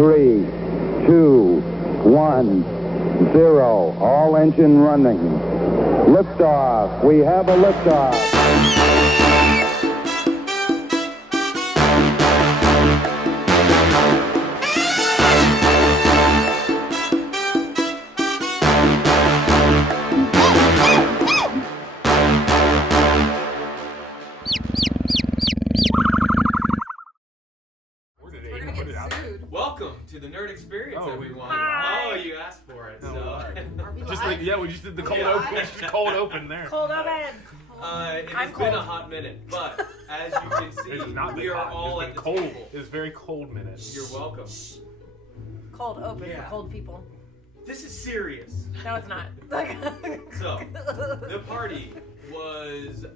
3, 2, 1, 0. All engine running. Liftoff. We have a liftoff. Welcome to the Nerd Experience, everyone. Hi. Oh, you asked for it. No, so. just like, we just did the cold open. Just cold open there. Cold open. It's been a hot minute, but as you can see, we are all at the cold. table. It's very cold minute. You're welcome. Cold open for cold people. This is serious. No, it's not. So, the party was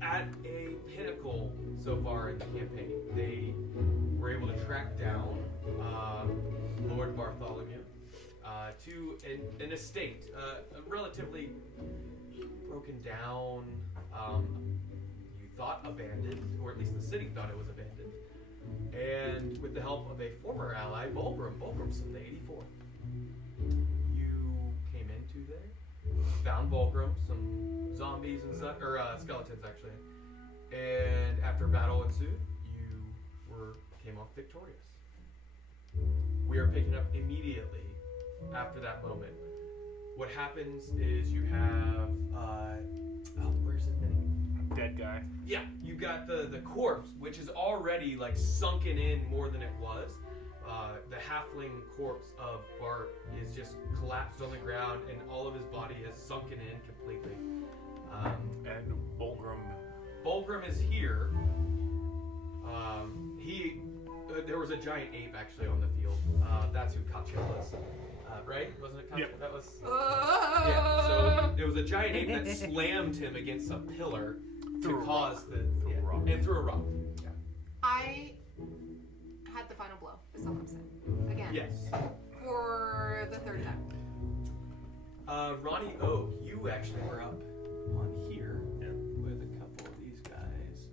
at a pinnacle so far in the campaign. They were able to track down Lord Bartholomew to an estate, a relatively broken down, you thought abandoned, or at least the city thought it was abandoned. And with the help of a former ally, Bulgrim's from the 84th, you came into there, found Bulgrim, some zombies and such, or skeletons actually, and after battle ensued, you came off victorious. We are picking up immediately after that moment. What happens is you have, where's his name? Dead guy. Yeah, you got the corpse, which is already like sunken in more than it was. The halfling corpse of Bart is just collapsed on the ground, and all of his body has sunken in completely. And Bulgrim is here. There was a giant ape actually on the field. That's who Katya was, right? Wasn't it Katya? Yep. That was. Yeah. So it was a giant ape that slammed him against a pillar to cause a rock. And threw a rock. Yeah. I had the final blow. Is all I'm saying. Again. Yes. For the third time. Ronnie Oak, you actually were up on here with a couple of these guys.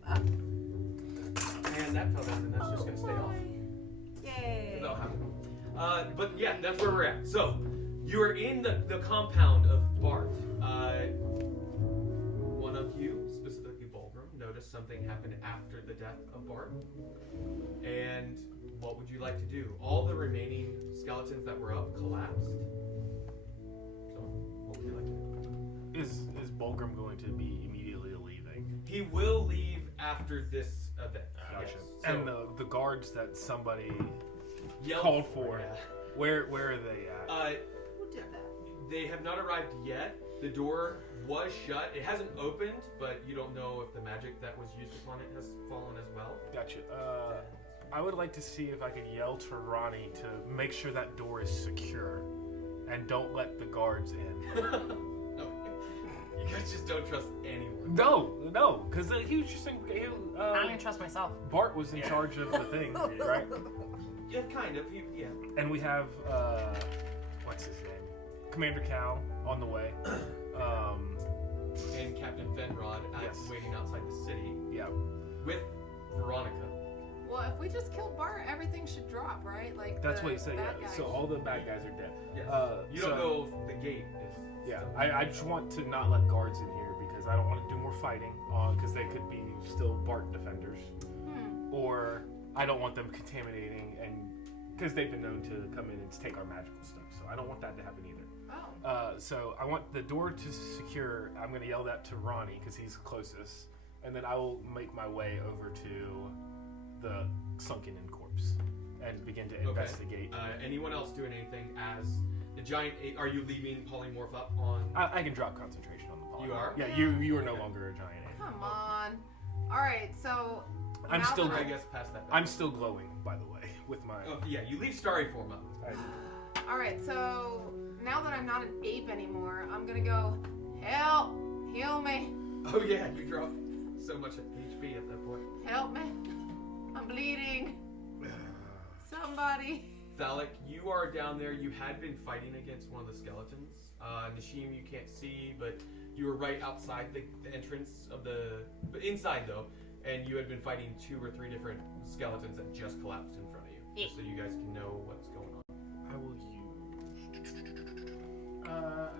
And that fell down, and that's just gonna stay off. Yay. That'll happen. But yeah, that's where we're at. So, you are in the compound of Bart. One of you, specifically Bulgrim, noticed something happened after the death of Bart. And what would you like to do? All the remaining skeletons that were up collapsed. So, what would you like to do? Is Bulgrim going to be immediately leaving? He will leave after this event. Gotcha. Yes. And the guards that somebody Yelled called for, yeah. where are they at? Who did that? They have not arrived yet. The door was shut. It hasn't opened, but you don't know if the magic that was used upon it has fallen as well. Gotcha. I would like to see if I could yell to Ronnie to make sure that door is secure and don't let the guards in. You guys just don't trust anyone. No, because he was just I don't even trust myself. Bart was in charge of the thing, right? Yeah, kind of. Yeah. And we have what's his name? Commander Cal on the way. And Captain Fenrod waiting outside the city. Yeah. With Veronica. Well, if we just kill Bart, everything should drop, right? Like that's what he said. bad Yeah. guys. So all the bad guys are dead. Yeah. You don't know if the gate is. Yeah. I just want to not let guards in here because I don't want to do more fighting. Because they could be still Bart defenders. Or I don't want them contaminating and because they've been known to come in and take our magical stuff. So I don't want that to happen either. Oh. So I want the door to secure. I'm going to yell that to Ronnie because he's closest. And then I will make my way over to the sunken-in corpse and begin to investigate. Anyone else doing anything as the giant ape? Are you leaving polymorph up on? I can drop concentration on the polymorph. You are? Yeah, you are no longer a giant ape. Come on. All right, so I'm now still. that I guess past that. I'm still glowing, by the way, with my. Oh, yeah, you leave starry form up. All right, so now that I'm not an ape anymore, I'm gonna go. Help! Heal me! Oh yeah, you drop so much HP at that point. Help me! I'm bleeding. Somebody. Thalik, you are down there. You had been fighting against one of the skeletons. Nishim, you can't see, but you were right outside the entrance of but inside though, and you had been fighting 2 or 3 different skeletons that just collapsed in front of you. just so you guys can know what's going on. I will use.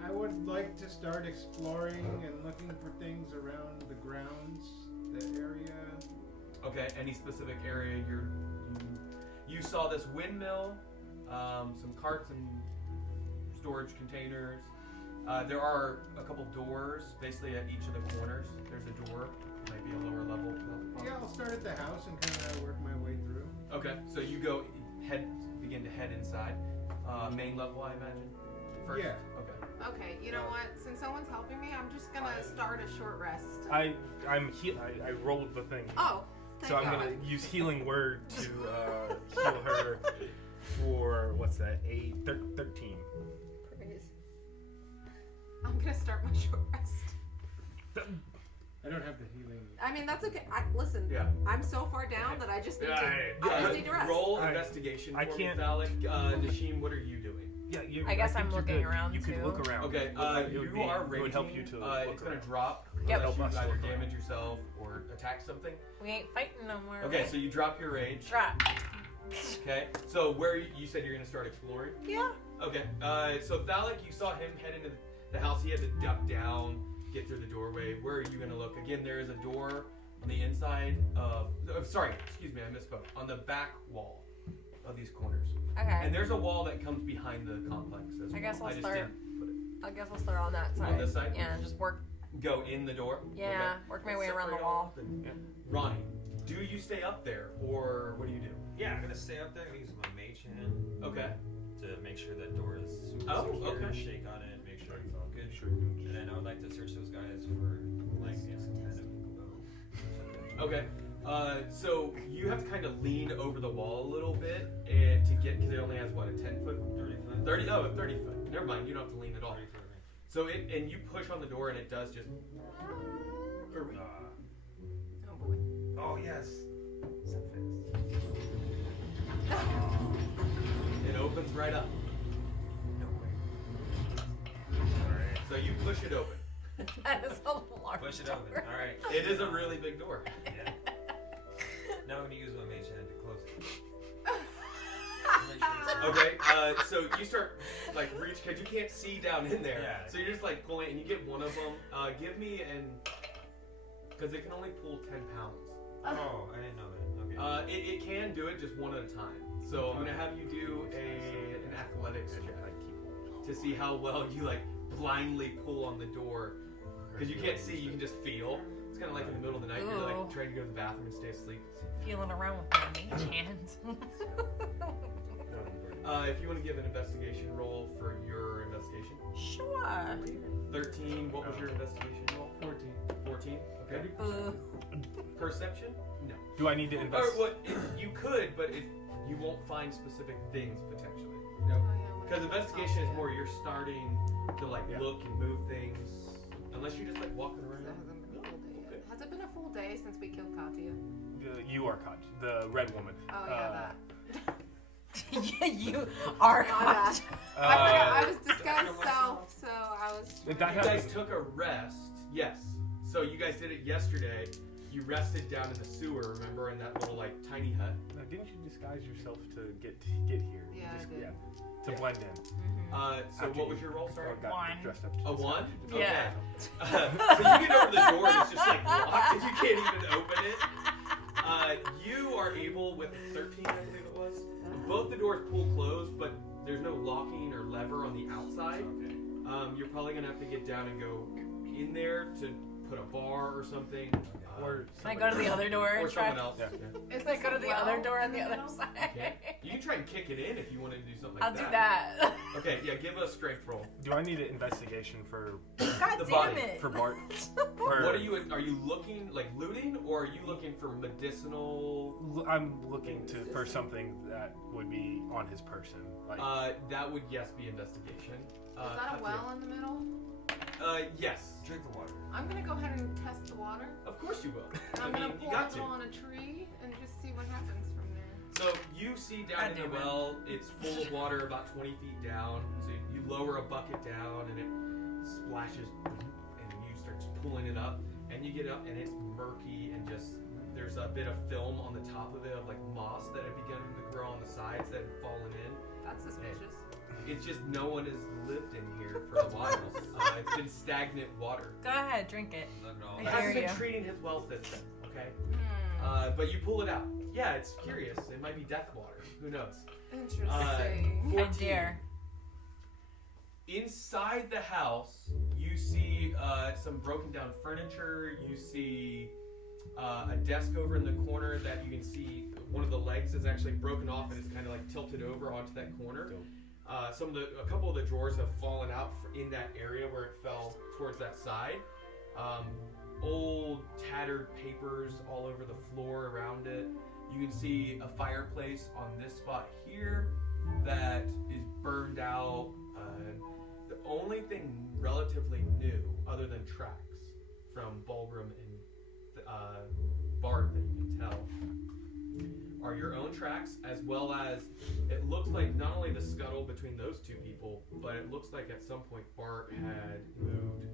I would like to start exploring and looking for things around the grounds, the area. Okay, any specific area you saw this windmill, some carts and storage containers. There are a couple doors, basically at each of the corners. There's a door, maybe a lower level. Yeah, I'll start at the house and kind of work my way through. Okay, so you begin to head inside. Main level, I imagine. First? Yeah. Okay. Okay, you know what? Since someone's helping me, I'm just gonna start a short rest. I rolled the thing. Oh, So I'm gonna use healing word to heal her for what's that? 13. I'm gonna start my short rest. I don't have the healing. I mean, that's okay. Listen, Yeah. I'm so far down that I just need to. I just need to rest. Roll investigation for me, Phallic. Nashim, what are you doing? Yeah, I guess think I'm you're looking good. around, You could too. look around. Okay, It would you be- are It raging. would help you to It's look going around. to drop Yep. unless you Help us either look around. damage yourself or attack something. We ain't fighting no more. Okay, right? so you drop your rage. Drop. Okay, so where you said you're going to start exploring? Yeah. Okay, so Phallic, you saw him head into the house. He had to duck down, get through the doorway. Where are you going to look? Again, there is a door on the inside of... sorry, excuse me, I misspoke. On the back wall of these corners. Okay. And there's a wall that comes behind the complex as well. I guess I'll just start- didn't put it. I guess I'll start on that side. On this side? Yeah, and just work. Go in the door? Yeah, Okay. work my way around the Separate all wall. up and- Ronnie, do you stay up there, or what do you do? Yeah, I'm gonna stay up there and use my mage hand Okay. to make sure that door is Oh, secure, okay. shake on it, make sure it's all good. And then I would like to search those guys for like some kind of Okay. So you have to kind of lean over the wall a little bit and to get, because it only has what, a 10 foot? 30 foot. 30, oh, a 30 foot. Never mind, you don't have to lean at all. 30 foot. So and you push on the door and it does just. Oh boy. Oh yes. It opens right up. No way. Alright. So you push it open. That is a large Push it door. open. Alright. It is a really big door. Yeah. Now I'm gonna use my mage hand to close it. Okay, so you start like reach because you can't see down in there. Yeah. So you're just like pulling, and you get one of them. Give me because it can only pull 10 pounds. Oh, I didn't know that. Okay. It can do it just one at a time. So I'm gonna have you do an athletics check to see how well you like blindly pull on the door because you can't see, you can just feel. It's kind of like in the middle of the night, you're like Ooh. trying to go to the bathroom and stay asleep. Feeling around with my mage hands. If you want to give an investigation roll for your investigation. Sure. 13, what was your investigation roll? 14. Okay. Boo. Perception? No. Do I need to Or invest? what? You could, but if you won't find specific things potentially. No. Oh, yeah, Because when I investigation is saw more you're starting to like Yeah. look and move things, unless you're just like walking it. around. That hasn't been a full day yet. Has it been a full day since we killed Katya? You are Kaj, the red woman. Oh yeah, that. Yeah, you are My bad. Kaj. I forgot. I was disguised self, so I was. That You guys happens. took a rest, yes. So you guys did it yesterday. You rested down in the sewer, remember, in that little like tiny hut. No, didn't you disguise yourself to get here? Yeah, I did. To blend in. So After what was you- your roll? Sorry. got One. dressed up. A 1? Okay. Yeah. So you get over the door and it's just like locked and you can't even open it. You are able, with 13 I believe it was, both the doors pull closed, but there's no locking or lever on the outside. You're probably going to have to get down and go in there to put a bar or something. Or Can I go to the other door Or and try? someone else. Yeah. Yeah. Is Can I this go to a the well other door on in the other middle? side? Okay. You can try and kick it in if you wanted to do something like I'll that. do that. Okay, yeah, give us a strength roll. Do I need an investigation for God The damn body. it. for Bart? Or What are you looking, like looting, or are you looking for medicinal? I'm looking for something that would be on his person. Like That would, yes, be investigation. Is that a well in the middle? Yes. Drink the water. I'm gonna go ahead and test the water. Of course you will. And I I'm mean, gonna you pour a got little to. on a tree and just see what happens from there. So you see down in the well, it's full of water about 20 feet down. So you lower a bucket down and it splashes, and you start pulling it up, and you get up and it's murky and just there's a bit of film on the top of it of like moss that had begun to grow on the sides that had fallen in. That's suspicious. It's just no one has lived in here for a while. It's been stagnant water. Go ahead, drink it. Not at all. I It hasn't dare been you. treating his wells this thing, okay? Hmm. But you pull it out. Yeah, it's curious. It might be death water. Who knows? Interesting. I 14. dare. Inside the house, you see some broken down furniture. You see a desk over in the corner that you can see one of the legs is actually broken off and is kind of like tilted over onto that corner. A couple of the drawers have fallen out in that area where it fell towards that side. Old tattered papers all over the floor around it. You can see a fireplace on this spot here that is burned out. The only thing relatively new, other than tracks from ballroom and bar that you can tell, are your own tracks, as well as it looks like not only the scuttle between those two people, but it looks like at some point Bart had moved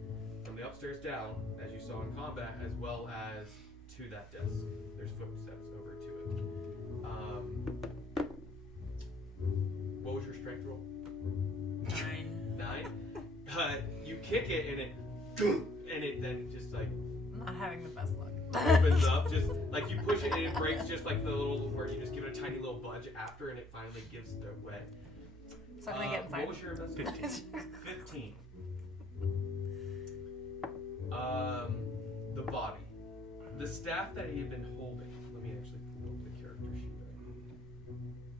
from the upstairs down, as you saw in combat, as well as to that desk. There's footsteps over to it. What was your strength roll? 9? You kick it and it then just like I'm not having the best luck. opens up, just like you push it and it breaks, just like the little where you just give it a tiny little budge after and it finally gives the way. So I'm gonna get inside. What was your investment? 15. The body. The staff that he had been holding. Let me actually pull up the character sheet.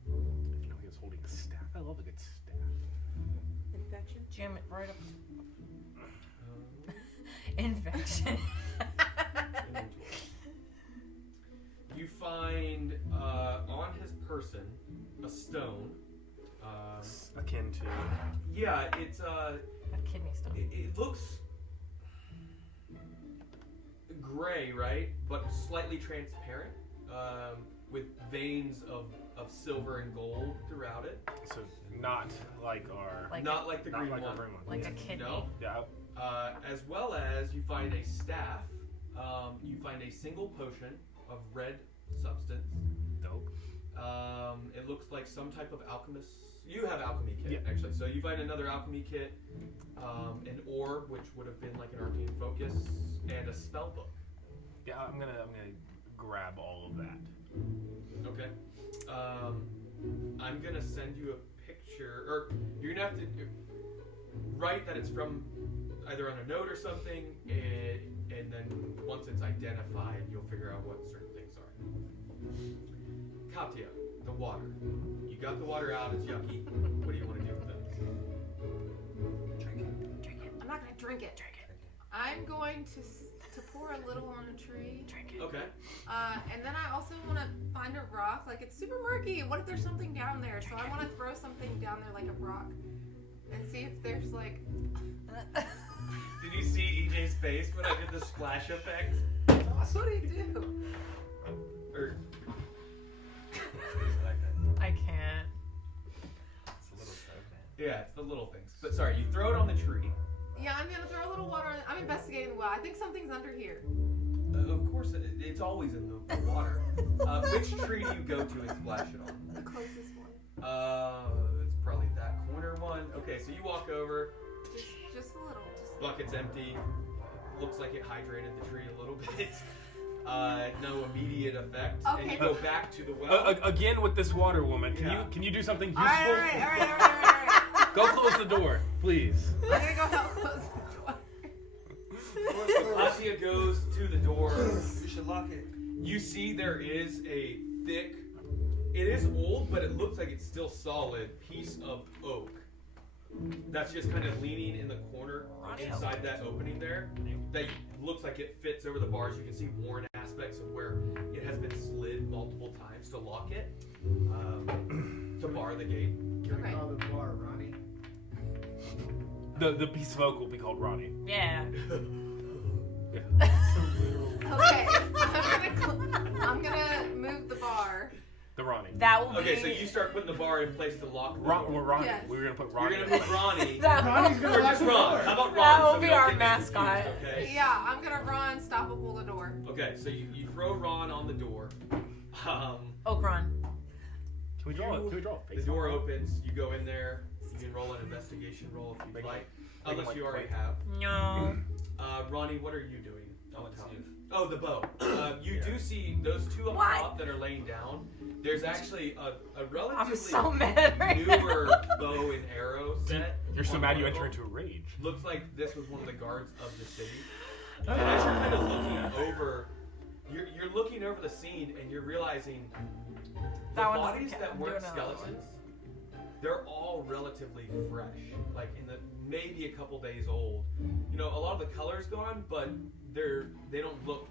You know, he was holding a staff. I love a good staff. Infection. Jam it right up. Infection. You find on his person a stone. Akin to. Yeah, it's A kidney stone. it looks gray, right? But slightly transparent, with veins of silver and gold throughout it. So not like our. Not like the not green like one. our green one. Like a kidney. No. Yeah. As well as you find a staff. You find a single potion of red substance. Dope. It looks like some type of alchemist. You have alchemy kit, Yeah. actually. So you find another alchemy kit, an orb, which would have been like an arcane focus, and a spell book. Yeah, I'm gonna grab all of that. Okay. I'm gonna send you a picture, or you're gonna have to write that it's from either on a note or something, and then once it's identified, you'll figure out what certain things are. Katya, the water. You got the water out, it's yucky. What do you want to do with it? Drink it. I'm not gonna drink it. Drink it. I'm going to pour a little on a tree. Drink it. Okay. And then I also want to find a rock. Like, it's super murky. What if there's something down there? So I want to throw something down there, like a rock, and see if there's like. Did you see EJ's face when I did the splash effect? What do you do? Or like that. I can't. It's a little stuff, man. yeah, it's the little things. But sorry, you throw it on the tree. Yeah, I'm gonna throw a little water on it. I'm investigating the well. I think something's under here. Of course, it's always in the water. Which tree do you go to and splash it on? The closest one. It's probably that corner one. Okay, so you walk over. Just a little. Bucket's empty. Looks like it hydrated the tree a little bit. No immediate effect. And Okay. you go back to the well. Again with this water woman. Yeah. Can you do something useful? All right. Go close the door, please. I'm gonna go help close the door. Katya goes to the door. We should lock it. You see there is a thick, it is old, but it looks like it's still solid, piece of oak. That's just kind of leaning in the corner inside that opening there. That looks like it fits over the bars. You can see worn aspects of where it has been slid multiple times to lock it, to bar the gate. Can we Okay. call the bar Ronnie? The piece of oak will be called Ronnie. Yeah. Okay. I'm gonna move the bar The Ronnie. That will be. Okay, so you start putting the bar in place to lock the door. We're Ronnie. Yes. We were gonna put You're Ronnie. gonna put Ronnie. Ronnie's gonna Or lock just the Ron. door. How about Ron? That will so be we don't our get mascot. confused, okay? Yeah, I'm gonna run, stop and pull the door. Okay, so you throw Ron on the door. Okron. Can we draw a face? The door on it? opens. You go in there. You can roll an investigation roll if you'd like, unless you already have. No. Ronnie, what are you doing? I want to see if Oh, the bow. You do see those two up What? top that are laying down. There's actually a relatively I'm so mad right newer now. bow and arrow set. You're so on mad you one of enter them. into a rage. Looks like this was one of the guards of the city. And as you're kind of looking over, you're looking over the scene and you're realizing the That one doesn't bodies count. that I'm weren't doing another one. skeletons, they're all relatively fresh, like in the maybe a couple days old. You know, a lot of the color's gone, but they don't look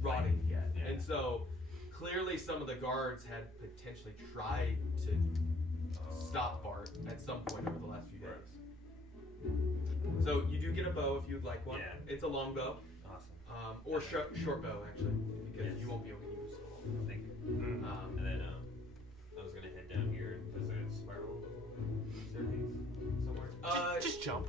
rotting yet. Yeah. And so clearly some of the guards had potentially tried to stop Bart at some point over the last few days. So you do get a bow if you'd like one. Yeah. It's a long bow, awesome. or short bow actually, because Yes. you won't be able to use it all. Thank you. Mm. And then I was gonna head down here. Was there a spiral staircase somewhere? Just jump.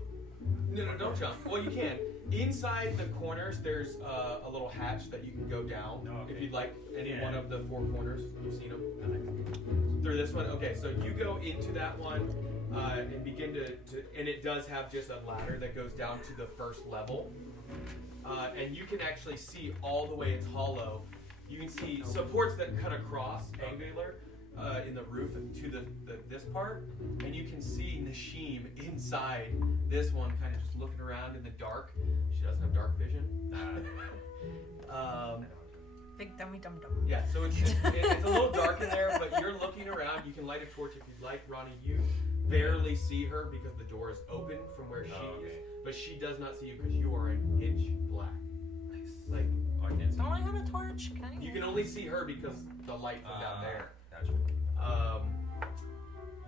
No, don't jump. Well, you can. Inside the corners, there's a little hatch that you can go down Oh, okay. if you'd like. Any Yeah. one of the four corners. You've seen them. Through this one. Okay, so you go into that one and begin to and it does have just a ladder that goes down to the first level. And you can actually see all the way it's hollow. You can see supports that cut across angular in the roof to this part, and you can see Nashim inside this one, kind of just looking around in the dark. She doesn't have dark vision. Big dummy dum dum. Yeah, so it's a little dark in there, but you're looking around. You can light a torch if you'd like. Ronnie, you barely see her because the door is open from where she is, but she does not see you because you are in pitch black. Nice. Like, Oh, I can't see. Don't I have a torch? Can I? you can only see her because the light from down there. Gotcha.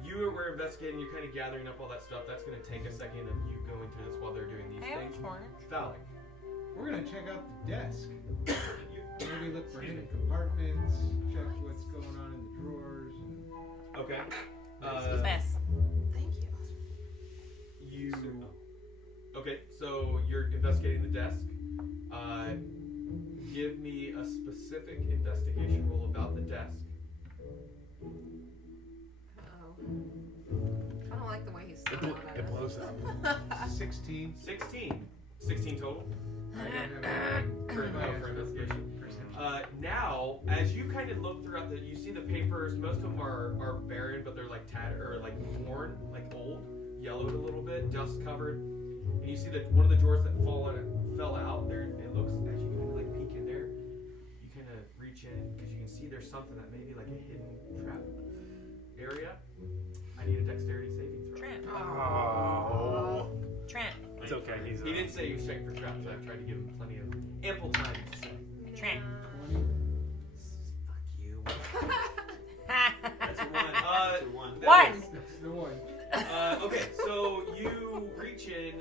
You were investigating, you're kind of gathering up all that stuff. That's going to take a second of you going through this while they're doing these I have things. a torch. Phallic. We're gonna check out the desk. Maybe look for hidden compartments, check what's going on in the drawers. Okay. Best. Thank you. You. Okay, so you're investigating the desk. Give me a specific investigation roll about the desk. I don't like the way he's It, smiling bl- at it us. blows up. 16. 16 total. I don't have For investigation. Now, as you kind of look throughout you see the papers. Most of them are barren, but they're like tattered or like worn, like old, yellowed a little bit, dust covered. And you see that one of the drawers that fell out. There, it looks as you kind of like peek in there. You kind of reach in because you can see there's something that may be like a hidden trap area. I need a dexterity saving throw. Trent. Oh. Trent. It's okay. He didn't say he was checking for traps. So I tried to give him plenty of ample time to say. Trent. Fuck you. That's a one. That's a one. One. That's the one. Okay, so you reach in,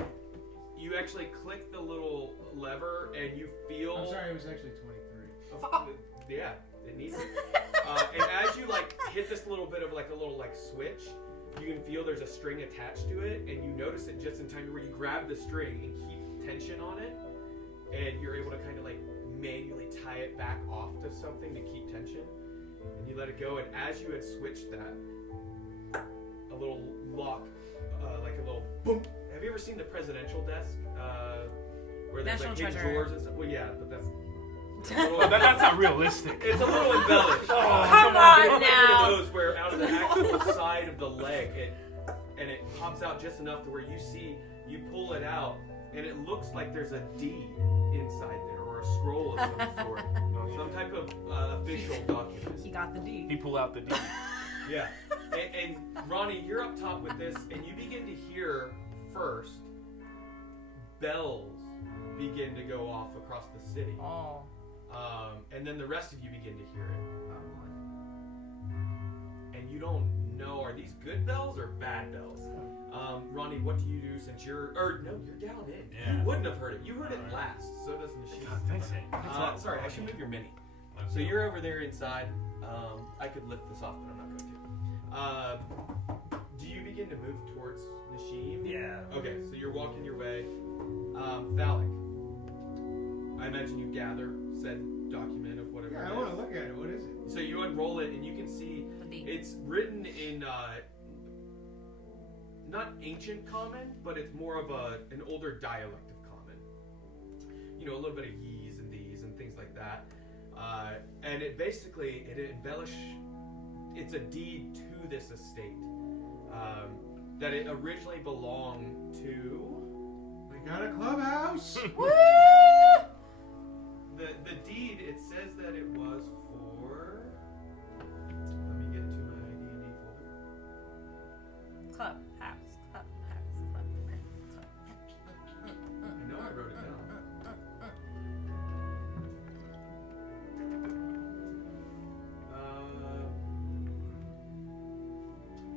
you actually click the little lever, and you feel. I'm sorry, it was actually 23. Yeah, it needs it. And as you like hit this little bit of like a little like switch, you can feel there's a string attached to it, and you notice it just in time where you grab the string and keep tension on it, and you're able to kind of like manually tie it back off to something to keep tension, and you let it go. And as you had switched that, a little lock, like a little boom. Have you ever seen the presidential desk, where there's National like hidden Treasure. drawers and stuff? Well, yeah, but that's. That's not realistic. It's a little embellished. Come on It's like now. one of those where out of the actual side of the leg, and it pops out just enough to where you pull it out, and it looks like there's a deed inside there or a scroll of some sort, some type of official document. He got the D. He pulled out the D. Yeah. And Ronnie, you're up top with this, and you begin to hear first bells begin to go off across the city. Oh. And then the rest of you begin to hear it. And you don't know, are these good bells or bad bells? Ronnie, what do you do since you're down in. Yeah. You wouldn't have heard it. You heard it last, so does Nashim. God, thanks. Sorry, I should move your mini. So you're over there inside. I could lift this off, but I'm not going to. Do you begin to move towards Nashim? Yeah. Okay, so you're walking your way. Phallic, I imagine you gather said document of whatever Yeah, it I is. want to look at it. What is it? So you unroll it, and you can see it's written in not ancient common, but it's more of an older dialect of common. You know, a little bit of ye's and these and things like that. And it basically, it's a deed to this estate that it originally belonged to. We got a clubhouse. Woo! The deed, it says that it was for. Let me get to my D&D folder. Clubhouse. I know I wrote it down.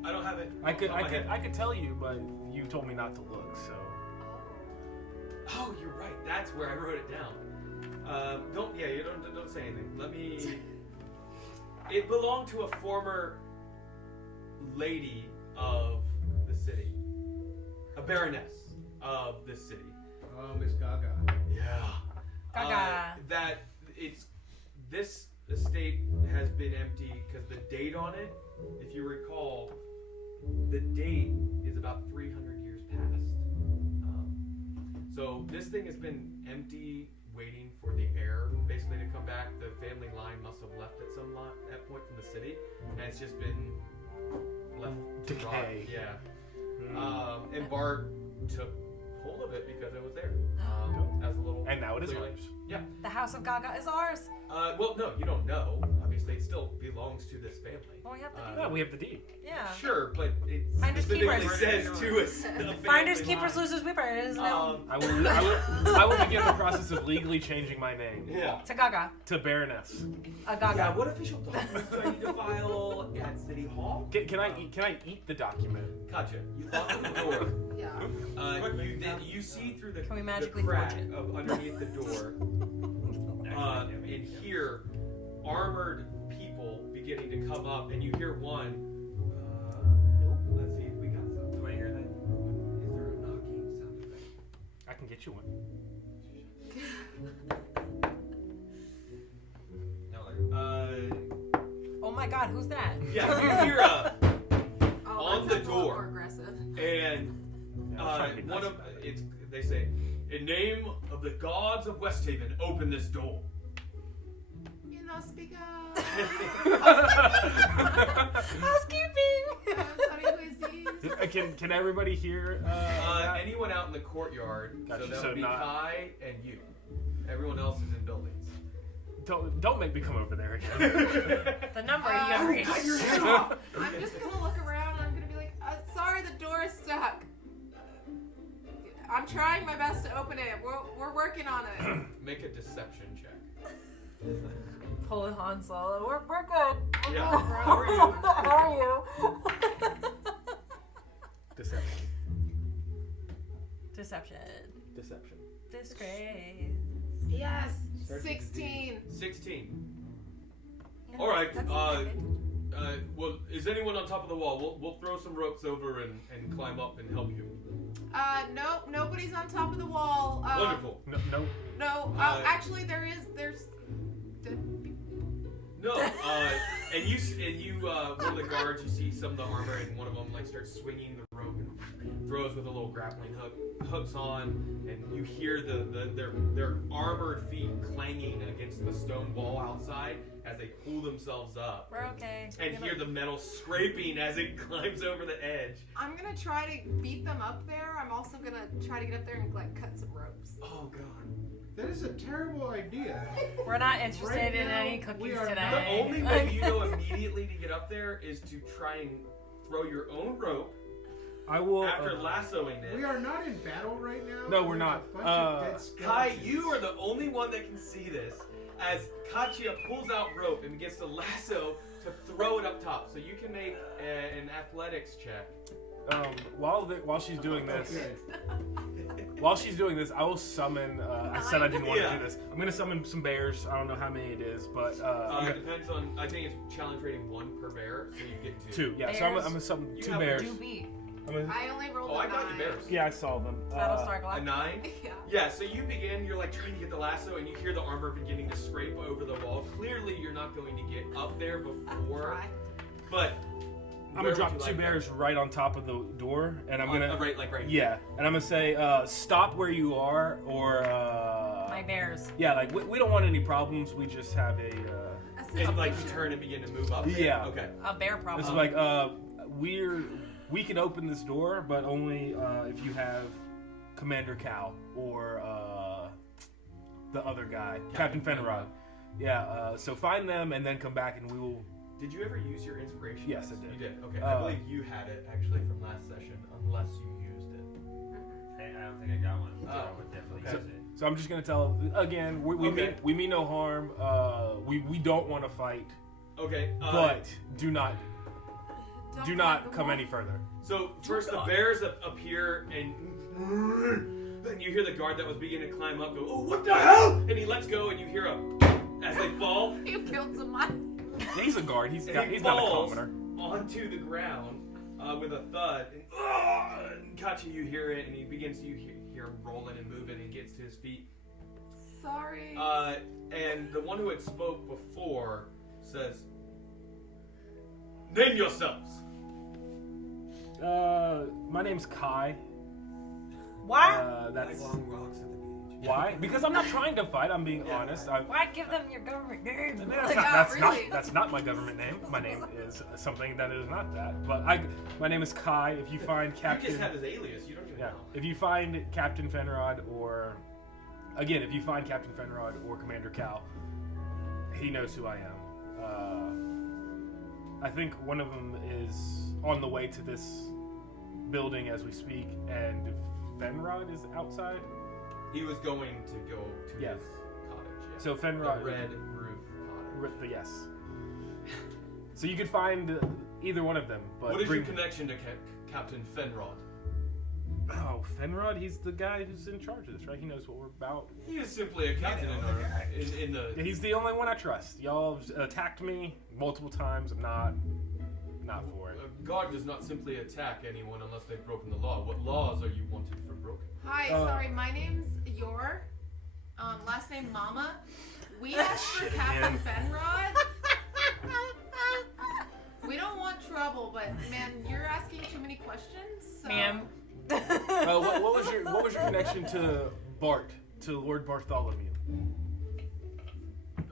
I don't have it. I could on my head. tell you, but you told me not to look, so. Oh, you're right. That's where I wrote it down. Don't say anything. Let me. It belonged to a former lady of the city, a baroness of this city. Oh, Miss Gaga. Yeah. Gaga. This estate has been empty because the date on it, if you recall, the date is about 300 years past. So this thing has been empty, waiting for the heir basically to come back. The family line must have left at that point from the city, and it's just been left to rot. Decay. Yeah. And Bart took hold of it because it was there as a little. And now it is clearly. ours. Yeah. The House of Gaga is ours. Well, no, you don't know. Obviously, it still belongs to this family. Well, we have the deed. Yeah, we have the deed. Yeah. Sure, but it Finders specifically keepers. says to us. Finders, keepers, losers, weepers. No. I will begin the process of legally changing my name Yeah. To Gaga. to Baroness. A Gaga. Yeah. What official documents do I need to file at City Hall? Can I eat the document? Gotcha. You lock the door. Yeah. You see through the, Can we the magically crack forge it? of underneath the door, and hear armored people beginning to come up, and you hear one. Let's see if we got something. Do I hear that? Is there a knocking sound effect? I can get you one. No, like, Oh my God, who's that? Yeah, you hear on the that's a lot door. more aggressive. And one of they say, in name of the gods of Westhaven, open this door. You know, speak up. Housekeeping. Can everybody hear? Anyone out in the courtyard, Gotcha, so that so would be not- Kai and you. Everyone else is in buildings. Don't make me come over there again. The number you gotta reach. Cut your head off! I'm just gonna look around and I'm gonna be like, sorry, the door is stuck. I'm trying my best to open it. We're working on it. Make a deception check. Pull it, Han Solo. We're good. Yeah. How are you? How are you? Deception. Deception. Deception. Disgrace. Yes. 16. 16. All right. That's Well, is anyone on top of the wall? We'll throw some ropes over and climb up and help you. Nope. Nobody's on top of the wall. Wonderful. No. No. Actually, there's. No. And you one of the guards, you see some of the armor, and one of them like starts swinging the rope and throws with a little grappling hook, hooks on, and you hear their armored feet clanging against the stone wall outside as they pull themselves up. We're okay. And hear the metal scraping as it climbs over the edge. I'm gonna try to beat them up there. I'm also gonna try to get up there and like cut some ropes. Oh god. That is a terrible idea. We're not interested Right in now, any we cookies are today. The only way you know immediately to get up there is to try and throw your own rope I will. after lassoing it. We are not in battle right now. No, we're There's not. a bunch of dead Kai, skeletons. you are the only one that can see this. As Katya pulls out rope and begins to lasso to throw it up top. So you can make an athletics check. While she's doing this, Okay. while she's doing this, I will summon. I said I didn't want to do this. I'm gonna summon some bears. I don't know how many it is, but it depends on. I think it's challenge rating 1 per bear, so you get 2. 2. Yeah, so I'm gonna summon 2 bears. I only rolled Oh, a I got 9. you bears. Yeah, I saw them. Battlestar A Galactica. 9? Yeah. Yeah, so you begin, you're like trying to get the lasso, and you hear the armor beginning to scrape over the wall. Clearly, you're not going to get up there before, Try. but I'm gonna drop 2 bears right on top of the door, and I'm gonna right yeah, and I'm gonna say stop where you are, or My bears. yeah, like we don't want any problems. We just have a and like you turn and begin to move up. Yeah. Okay. A bear problem. it's like we can open this door, but only if you have Commander Cal or the other guy, Captain Fenrod. Yeah, so find them and then come back and we will. Did you ever use your inspiration? Yes, I did. You did. Okay. I believe you had it actually from last session, unless you used it. Hey, I don't think I got one. Oh, I would definitely okay. use it. So I'm just gonna tell again. We Okay. mean no harm. We don't want to fight, Okay. but do not Don't come any further. So first the bears appear and then you hear the guard that was beginning to climb up go, "Oh, what the hell?" And he lets go, and you hear as they fall. You killed someone. He's a guard. He's And not he a falls commoner. onto the ground with a thud. And Kachi, you hear it, and he begins to hear him rolling and moving, and gets to his feet. Sorry. And the one who had spoke before says, "Name yourselves." My name's Kai. Why? That's Long rocks at the beach. why. Because I'm not trying to fight. I'm being honest. Why give them your government name? That's not my government name. My name is something that is not that. But my name is Kai. If you find You Captain, just have his alias. You don't even yeah. know. If you find Captain Fenrod or, again, if you find Captain Fenrod or Commander Cal, he knows who I am. I think one of them is on the way to this building as we speak, and Fenrod is outside. He was going to go to Yes. his cottage. Yeah. So Fenrod, the red roof cottage. Yes. So you could find either one of them, but What is your connection to Captain Fenrod? Oh, Fenrod, he's the guy who's in charge of this, right? He knows what we're about. He is simply a captain in the. He's the only one I trust. Y'all have attacked me multiple times. I'm not for it. God does not simply attack anyone unless they've broken the law. What laws are you wanted for broken? Hi, sorry, my name's Yor. Last name Mama. We asked for Captain Fenrod. We don't want trouble, but man, you're asking too many questions. So. Ma'am. What was your connection to Lord Bartholomew?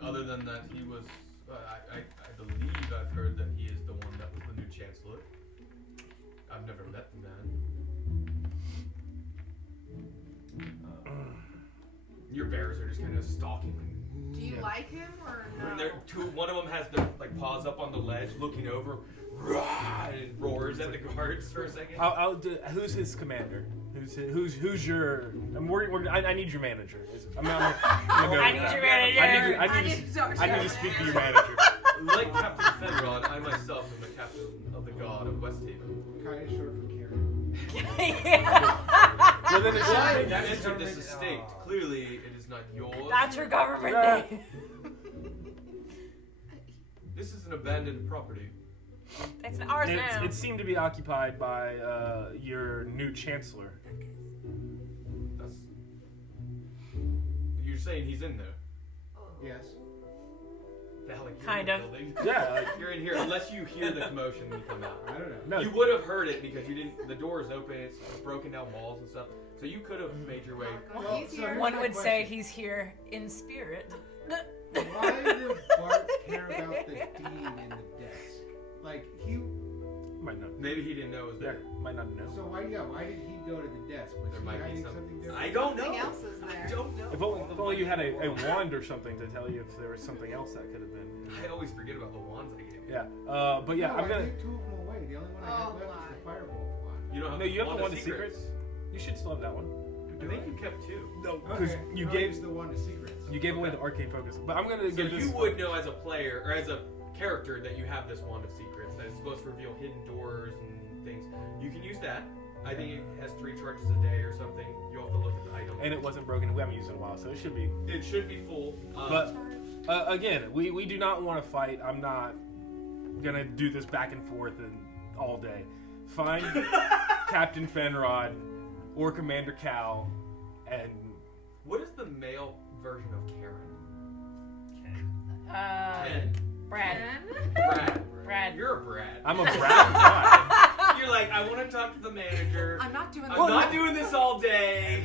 Other than that, he was. I believe I've heard that he is the one that was the new chancellor. I've never met the man. Your bears are just kind of stalking. Do you like him or And no? one of them has their paws up on the ledge, looking over, and roars at the guards for a second. Who's his commander? Who's your? I need your manager. I need your manager. I need to speak to your manager. Like Captain Fenrod, I myself am the captain of the god of Westhaven. Kai is short for Karen. Well, then it's I have entered this estate. Clearly, it is not yours. That's your government name. This is an abandoned property. It's ours now. It seemed to be occupied by your new chancellor. That's. You're saying he's in there? Yes. The hell, like, Kind you're in of. the building? Yeah. You're in here, unless you hear the commotion when you come out. I don't know. No. You would have heard it because you didn't. The door is open. It's broken down walls and stuff. So you could have made your way. Well, he's here. One would say he's here in spirit. Why would Bart care about the deed in the desk? Like, he... Might not. Maybe he didn't know it was Yeah, there. might not know. So why did he go to the desk? Was There he might be hiding something. something different? I don't know. Something else is there. I don't know. If only you had a wand or something to tell you if there was something else that could have been. I always forget about the wands I gave you. Yeah. But yeah, no, I'm gonna. I gave 2 of them away. The only one I Oh, have left is the my. firebolt one. You don't have No, you have the wand one of of secrets. You should still have that one. I think you kept 2. No, because Okay, I'll use the one to secrets. you gave away the arcane focus. But I'm gonna So give this. you would know as a player or as a character that you have this wand of secrets that is supposed to reveal hidden doors and things. You can use that. I think it has 3 charges a day or something. You'll have to look at the item. And it wasn't broken. We haven't used it in a while, so it should be. It should be full. But again, we do not want to fight. I'm not gonna do this back and forth and all day. Find Captain Fenrod or Commander Cal, and what is the male version of Karen? Ken. Brad. Brad. You're a Brad. I'm a Brad. Why? You're like, I want to talk to the manager. I'm not doing I'm not doing this all day.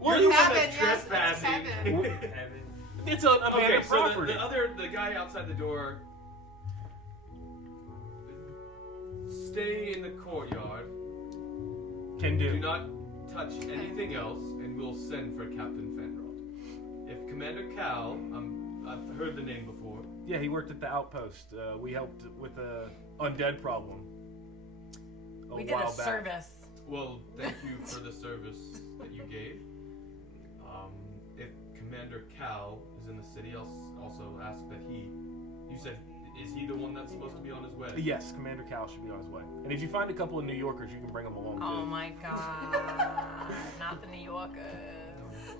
Well, You're the one Kevin, that's yes, trespassing. Kevin. It's an abandoned Okay, so property. the guy outside the door. Stay in the courtyard. Can do. Do not touch anything else, and we'll send for Captain Fenrod. If Commander Cal, I've heard the name before. Yeah, he worked at the outpost. We helped with the undead problem. We did a service. Well, thank you for the service that you gave. If Commander Cal is in the city, I'll also ask that he. You said, is he the one that's supposed to be on his way? Yes, Commander Cal should be on his way. And if you find a couple of New Yorkers, you can bring them along Oh too. my god. Not the New Yorkers.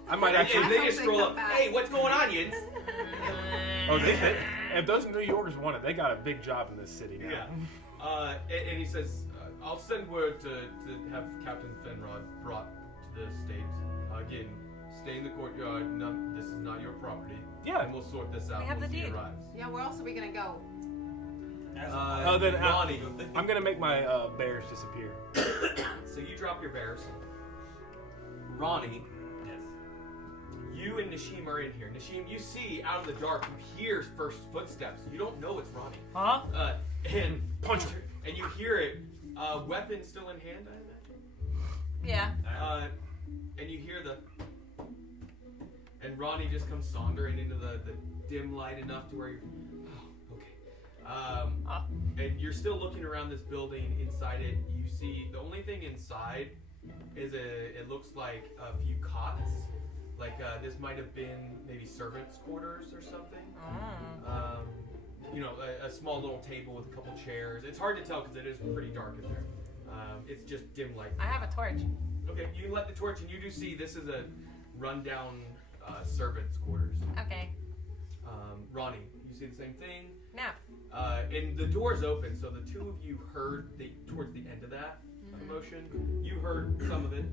I might And actually. they just scroll up. Hey, what's going on, Jens? Oh, if those New Yorkers want it, they got a big job in this city now. Yeah. And he says, I'll send word to have Captain Fenrod brought to the estate. Again, stay in the courtyard. This is not your property. Yeah. And we'll sort this out We have once the he deed. arrives. Yeah, where else are we gonna go? Then Ronnie. I'm gonna make my bears disappear. So you drop your bears. Ronnie, Yes. you and Nashim are in here. Nashim, you see out of the dark, you hear first footsteps. You don't know it's Ronnie. Huh? And Punch her. And you hear it. Weapon still in hand, I Yeah. imagine. And you hear the. And Ronnie just comes sauntering into the dim light enough to where you. Oh, okay. And you're still looking around this building. Inside it, you see the only thing inside is it looks like a few cots. Like this might have been maybe servants' quarters or something. You know, a small little table with a couple chairs. It's hard to tell because it is pretty dark in there. It's just dim light. I have a torch. Okay, you light the torch and you do see this is a rundown servants' quarters. Okay. Ronnie, you see the same thing? Now. And the door's open, so the two of you heard towards the end of that commotion. You heard some of it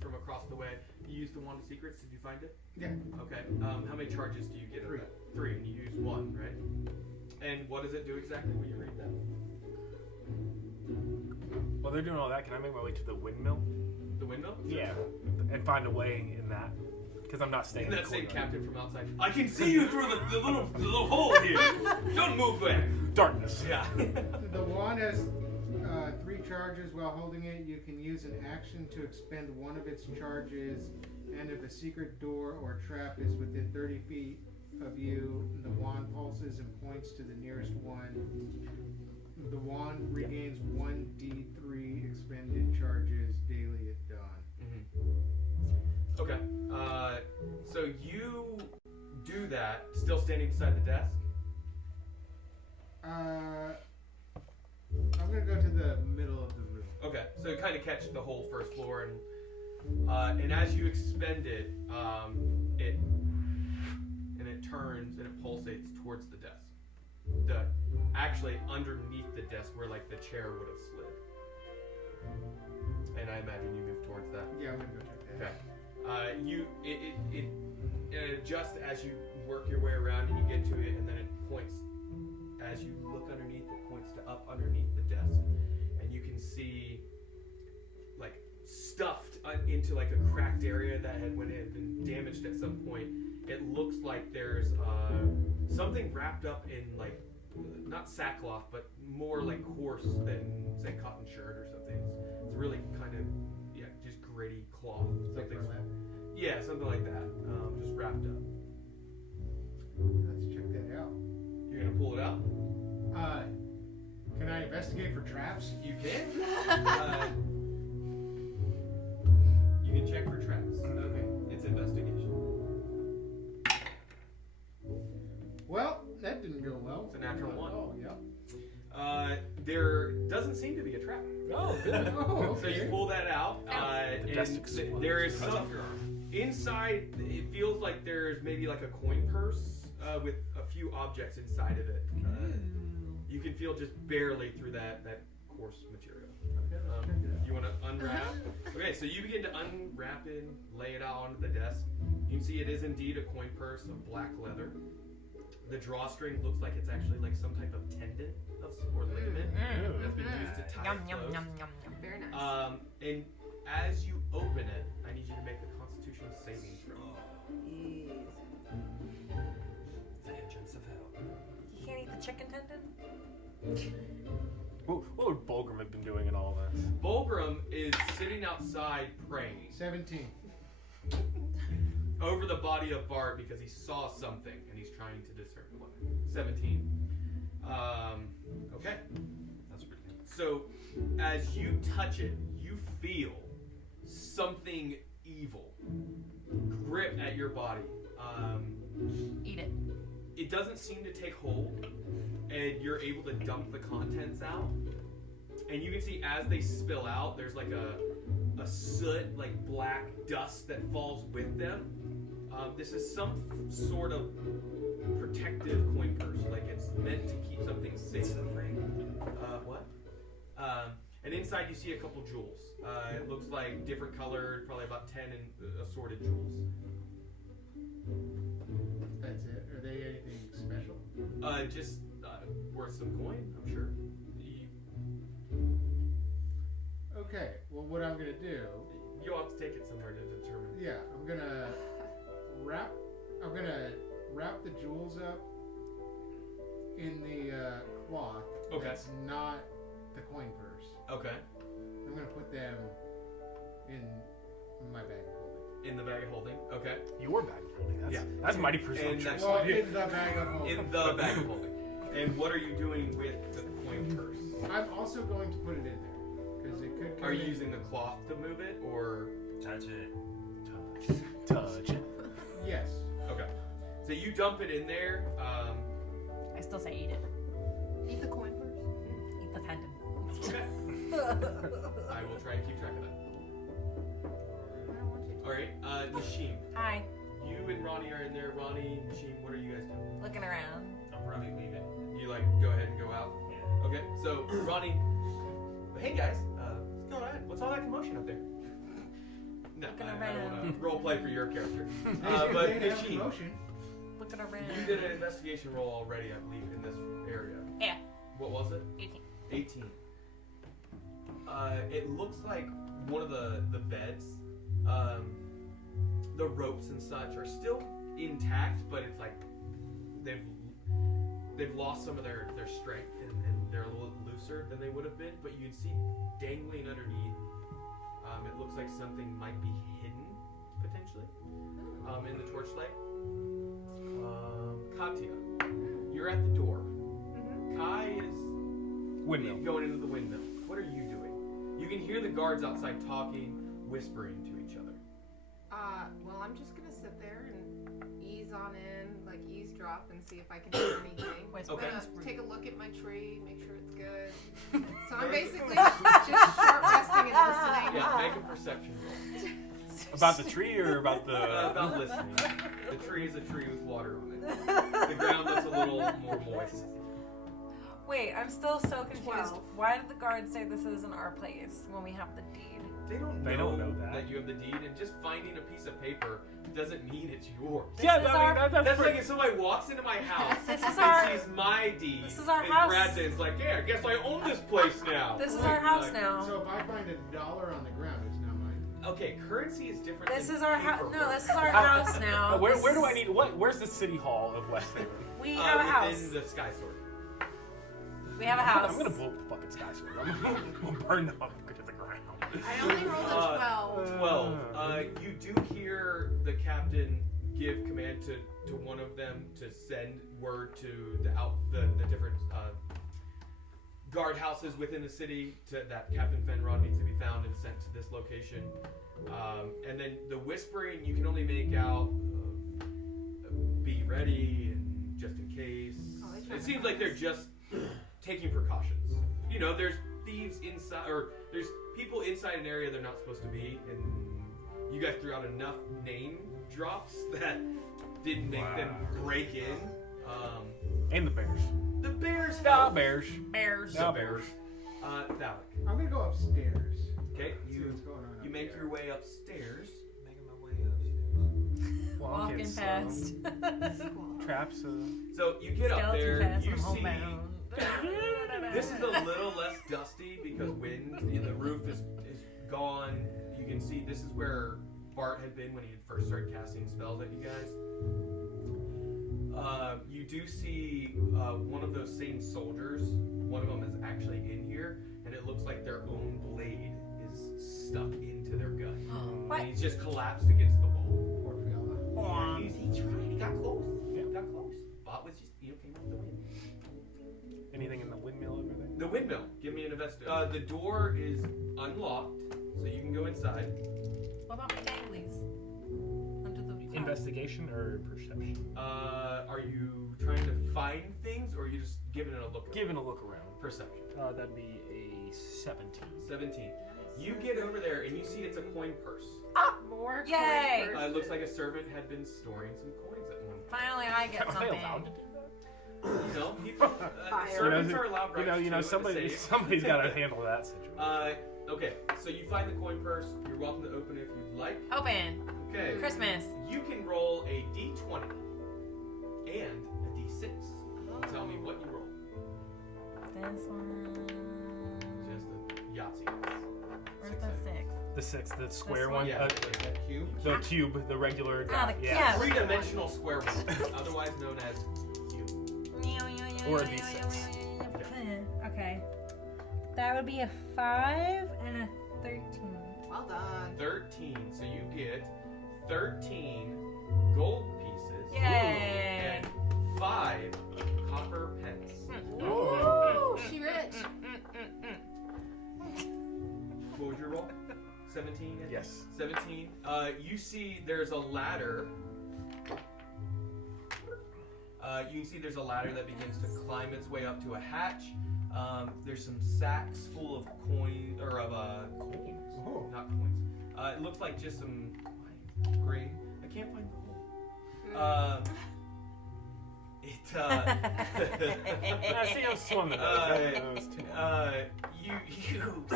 from across the way. You used the wand of secrets. Did you find it? Yeah. Okay. How many charges do you get? 3. 3, and you use 1, right? And what does it do exactly when you read that? While they're doing all that, can I make my way to the windmill? The windmill? Yeah. And find a way in that. Because I'm not staying And in that the same courtyard. captain from outside. I can see you through the little hole here. Don't move back. Darkness. Yeah. The wand has 3 charges. While holding it, you can use an action to expend one of its charges. And if a secret door or trap is within 30 feet of you, the wand pulses and points to the nearest one. The wand regains 1d3 expended charges daily at dawn. Okay. So you do that, still standing beside the desk? I'm gonna go to the middle of the room. Okay. So you kind of catch the whole first floor, and as you expend it, it turns and it pulsates towards the desk. Actually underneath the desk where like the chair would have slid. And I imagine you move towards that. Yeah, I'm gonna go check that. Okay. It adjusts as you work your way around and you get to it, and then it points. As you look underneath, it points to up underneath the desk, and you can see like stuffed into like a cracked area that had been damaged at some point. It looks like there's something wrapped up in like not sackcloth, but more like coarse than say cotton shirt or something. It's really kind of just gritty cloth. Like Something. burlap. Yeah, something like that. Just wrapped up. Let's check that out. You're gonna pull it out? Can I investigate for traps? You can. You can check for traps. Okay, it's investigation. Well, that didn't go well. It's a natural one. Oh, yep. There doesn't seem to be a trap. Oh, good. Oh, So you okay. pull that out, The desk and explodes. there is Cuts some off your arm. inside. It feels like there's maybe like a coin purse with a few objects inside of it. You can feel just barely through that coarse material. Okay, let's check it out. You want to unwrap? Okay, so you begin to unwrap it, lay it out onto the desk. You can see it is indeed a coin purse of black leather. The drawstring looks like it's actually like some type of tendon or ligament that's been used to tie Yum it yum closed. yum yum yum. Very nice. And as you open it, I need you to make a Constitution saving throw. The entrance of hell. You can't eat the chicken tendon? What would Bulgrim have been doing in all this? Bulgrim is sitting outside praying 17. over the body of Bart because he saw something and he's trying to discern what. 17. Okay. That's pretty good. So, as you touch it, you feel something evil grip at your body. Eat it. It doesn't seem to take hold, and you're able to dump the contents out. And you can see as they spill out, there's like a soot, like black dust that falls with them. This is some sort of protective coin purse, like it's meant to keep something safe. What? And inside you see a couple jewels. It looks like different colored, probably about 10 assorted jewels. That's it. Are they anything special? Just worth some coin, I'm sure. Okay. Well, what I'm gonna do? You'll have to take it somewhere to determine. Yeah, I'm gonna wrap the jewels up in the cloth. Okay. That's not the coin purse. Okay. I'm gonna put them in my bag of holding. In the bag of holding. Okay. Your bag of holding. Yeah. That's mighty presumptuous. that's- Well, of you. in the bag of holding. In the bag of holding. And what are you doing with the coin purse? I'm also going to put it in there because it could. Are you in- using the cloth to move it, or? Touch it. Touch it. Yes. Okay. So you dump it in there. I still say eat it. Eat the coin purse. Eat the tendon. Okay. I will try and keep track of that. I don't want you to. All right. Nashim, Hi. you and Ronnie are in there. Ronnie, Nashim, what are you guys doing? Looking around. I'll probably leave it. You like go ahead and go out. Yeah. Okay. So Ronnie, hey guys, what's going on? What's all that commotion up there? No, Looking I don't around. want to role play for your character. But But they have Nashim, promotion. Looking around. you did an investigation roll already, I believe, in this area. Yeah. What was it? 18. 18. It looks like one of the beds, the ropes and such are still intact, but it's like they've lost some of their strength and they're a little looser than they would have been. But you can see dangling underneath. It looks like something might be hidden potentially in the torchlight. Katya, you're at the door. Kai is Windmill. going into the windmill. What are you doing? You can hear the guards outside talking, whispering to each other. Well, I'm just gonna sit there and ease on in, like eavesdrop, and see if I can hear anything. Whisper. Okay. I'm gonna take a look at my tree, make sure it's good. So I'm basically just short resting and listening. Yeah, make a perception roll. About the tree or about the... About listening. The tree is a tree with water on it. The ground looks a little more moist. Wait, I'm still so confused. 12. Why did the guards say this isn't our place when we have the deed? They don't They don't know that. you have the deed, and just finding a piece of paper doesn't mean it's yours. Yeah, This is I mean, our- that's That's pretty... like if somebody walks into my house This is and our- sees my deed this is our and house. grabs it, it's like, yeah, I guess I own this place now. This is Like, our house like, now. So if I find $1 on the ground, it's not mine. Okay, currency is different. This than is our house. paper. No, this is our house now. Where This do I is- need... Where's the city hall of Westhaven? We have a house. Within the Sky Sword. We have a house. I'm gonna blow up the fucking sky sword. I'm gonna burn them up to the ground. I only rolled a 12. 12. You do hear the captain give command to one of them to send word to the different guard houses within the city that Captain Fenrod needs to be found and sent to this location. And then the whispering you can only make out be ready and just in case. Oh, they It seems like they're just taking precautions. You know, there's thieves inside, or there's people inside an area they're not supposed to be, and you guys threw out enough name drops that didn't make them break in. And the bears. The bears. The help. bears. Bears. The bears. Thalic. I'm gonna go upstairs. Okay, See what's going on. you up make there. your way upstairs. Making my way upstairs. Walking past. Traps. So you get up Skeleton there, fast. you I'm see. homebound. This is a little less dusty because wind in the roof is gone. You can see this is where Bart had been when he had first started casting spells at you guys. You do see one of those same soldiers. One of them is actually in here, and it looks like their own blade is stuck into their gut. What? And he's just collapsed against the wall. Poor fella. Yeah, he tried. He got close. Yeah, got close. Bot was just came with the wind. Anything in the windmill over there? The windmill. Give me an investigation. The door is unlocked, so you can go inside. What about my ganglies? Under the top. Investigation or perception? Are you trying to find things, or are you just giving it a look? Giving a look around. Perception. That'd be a 17. 17. You get over there and you see it's a coin purse. More. Yay! coin It looks like a servant had been storing some coins at one point. Finally, I get Am I something. allowed to do that? You know, people, Fire. servants are allowed rights You know, to somebody's say. got to handle that situation. Okay, so you find the coin purse. You're welcome to open it if you'd like. Open. Okay. Christmas. You can roll a d20 and a d6. Tell me what you roll. This one. Just the Yahtzee. Where's the 6? The 6, the square one? one. Yeah. That cube. The cube, the regular. Ah, the- yeah. yeah. Three-dimensional square one, otherwise known as cube. Or a D6. Okay. That would be a 5 and a 13. Well done. 13. So you get 13 gold pieces. Yay! And 5 copper pence. Ooh, she rich. What was your roll? 17? Yes. 17. You see there's a ladder. You can see there's a ladder that begins to climb its way up to a hatch. There's some sacks full of coins, or of Coins. Oh. not coins. It looks like just some grain. I can't find the hole. I see I'm swimming. You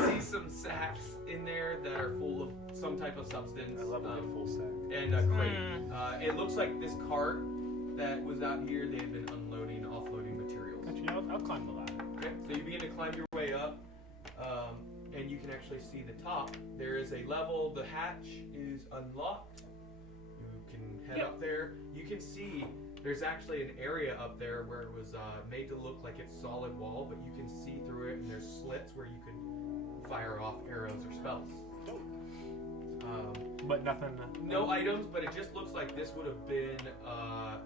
see some sacks in there that are full of some type of substance. I love a good full sack. And a crate. It looks like this cart that was out here, they had been unloading, offloading materials. Actually, I'll climb the ladder. Okay, so you begin to climb your way up, and you can actually see the top. There is a level, the hatch is unlocked. You can head up there. You can see there's actually an area up there where it was made to look like it's solid wall, but you can see through it, and there's slits where you can fire off arrows or spells. But nothing. No items, but it just looks like this would have been a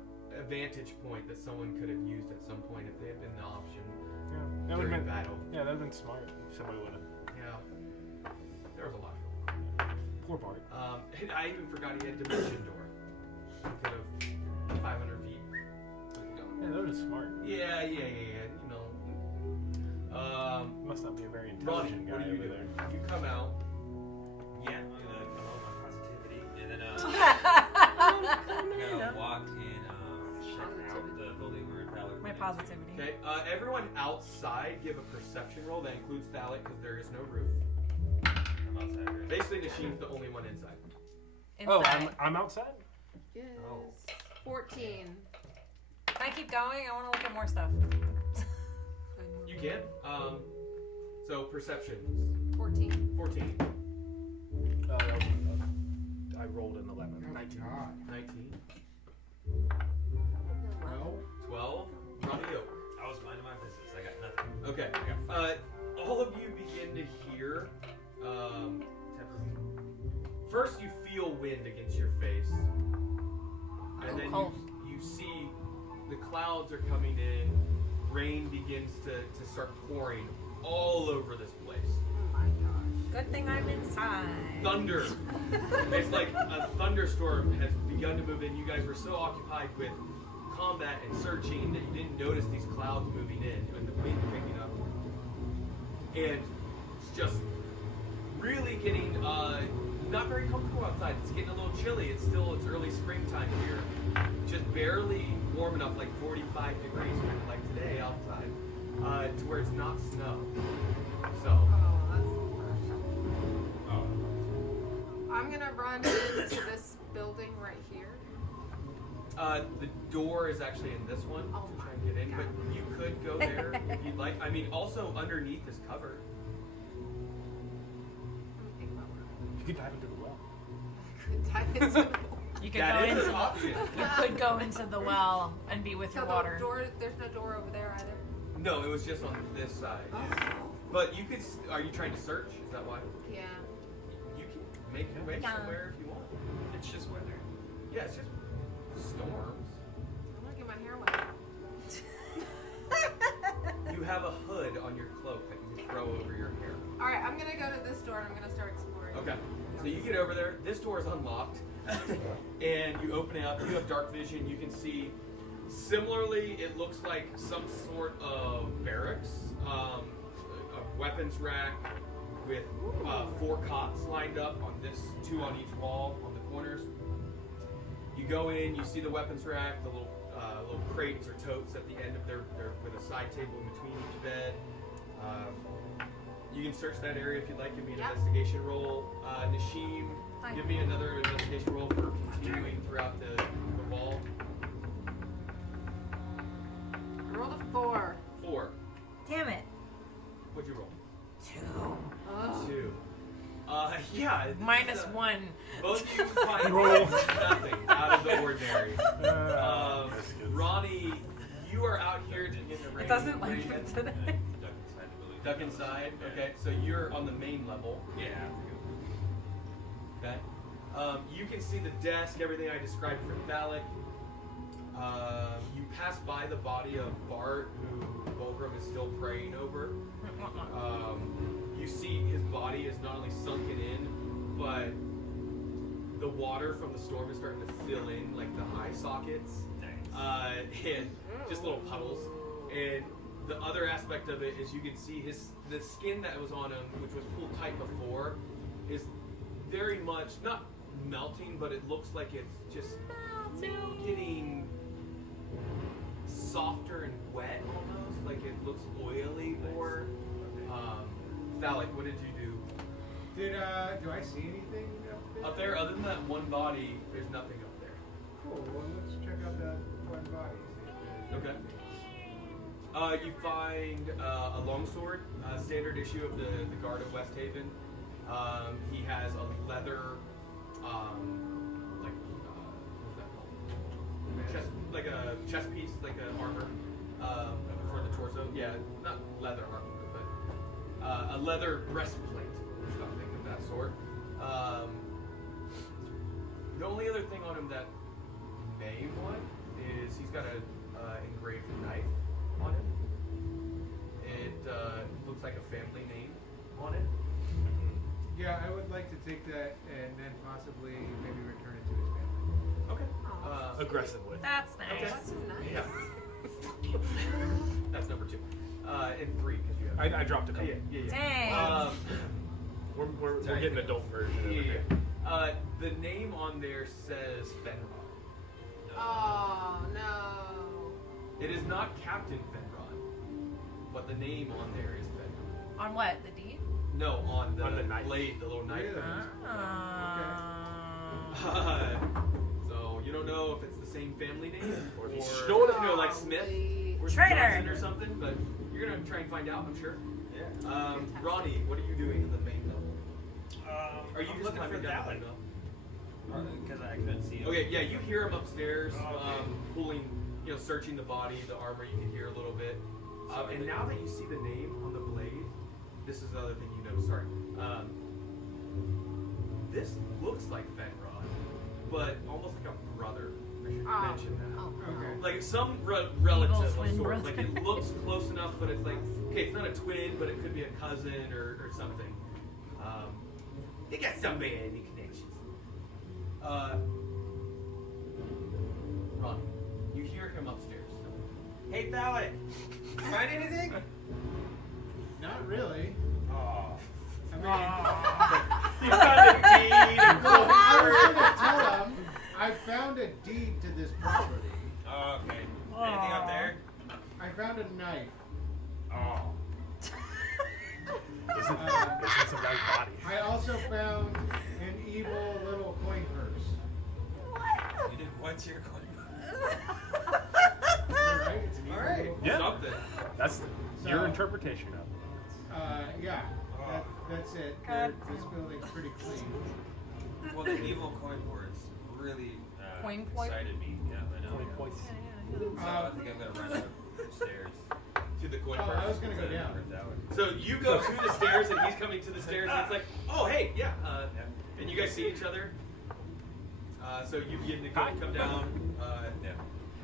vantage point that someone could have used at some point if they had been the option Yeah, that would during have been. battle. Yeah, that would have been smart if somebody would have. Yeah, there was a lot going on. Poor Bart. And I even forgot he had dimension door. He could have 500 feet. Yeah, that would have been smart. Yeah. You know. Must not be a very Ronnie, intelligent what guy are you over doing? there. You come out. Yeah, I'm gonna come out my positivity, and then I'm gonna walk and check out the building where Valor. My positivity. Okay. Everyone outside give a perception roll. That includes Thalic because there is no roof. I'm outside. Right? Basically, Nasheen's the only one inside. Oh, Inside. I'm outside? Yes. Oh. 14. Can I keep going? I want to look at more stuff. You can. So perception. 14. 14. I rolled an 11. Oh, 19. God. 19. 12. 12. Ronnie, go. I was minding my business. I got nothing. Okay. All of you begin to hear. First, you feel wind against your face, and then cold. you see the clouds are coming in. Rain begins to start pouring all over this place. Oh my gosh. Good thing I'm inside. Thunder. It's like a thunderstorm has begun to move in. You guys were so occupied with combat and searching that you didn't notice these clouds moving in and the wind picking up. And it's just really getting not very comfortable outside. It's getting a little chilly. It's early springtime here. Just barely warm enough, like 45 degrees, kind of like today outside, to where it's not snow. So. Oh, that's the worst. I'm gonna run into this building right here. The door is actually in this one Oh to try and get in, my but you could go there if you'd like. I mean, also underneath is covered. Let me think about what You could dive into the well. I could dive into the pool. You could That go is into an option. you could go into the well and be with So your the water. door, there's no door over there either. No, it was just on this side. Oh. But you could. Are you trying to search? Is that why? Yeah. You can make your way Yeah. somewhere if you want. It's just weather. Yeah, it's just storms. I'm gonna get my hair wet. You have a hood on your cloak that you can throw over your hair. All right, I'm gonna go to this door and I'm gonna start exploring. Okay. So you get over there. This door is unlocked, and you open it up. You have dark vision. You can see. Similarly, it looks like some sort of barracks, a weapons rack with 4 cots lined up on this, 2 on each wall on the corners. You go in, you see the weapons rack, the little crates or totes at the end of their with a side table in between each bed. You can search that area if you'd like. Give me an investigation roll. Nashim, give me another investigation roll for continuing throughout the wall. I rolled a 4. 4. Damn it. What'd you roll? 2. Oh. 2. Yeah. Minus it's, 1. Both of you find Roll. nothing out of the ordinary. That's good. Ronnie, you are out here to get the rain. It doesn't Where like you it head? today. Duck inside the building. Duck inside. Okay, so you're on the main level. Yeah. Okay. You can see the desk, everything I described for Valak. You pass by the body of Bart, who Volgrim is still praying over. You see his body is not only sunken in, but the water from the storm is starting to fill in like the eye sockets, and just little puddles. And the other aspect of it is you can see the skin that was on him, which was pulled tight before, is very much not melting, but it looks like it's just getting softer and wet almost, like it looks oily more. Valak, what did you do? Do I see anything Up there, other than that one body, there's nothing up there. Cool. Well, let's check out that one body. See if there's Okay. You find a longsword, standard issue of the Guard of Westhaven. He has a leather, what's that called? Like a chest piece, like an armor for the torso. Yeah, not leather armor, but a leather breastplate or something of that sort. The only other thing on him that you may want is he's got a engraved knife on him. It looks like a family name on it. Yeah, I would like to take that and then possibly maybe return it to his family. Okay. Aggressively. That's nice. Okay. That's nice. Yeah. That's number 2. And 3 because you have. I dropped a couple. Yeah. Dang. We're getting adult version of it. Yeah. The name on there says Fenron. Oh no. It is not Captain Fenron, but the name on there is Fenron. On what? The deed? No, on the knife. blade, the little knife. Really? So you don't know if it's the same family name Or or if he's stolen it. like Smith or Traitor. Johnson or something, but you're gonna try and find out, I'm sure. Yeah. Ronnie, what are you doing in the main level? Are you I'm just looking for climbing down the Dalek? window? Because I couldn't see him. Okay, yeah, you hear him upstairs, Okay. pulling, searching the body, the armor. You can hear a little bit. And now that you see the name on the blade, this is the other thing you know. Sorry. This looks like Fenron, but almost like a brother. I should mention that. Oh. Okay. Like some relative of twin sorts. brother. Like it looks close enough, but it's like, okay, it's not a twin, but it could be a cousin or something. They got some any connections. Ron, you hear him upstairs. Hey, Thalik. Find anything? Not really. Oh. I mean, You found a deed and well, I was gold. gonna tell him I found a deed to this property. Oh, okay. Anything up there? I found a knife. Oh. Isn't some guy's body? I also found an evil little coin purse. You did what's your coin? Right? It's an evil Alright. little coin Yeah. Something. That's So- your interpretation of it. Yeah, that's it. God. This building's pretty clean. Well, the evil coin boards really Coin point? excited me. Yeah, I know. Coin points. So I think I'm gonna run up the stairs. To the coin Oh, purse. I was gonna go down. So you go to the stairs and he's coming to the stairs and it's like, oh hey, yeah. And you guys see each other. So you begin to come down. Yeah.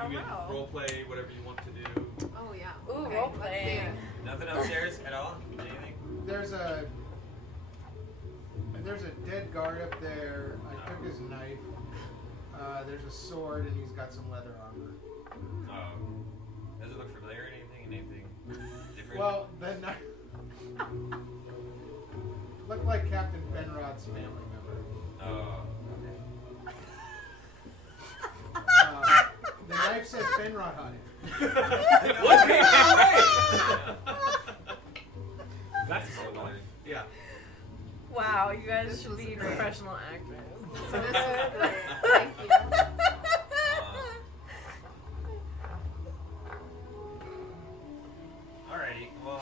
You can Hello. role play whatever you want to do. Oh yeah. Ooh, Okay, role let's see playing. it. Nothing upstairs at all? Anything? There's a dead guard up there. I took his knife. There's a sword and he's got some leather armor. Does it look familiar? Anything different? Well, the knife looked like Captain Fenrod's family member. Oh. The knife says Fenrod on it. What? That's So so weird. Yeah. Wow, you guys This should was be great. professional actors. So this is great. Thank you. Alrighty. Well,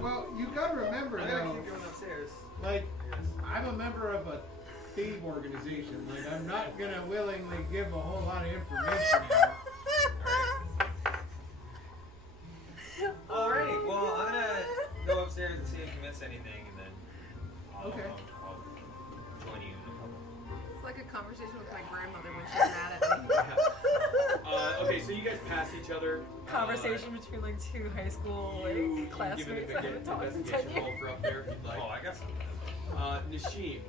Well, you gotta remember I'm gonna though, keep going upstairs. like I'm a member of a thief organization. Like I'm not gonna willingly give a whole lot of information out. Alrighty. Well, I'm gonna go upstairs and see if you miss anything, and then I'll join you in a couple. It's like a conversation with my grandmother when she's mad at me. Okay, so you guys pass each other. Conversation between like two high school You like can give classmates an that haven't talked in 10 investigation years. roll for up there if you'd like. Oh, I got something. Nashim,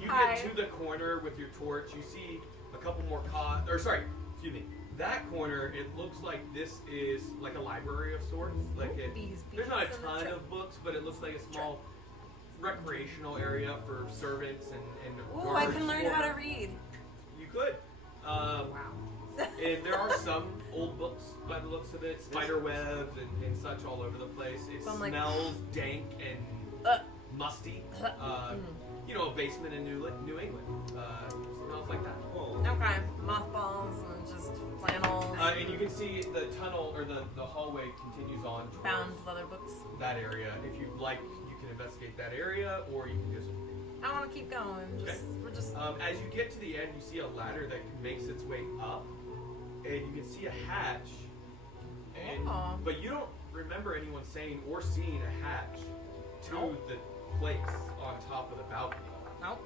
you Hi. get to the corner with your torch. You see a couple more excuse me. That corner, it looks like this is like a library of sorts. Like there's not a ton of books, but it looks like a small recreational area for servants and Ooh, I guards can learn for- how to read. You could. Wow. And there are some old books by the looks of it, spider webs and such all over the place. It So I'm like- smells dank and musty. You know, a basement in New England. Smells like that. Okay, mothballs and just flannels. And you can see the tunnel or the hallway continues on towards Bound leather books. that area. If you'd like, you can investigate that area, or you can just. I want to keep going. We're just. As you get to the end, you see a ladder that makes its way up, and you can see a hatch. And Oh. but you don't remember anyone saying or seeing a hatch to the place on top of the balcony. Nope.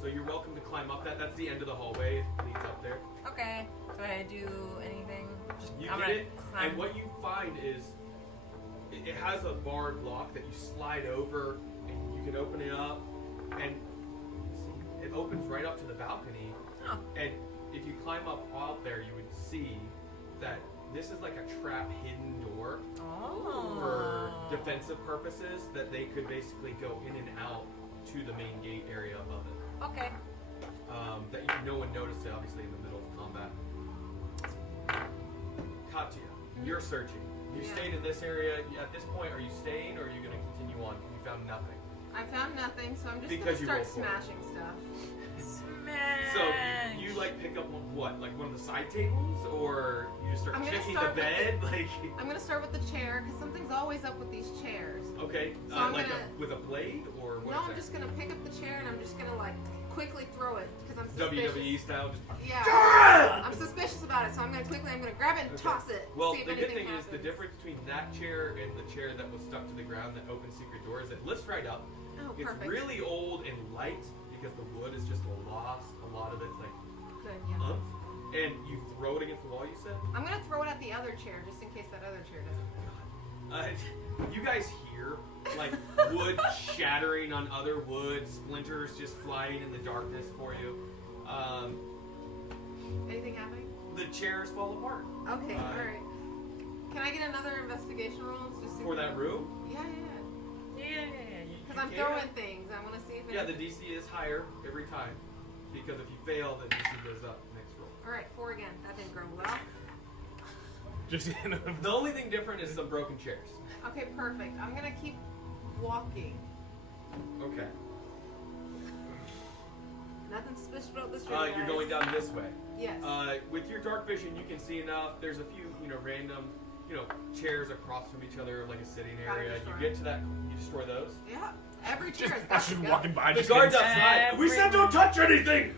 So you're welcome to climb up that. That's the end of the hallway. It leads up there. Okay. Do I do anything? Just, You I'm get gonna it, climb. and what you find is it has a barred lock that you slide over, and you can open it up, and it opens right up to the balcony. Oh. And if you climb up out there, you would see that this is like a trap hidden door Oh. for defensive purposes, that they could basically go in and out to the main gate area above it. Okay. That no one noticed it, obviously, in the middle of combat. Katya, you're searching. You Yeah. stayed in this area. At this point, are you staying, or are you going to continue on? You found nothing. I found nothing, so I'm just Because you gonna rolled start for it. smashing stuff. Smash. So you like pick up what, like one of the side tables, or you just start I'm gonna kicking the start with bed, like? I'm gonna start with the chair because something's always up with these chairs. Okay, So I'm like gonna- with a blade, or what? No, I'm exactly? just gonna pick up the chair and I'm just gonna like quickly throw it because I'm suspicious. WWE style. Just Yeah. I'm suspicious about it, so I'm gonna grab it and Okay. toss it. Well, see if the good anything thing is the happens. difference between that chair and the chair that was stuck to the ground that opens secret doors, it lifts right up. Oh, It's perfect. really old and light because the wood is just lost. A lot of it's like Good, yeah. and you throw it against the wall. You said. I'm gonna throw it at the other chair just in case that other chair doesn't. You guys hear like wood shattering on other wood, splinters just flying in the darkness for you. Anything happening? The chairs fall apart. Okay, alright. Can I get another investigation roll? Just For that room? Yeah. Yeah. Because I'm throwing things. I want to see if Yeah, the DC is higher every time. Because if you fail, the DC goes up next roll. Alright, 4 again. That didn't grow well. Just The only thing different is some broken chairs. Okay, perfect. I'm gonna keep walking. Okay. Nothing suspicious about this room. You're going down this way. Yes. With your dark vision, you can see enough. There's a few, random, chairs across from each other, like a sitting area. You get to that, you destroy those. Yeah. Every chair has I got should to be go. walking by. The just guards getting- outside. We said don't touch anything.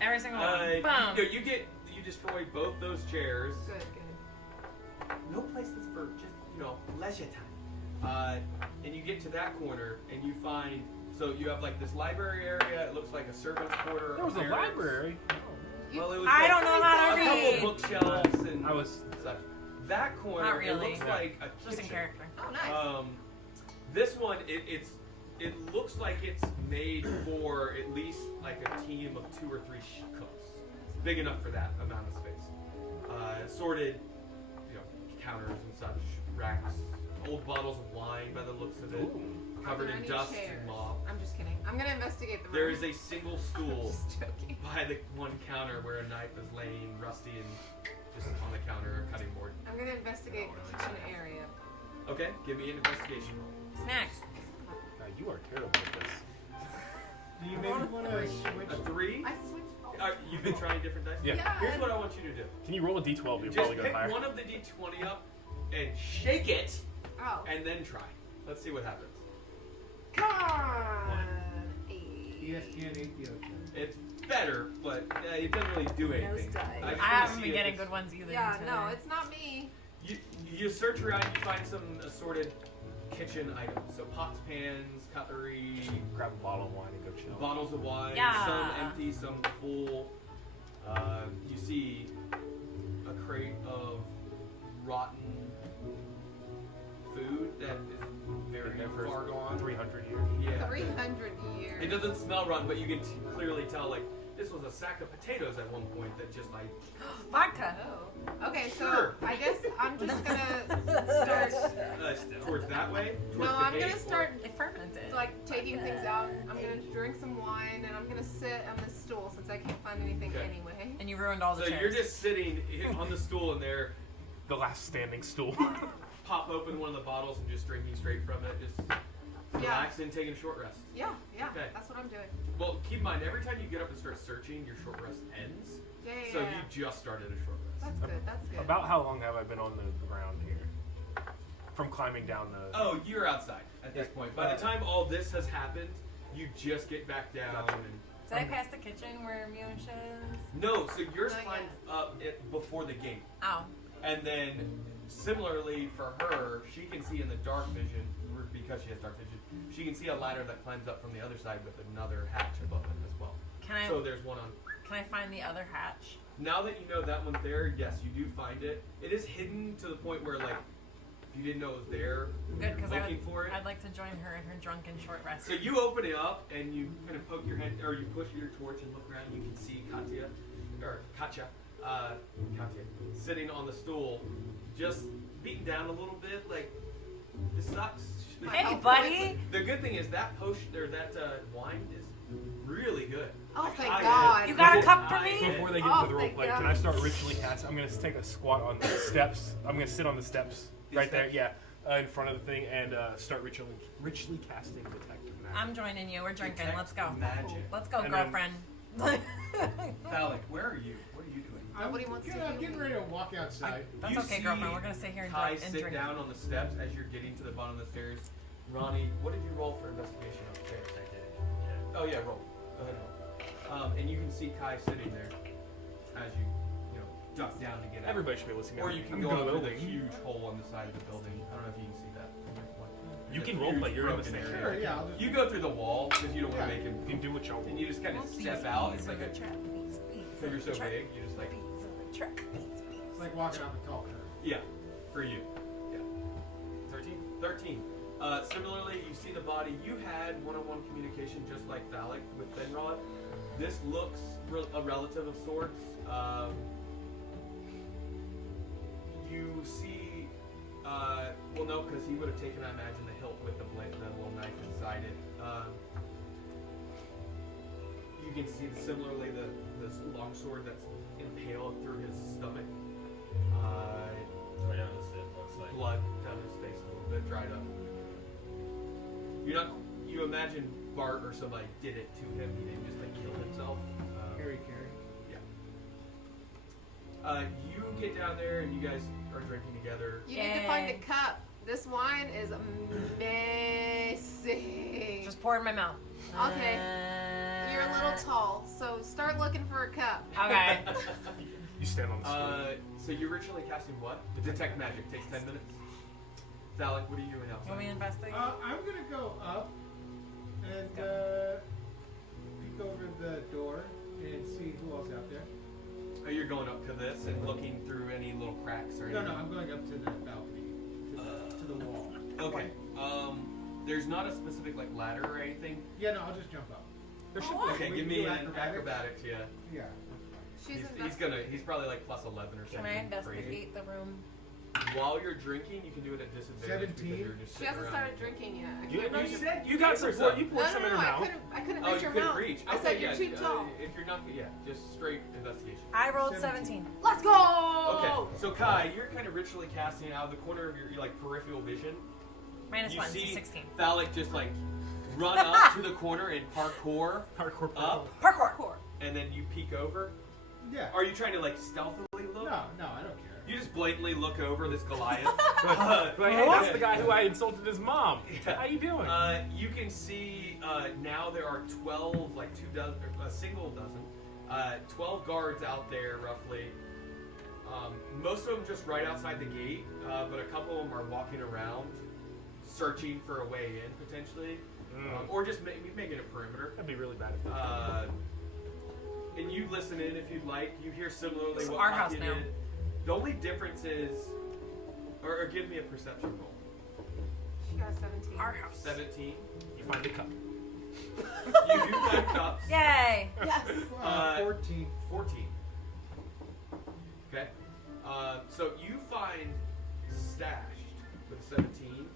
Every single one. Boom. You destroy both those chairs. Good. No places for just leisure time. And you get to that corner and you find. So you have like this library area. It looks like a servant's quarter. There was a barracks. library. Well, it was I like don't know how to a read. couple bookshelves and I was- such. That corner, Not really. it looks like a Just in kitchen. character. Oh, nice. This one, it looks like it's made for at least like a team of 2 or 3 cooks. Big enough for that amount of space. Sorted, counters and such, racks, old bottles of wine by the looks of it, covered Are there in any dust chairs? and moss. I'm just kidding. I'm gonna investigate the room. There is a single stool Just joking. by the one counter where a knife is laying rusty and just on the counter, a cutting board. I'm gonna investigate the kitchen area. Okay, give me an investigation roll. Snacks. You are terrible at this. Do you maybe want to switch? A 3? I switched. You've been trying different dice? Yeah. Here's what I want you to do. Can you roll a d12? You're Just probably going pick higher. one of the d20 up and shake it, Oh. and then try. Let's see what happens. Come on. 8. ESPN 8 the It's better, but it doesn't really do anything. Nosedive. just I wanna haven't see been if getting it's- good ones either. Yeah, today. no, it's not me. You search around, you find some assorted kitchen items. So pots, pans, cutlery, Grab a bottle of wine and go chill. bottles of wine, Yeah. some empty, some full. You see a crate of rotten food that is very Been there for far gone. 300 years. Yeah. 300 years. It doesn't smell rotten, but you can clearly tell like this was a sack of potatoes at one point that just like Vodka. Oh. Okay, so Sure. I guess I'm just gonna start. towards that way. Towards No, the I'm gate, gonna or- start It fermented. like taking things out. I'm gonna drink some wine and I'm gonna sit on this stool since I can't find anything Okay. anyway. And you ruined all the So chairs. you're just sitting on the stool and there, The last standing stool. pop open one of the bottles and just drinking straight from it, just relaxing, taking a short rest. Yeah, Okay. that's what I'm doing. Well, keep in mind, every time you get up and start searching, your short rest ends. Yeah. So you just started a short rest. That's good. That's good. About how long have I been on the ground here? From climbing down the... Oh, you're outside at this point. By the time all this has happened, you just get back down. Gotcha. And Did I pass the kitchen where Musha is? no, so yours Not climbs up before the gate. Oh. And then, similarly for her, she can see in the dark vision, because she has dark vision, she can see a ladder that climbs up from the other side with another hatch above it as well. Can I? So there's one on. Can I find the other hatch? Now that you know that one's there, yes, you do find it. It is hidden to the point where, like, if you didn't know it was there, Good, because looking for it. I'd like to join her in her drunken short rest. So you open it up and you kind of poke your head, or you push your torch and look around. You can see Katya, sitting on the stool, just beaten down a little bit. Like, this sucks. Hey, buddy. The good thing is that potion or that wine is really good. Oh, Like, thank high God. end. You got a It's cup for high me? end. Before they get Oh, into the thank roleplay, God. can I start ritually casting? I'm going to take a squat on the steps. I'm going to sit on the steps These right there, steps? yeah, in front of the thing, and start ritually casting detective magic. I'm joining you. We're drinking. Detect Let's go. magic. Let's go, And then- girlfriend. Phallic, where are you? What are you doing? Nobody wants to I'm do getting ready to walk outside. That's You okay, see girlfriend. We're gonna sit here and Kai drink. And sit drink. down on the steps as you're getting to the bottom of the stairs. Ronnie, what did you roll for investigation upstairs? I did. Yeah. Oh yeah, roll. Go ahead, roll. And you can see Kai sitting there as you duck down to get out. Everybody should be able to see me. Or you can I'm go good up to the building. huge hole on the side of the building. I don't know if you can see that from your point. You There's can a roleplay, huge you're in the broken same area. Sure, yeah. I'll just, You go through the wall because you don't want to Yeah. make him. You can do what y'all And you just kind of step out. It's like a. So you're so big, you just like. it's like walking off a tall curb. Yeah, for you. Yeah. 13? 13. Similarly, you see the body. You had one-on-one communication just like Phallic with Fenrod. This looks a relative of sorts. You see, well, no, because he would have taken, I imagine, the hilt with the blade, the little knife inside it. You can see similarly the long sword that's impaled through his stomach. Right down his hip, looks like. Blood down his face, a little bit dried up. You imagine Bart or somebody did it to him. He didn't just like kill himself. Carry. Yeah. You get down there and you guys are drinking together. You need to find a cup. This wine is amazing. Just pour it in my mouth. Okay. You're a little tall, so start looking for a cup. Okay. You stand on the stool. So you're ritually casting what? Detect magic. Takes 10 minutes. Alec, what are you doing You want me outside? to investigate? I'm gonna go up and peek over the door and see who else out there. Oh, you're going up to this and looking through any little cracks or anything? No, I'm going up to the balcony, to the wall. Okay. There's not a specific like ladder or anything. Yeah, no, I'll just jump up. There should Okay, We give can me do an acrobatics? acrobatics. Yeah. Yeah. He's probably like plus 11 or Can something. I Crazy. investigate the room? While you're drinking, you can do it at disadvantage. 17? Because you're just She sitting hasn't around. started drinking yet. I You can't reach her. said You got some. some. You poured some in her mouth. I couldn't Oh, reach you her couldn't mouth. reach. I said you're too tall. If you're not, just straight investigation. I rolled 17. 17. Let's go! Okay, so Kai, you're kind of ritually casting it out of the corner of your like peripheral vision. Minus You 1, so see 16. Thalic just like run up to the corner and parkour Hardcore. up, Parkour. and then you peek over. Yeah. Are you trying to like stealthily look? No, I don't care. You just blatantly look over this Goliath. Like, hey, that's the guy who I insulted his mom. Yeah. How you doing? You can see now there are 12, like 2 dozen, or a single dozen, 12 guards out there roughly. Most of them just right outside the gate, but a couple of them are walking around, searching for a way in potentially, or just making a perimeter. That'd be really bad if that. And you listen in if you'd like. You hear similarly It's what our Katya house now. did. The only difference is, or give me a perception roll. She got a 17. Our house. 17. You find a cup. You do find cups. Yay! Yes. 14. 14. Okay. So you find stashed with a 17.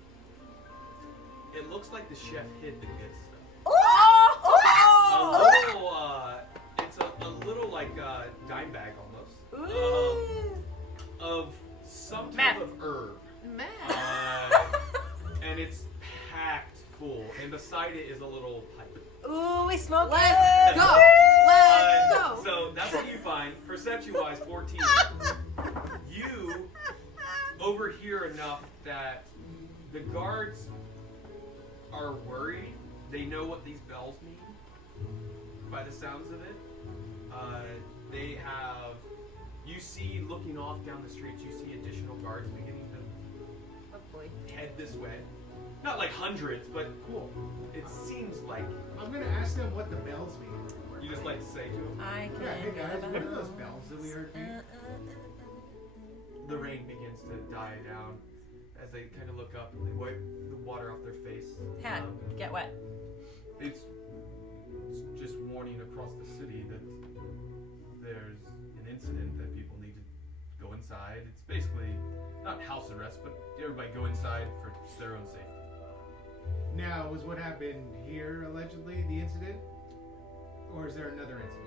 It looks like the chef hid the good stuff. A little, it's a little like dime bag almost. Of some type Meth. of herb. Man. And it's packed full. And beside it is a little pipe. Ooh, we smoke Let's it. go. Let's go. So that's what you find. Perception-wise, 14. You overhear enough that the guards are worried. They know what these bells mean by the sounds of it. They have... You see, looking off down the streets, you see additional guards beginning to Oh boy. head this way. Not like hundreds, but cool. It seems like... I'm gonna ask them what the bells mean. You just like to say to them. I can Yeah, hey guys, get what are about- those bells that we heard? The rain begins to die down as they kind of look up and they wipe the water off their face. Hat, get wet. It's just warning across the city that there's an incident that people need to go inside. It's basically not house arrest, but everybody go inside for their own safety. Now, was what happened here allegedly the incident? Or is there another incident?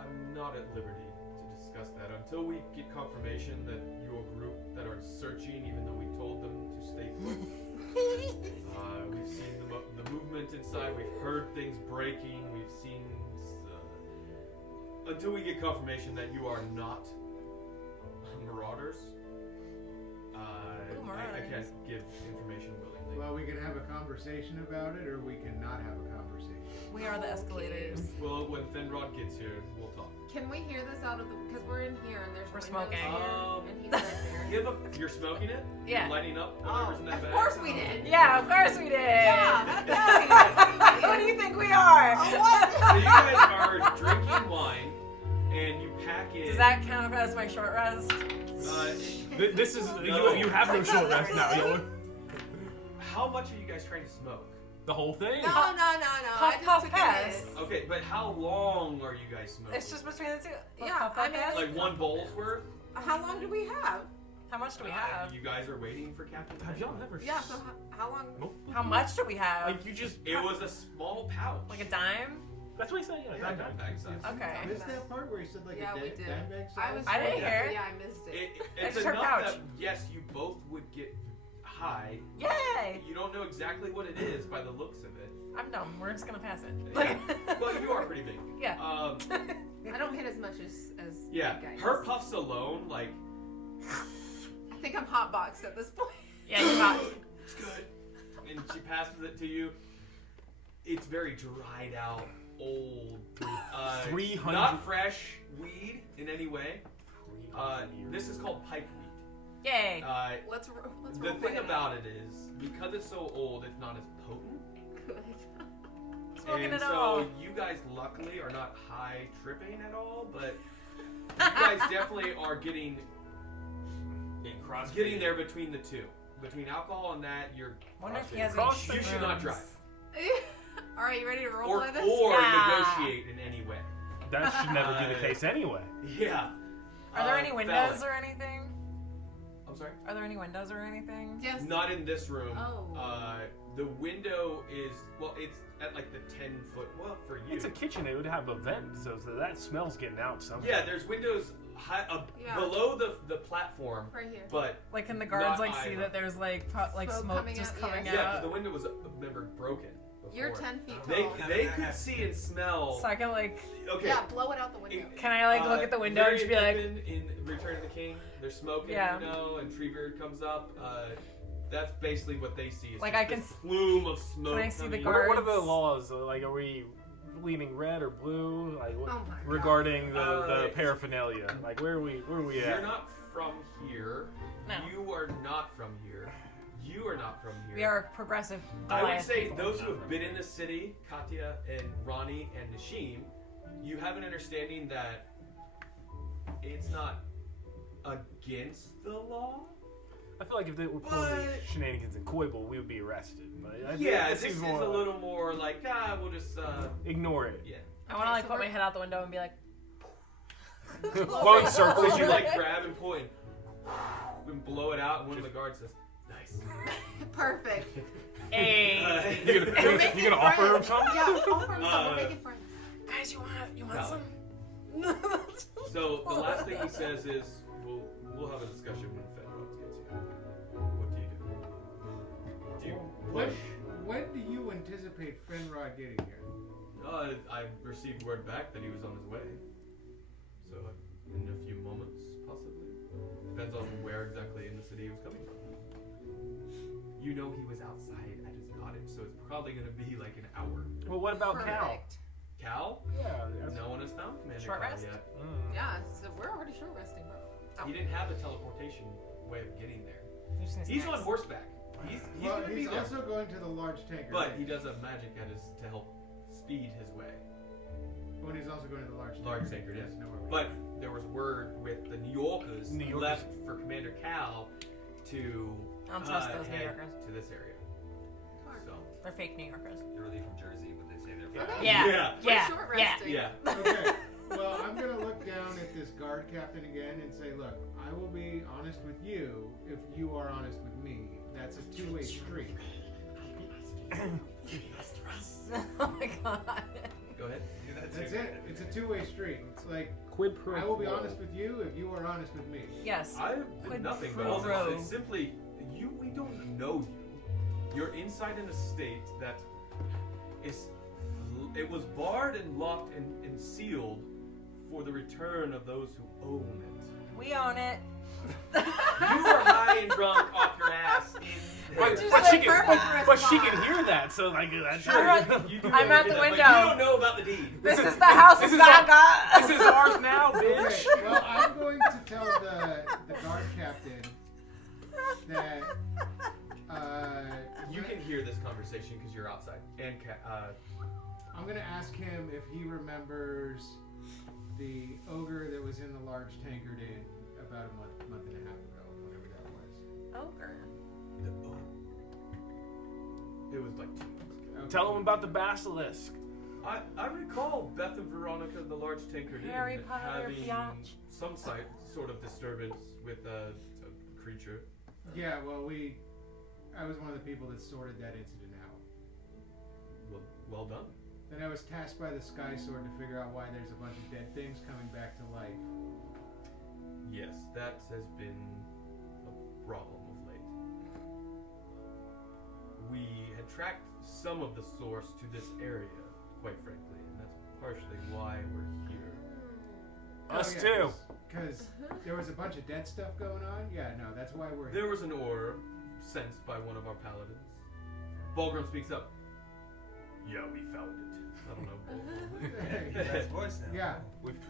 I'm not at liberty to discuss that until we get confirmation that your group that are searching, even though we told them to stay put. We've seen the movement inside. We've heard things breaking. We've seen. Until we get confirmation that you are not marauders, I can't give information willingly. Well, we can have a conversation about it, or we can not have a conversation. We are the escalators. Well, when Fenrod gets here, we'll talk. Can we hear this out of the... Because we're in here and there's We're windows smoking. here, and he's right there. You're smoking it? Yeah. You're lighting up whatever's in that Of bag? course we did. Yeah, of course we did. Yeah, that's Who do you think we are? So you guys are drinking wine, and you pack in... Does that count as my short rest? This is No. you have no short rest now. Yo. How much are you guys trying to smoke? The whole thing? No. I Puff, just puff, took pass. it. Okay, but how long are you guys smoking? It's just between the two. Yeah, Puff, I puff, mean, pass. like one bowl's worth. How long do we have? How much do we have? You guys are waiting for Captain. Have y'all never? Yeah, so how long? Nope. How much do we have? Like you just. It was a small pouch. Like a dime? That's what he said. Yeah. Yeah, that bag size. Okay. Missed that part where he said like Yeah, a we did. dime bag size? I was. I didn't told, hear it. Yeah, I missed it. It's Extra enough pouch. that yes, you both would get high. Yay! You don't know exactly what it is by the looks of it. I'm dumb. We're just gonna pass it. Yeah. Well, you are pretty big. Yeah. I don't hit as much as Yeah. you guys. Her puffs alone, like, I think I'm hotboxed at this point. Yeah, you got it's good. And she passes it to you. It's very dried out, old, 300 not fresh weed in any way. This is called pipe weed. Yay. Let's The roll thing it about it is, because it's so old, it's not as potent. Good. Smoking And it so all. you guys luckily are not high tripping at all, but you guys definitely are getting there between the two. Between alcohol and that, you're Wonder if he has Cross any you should not drive. All right, you ready to roll Or play this? Yeah. negotiate in any way. That should never be the case anyway. Yeah. Are there any windows valid. or anything? I'm sorry? Are there any windows or anything? Yes. Not in this room. Oh. The window is, well, it's at like the 10-foot, well, for you. It's a kitchen. It would have a vent, so that smell's getting out somehow. Yeah, there's windows high, Yeah. below the platform, Right here. but Like, can the guards Not like see either. that there's like Smoke smoke coming just out, coming yes. yeah, 'cause out? the window was never broken before. You're 10 feet They tall. could see and smell. So I can like, Okay. Yeah, blow it out the window. can I like look at the window and just be like, in Return of the King, they're smoking, Yeah. you know, and Treebeard comes up. That's basically what they see. Is Like, just I can this plume of smoke. I see the coming. guard- What are the laws? Like, are we leaning red or blue? Like, what, Oh my God. regarding the Uh, paraphernalia? Like, where are we You're at? not from here. No. You are not from here. You are not from here. we are progressive. I would Goliath say people. those who have been in the city, Katya and Ronnie and Nashim, you have an understanding that it's not against the law. I feel like if they were pulling these But- shenanigans in Koibel, we would be arrested. But I think Yeah, this this is seems a more little more like, we'll just, ignore it. yeah. I want to like so put my we're- head out the window and be like, Go in circles. So you like grab and point and blow it out, and one of the guards says, "Nice." Perfect. hey, You gonna, Make you gonna it offer him friends. something? Yeah, offer him something. Make it friends. guys, you want No. some? So the last thing he says is, "We'll have a discussion when Fedrox gets here." What do you do? Do you push? When do you anticipate Fenrod getting here? I received word back that he was on his way. So in a few moments, possibly. Depends on where exactly in the city he was coming from. You know he was outside at his cottage, so it's probably going to be like an hour. Well, what about Cal? Perfect. Cal? Yeah. that's- No one has found Commander Short Cal rest? yet. Mm. Yeah, so we're already short resting, bro. He didn't have a teleportation way of getting there. You just need He's on snacks. horseback. He's Well, going to be he's there. also going to the large tanker. But he does have magic at his to help speed his way. When he's also going to the large Tanker, yes. There's nowhere But there was word with the New Yorkers, New Yorkers. left for Commander Cal to I don't trust those New head Yorkers. to this area. So They're fake New Yorkers. They're really from Jersey, but they say they're from. Okay. Yeah. Yeah. We're Yeah. short Yeah. resting. yeah. Okay. Well, I'm going to look down at this guard captain again and say, look, I will be honest with you if you are honest with me. That's a two-way street. Oh my god. Go ahead. That's it. It's a two-way street. It's like, Quid pro I will be quo. honest with you if you are honest with me. Yes. I've been Quid nothing but pro honest. quo. It's simply we don't know you. You're inside in a state that it was barred and locked and sealed for the return of those who own it. We own it. You were high and drunk off your ass in But, Just but, like she can, perfect but she response. can hear that, so like that's Sure, I'm at- you do I'm know at you the did that, window. But you don't know about the deed. This is the house this of is our- Gaga. This is ours now, bitch. Okay, well, I'm going to tell the guard captain that You can hear this conversation because you're outside. And I'm going to ask him if he remembers the ogre that was in the large tankard inn about a month and a half ago, whatever that was. Ogre. it was like 2 months ago. Tell them about the basilisk. I recall Beth and Veronica, the large tankard, Harry Inn, Potter, having biatch. some sort of disturbance with a creature. Yeah, well, I was one of the people that sorted that incident out. Well done. Then I was tasked by the Sky Sword to figure out why there's a bunch of dead things coming back to life. Yes, that has been a problem of late. We had tracked some of the source to this area, quite frankly, and that's partially why we're here. Us yeah, too. Because there was a bunch of dead stuff going on? Yeah, no, that's why we're There here. was an orb sensed by one of our paladins. Bulgrim speaks up. Yeah, we found it. I don't know. Yeah, his voice now. Yeah,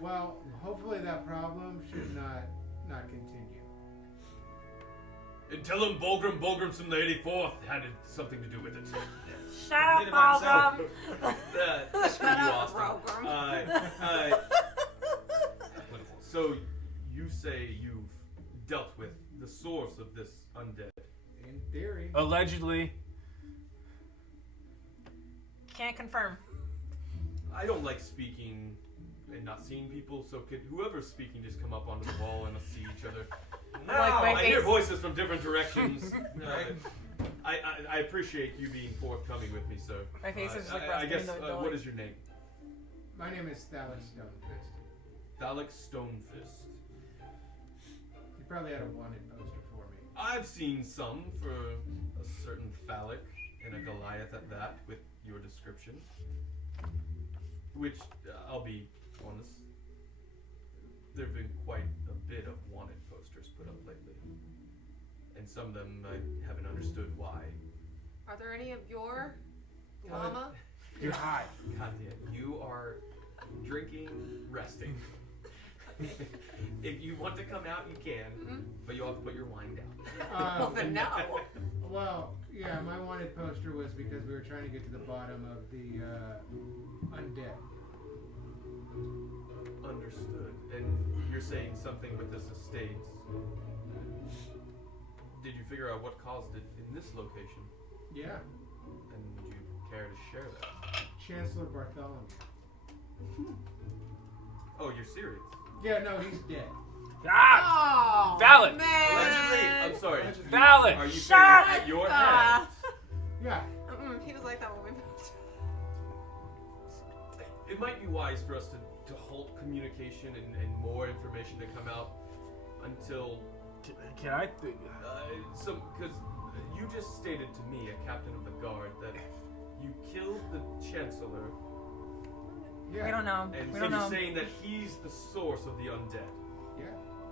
well, hopefully that problem should not continue. And tell him Bulgrim from the 84th had something to do with it. Shut up, Bulgrim. Shut up, Bulgrim. So, you say you've dealt with the source of this undead? In theory. Allegedly. Can't confirm. I don't like speaking and not seeing people, so could whoever's speaking just come up onto the wall and let's see each other? No, Like I my hear face. voices from different directions. I appreciate you being forthcoming with me, sir. My face is just like I guess, rusting the what is your name? My name is Thalix Stonefist. Thalix Stonefist. You probably had a wanted poster for me. I've seen some for a certain phallic and a Goliath at that, with your description. Which, I'll be honest, there have been quite a bit of wanted posters put up lately. And some of them I haven't understood why. Are there any of your llama? You're high. God damn, you are drinking, resting. If you want to come out, you can, but you'll have to put your wine down. Well, then no. Well, yeah, my wanted poster was because we were trying to get to the bottom of the undead. Understood. And you're saying something with this estate. Did you figure out what caused it in this location? Yeah, And would you care to share that? Chancellor Bartholomew. Oh, you're serious? Yeah, no, he's dead. Ah! Oh, Valid. man. Allegedly, I'm sorry. Valid. Are you Shut saying at your hand? Yeah. He was like that when we moved. It might be wise for us to halt communication and more information to come out until Can I? because you just stated to me, a captain of the guard, that you killed the chancellor, Yeah. We don't know. and We so don't you're know. saying that he's the source of the undead. Yeah.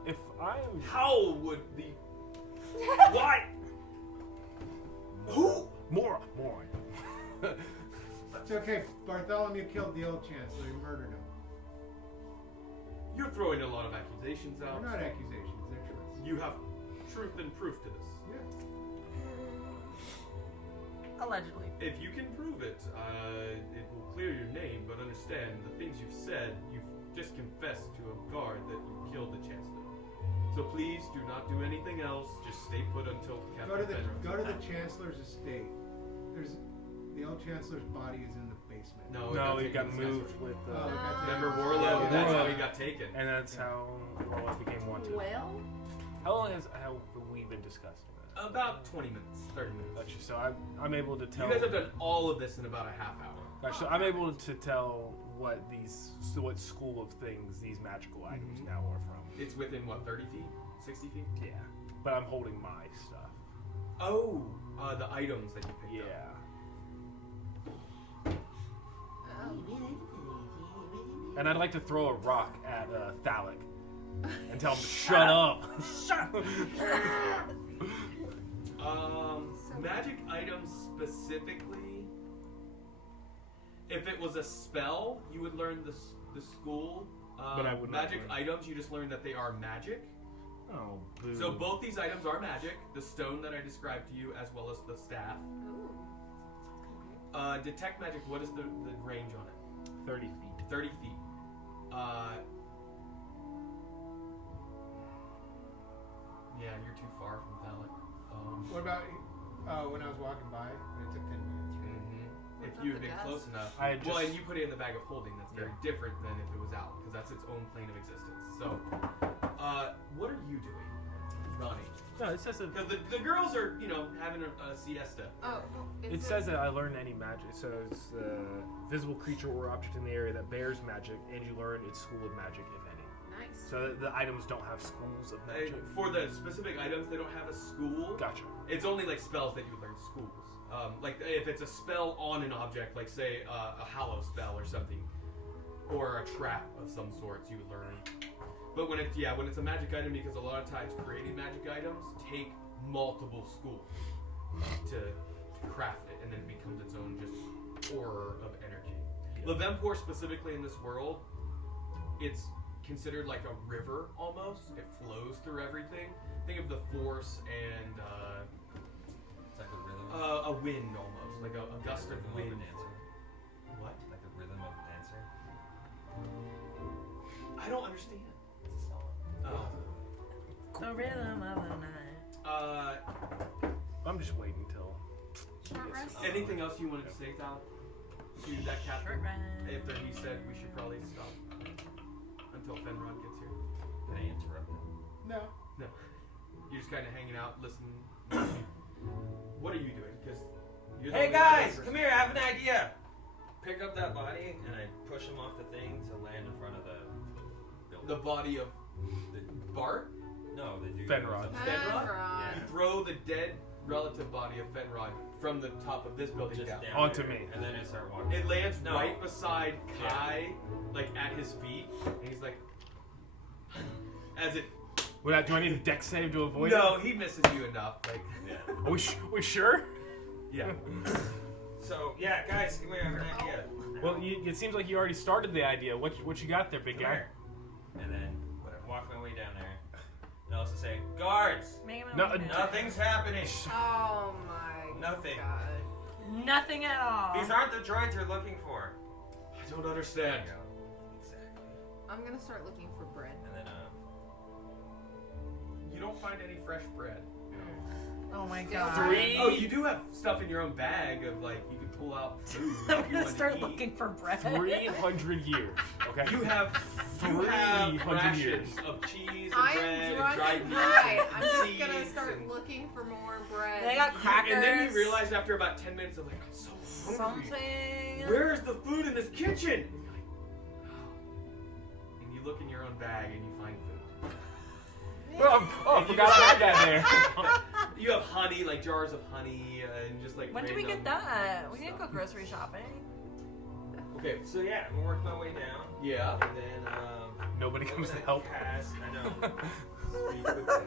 If I am. How would the why? Who? More. It's okay. Bartholomew killed the old chancellor. He murdered him. You're throwing a lot of accusations out. They're not accusations. They're truths. You have truth and proof to this. Yeah. Allegedly. If you can prove it, it will clear your name, but understand, the things you've said, you've just confessed to a guard that you killed the Chancellor. So please do not do anything else, just stay put until Captain Fenrir. Go to the Chancellor's estate. There's the old Chancellor's body is in the basement. No, he got moved with. Oh, it got Remember taken. Warlow? Yeah, That's how Warlow. he got taken. And that's how Warlow became wanted. Well, How long have we been discussing that? About 20 minutes, 30 minutes. Gotcha. So I'm able to tell. You guys have done all of this in about a half hour. Gotcha. So I'm able to tell what school of things these magical items now are from. It's within, what, 30 feet? 60 feet? Yeah, but I'm holding my stuff. Oh, the items that you picked Yeah. up. And I'd like to throw a rock at Thalic and tell him to shut up. Shut up. Magic items specifically. If it was a spell, you would learn the school. But I would not magic learn. items, you just learn that they are magic. Oh, boo. So both these items are magic. The stone that I described to you, as well as the staff. Detect magic. What is the range on it? 30 feet. 30 feet. Yeah, you're too far from Thalic. What about when I was walking by? It took 10 minutes. Right? If Yes. close enough. I had Well, just- and you put it in the bag of holding. That's very different than if it was out, because that's its own plane of existence. So, what are you doing, Ronnie? No, it says that. Because the girls are, having a siesta. Oh, It says that I learn any magic. So it's a visible creature or object in the area that bears magic, and you learn its school of magic, if any. Nice. So the items don't have schools of magic. For the specific items, they don't have a school. Gotcha. It's only like spells that you would learn schools. Like if it's a spell on an object, like say a hallow spell or something, or a trap of some sorts, you would learn. But when it's a magic item, because a lot of times creating magic items take multiple schools to craft it, and then it becomes its own just aura of energy. Levempor specifically in this world, it's considered like a river almost. It flows through everything. Think of the force and It's like a rhythm. a wind almost, like a gust of Rhythm wind. of a dancer. What? Like the rhythm of a dancer. I don't understand. It's a song. The rhythm of the night. I'm just waiting till. Short rest. Anything else you wanted to say, Tal? To that Short captain? rest. After he said we should probably stop until Fenrod gets here. Can I interrupt him? No. No. You're just kind of hanging out, listening. What are you doing? Because Hey guys, come here, I have an idea! Pick up that body, and I push him off the thing to land in front of the building. The body of Bart? No, the dude. Fenrod. Fenrod? Yeah. You throw the dead relative body of Fenrod from the top of this building Just down. down Onto there, me. And then I start walking. It lands No. right beside Kai, like at his feet, and he's like, as it. Do I need a dex save to avoid No, it? he misses you enough. Like, Yeah. Are we sure? yeah. So, yeah, guys, come here, I have an idea. Well, it seems like you already started the idea. What you got there, big Come guy? here. And then walk my way down there. And I also say, guards! Nothing's happening! Oh my Nothing. god. Nothing at all. These aren't the droids you're looking for. I don't understand. Exactly. I'm gonna start looking for bread. And then, You don't find any fresh bread. Oh my Still god. bread. Oh, you do have stuff in your own bag of like you can pull out food. if I'm you gonna wanted to start eat. looking for bread. 300 years. Okay. You have 300 rations years. of cheese and I'm bread and drunk dried and meat high. and I'm just gonna seeds start and- looking for more bread. They got crackers. And then you realize after about 10 minutes of like, I'm so hungry. something. Where's the food in this kitchen? And you're like, oh. And you look in your own bag and you find food. Oh, forgot what I got there. You have honey, like jars of honey, and just like. When did we get random that? We didn't go stuff. grocery shopping. Okay, so yeah, I'm gonna work my way down. yeah. And then, Nobody I'm comes to gonna help. Cast, I know. Speak with Dad.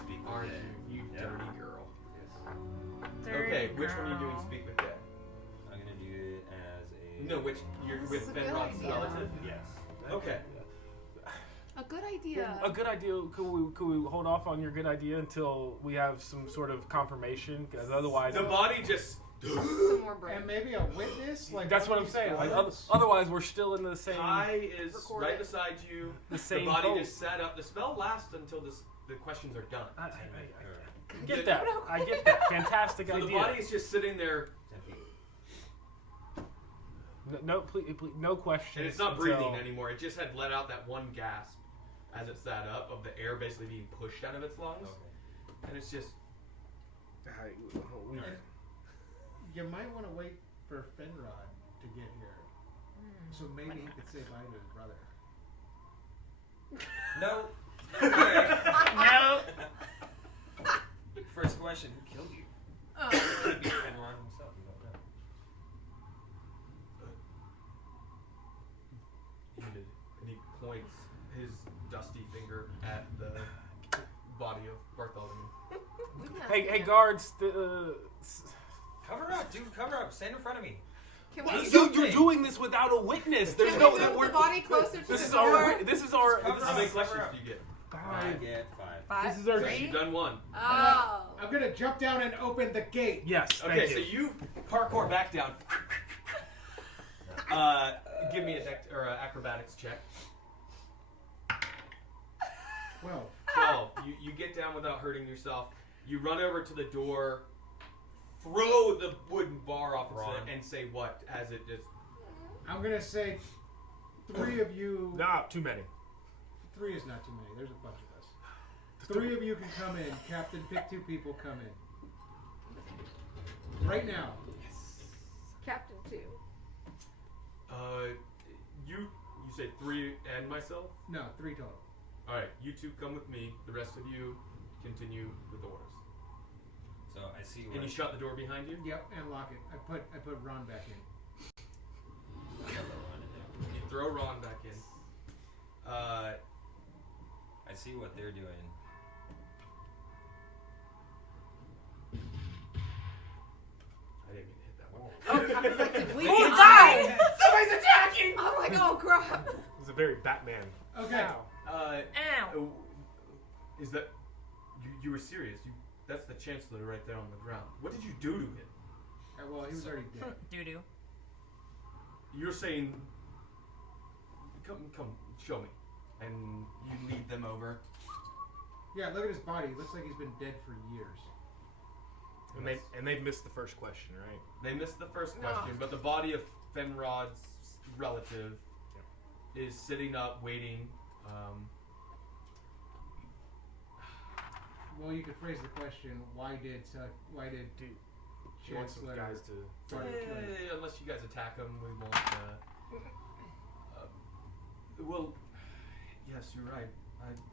Speak with Aren't Dad. you, you Yeah. dirty girl? Dirty Okay, which one are you doing? girl. Speak with Dad. I'm gonna do it as a. No, which you're This with is a good Fenrod's idea. relative. Yes. Okay. A good idea. A good idea. Could we hold off on your good idea until we have some sort of confirmation? Because otherwise, The body just. Some more bread. And maybe a witness? Like that's what one I'm of saying. these Like, guards? otherwise, we're still in the same. Kai is Record right it. beside you. The same body boat. just sat up. The spell lasts until the questions are done. I get that. I get that. Fantastic So the idea. body is just sitting there, 10 feet. No, please, no questions. and it's not until- breathing anymore. It just had let out that one gasp as it sat up of the air basically being pushed out of its lungs, Okay. and it's just. You might want to wait for Fenrod to get here. So maybe he could say bye to his brother. No. Okay. No. First question: who killed you? Oh. Could be Fenrod himself. You don't know. And he points his dusty finger at the body of Bartholomew. Hey, guards! Cover up, dude. Cover up. Stand in front of me. Can we, You're doing this without a witness. There's can no. we move we're- the body closer to This the is door? our. This is our. Cover How up. many Cover questions up. do you get? I get 5. This is our. So you've done one. Oh. I'm gonna jump down and open the gate. Yes. Thank Okay, you. so you parkour back down. Give me a acrobatics check. 12. 12. You get down without hurting yourself. You run over to the door, throw the wooden bar bar off Ron. and say what as it just. I'm gonna say 3 of you. Nah, too many. 3 is not too many. There's a bunch of us. 3 of you can come in. Captain, pick 2 people. Come in. Right now. Captain 2. You say 3 and myself? No, 3 total. All right, you 2 come with me. The rest of you continue with orders. So I see. And you shut the door behind you? Yep, and lock it. I put Ron back in. You throw Ron back in. I see what they're doing. I didn't mean to hit that one. We can die! Somebody's attacking! I'm like, oh crap. It's a very Batman. Okay. Ow. Is that you were serious? That's the Chancellor right there on the ground. What did you do to him? Well, he was already dead. Doo-doo. You're saying, come, show me, and you lead them over. Yeah, look at his body. He looks like he's been dead for years. And they missed the first question, right? They missed the first question, but the body of Fenrod's relative is sitting up, waiting. Well, you could phrase the question: Why did You want some Chancellor guys to. try to kill him? Unless you guys attack him, we won't. Well, yes, you're right.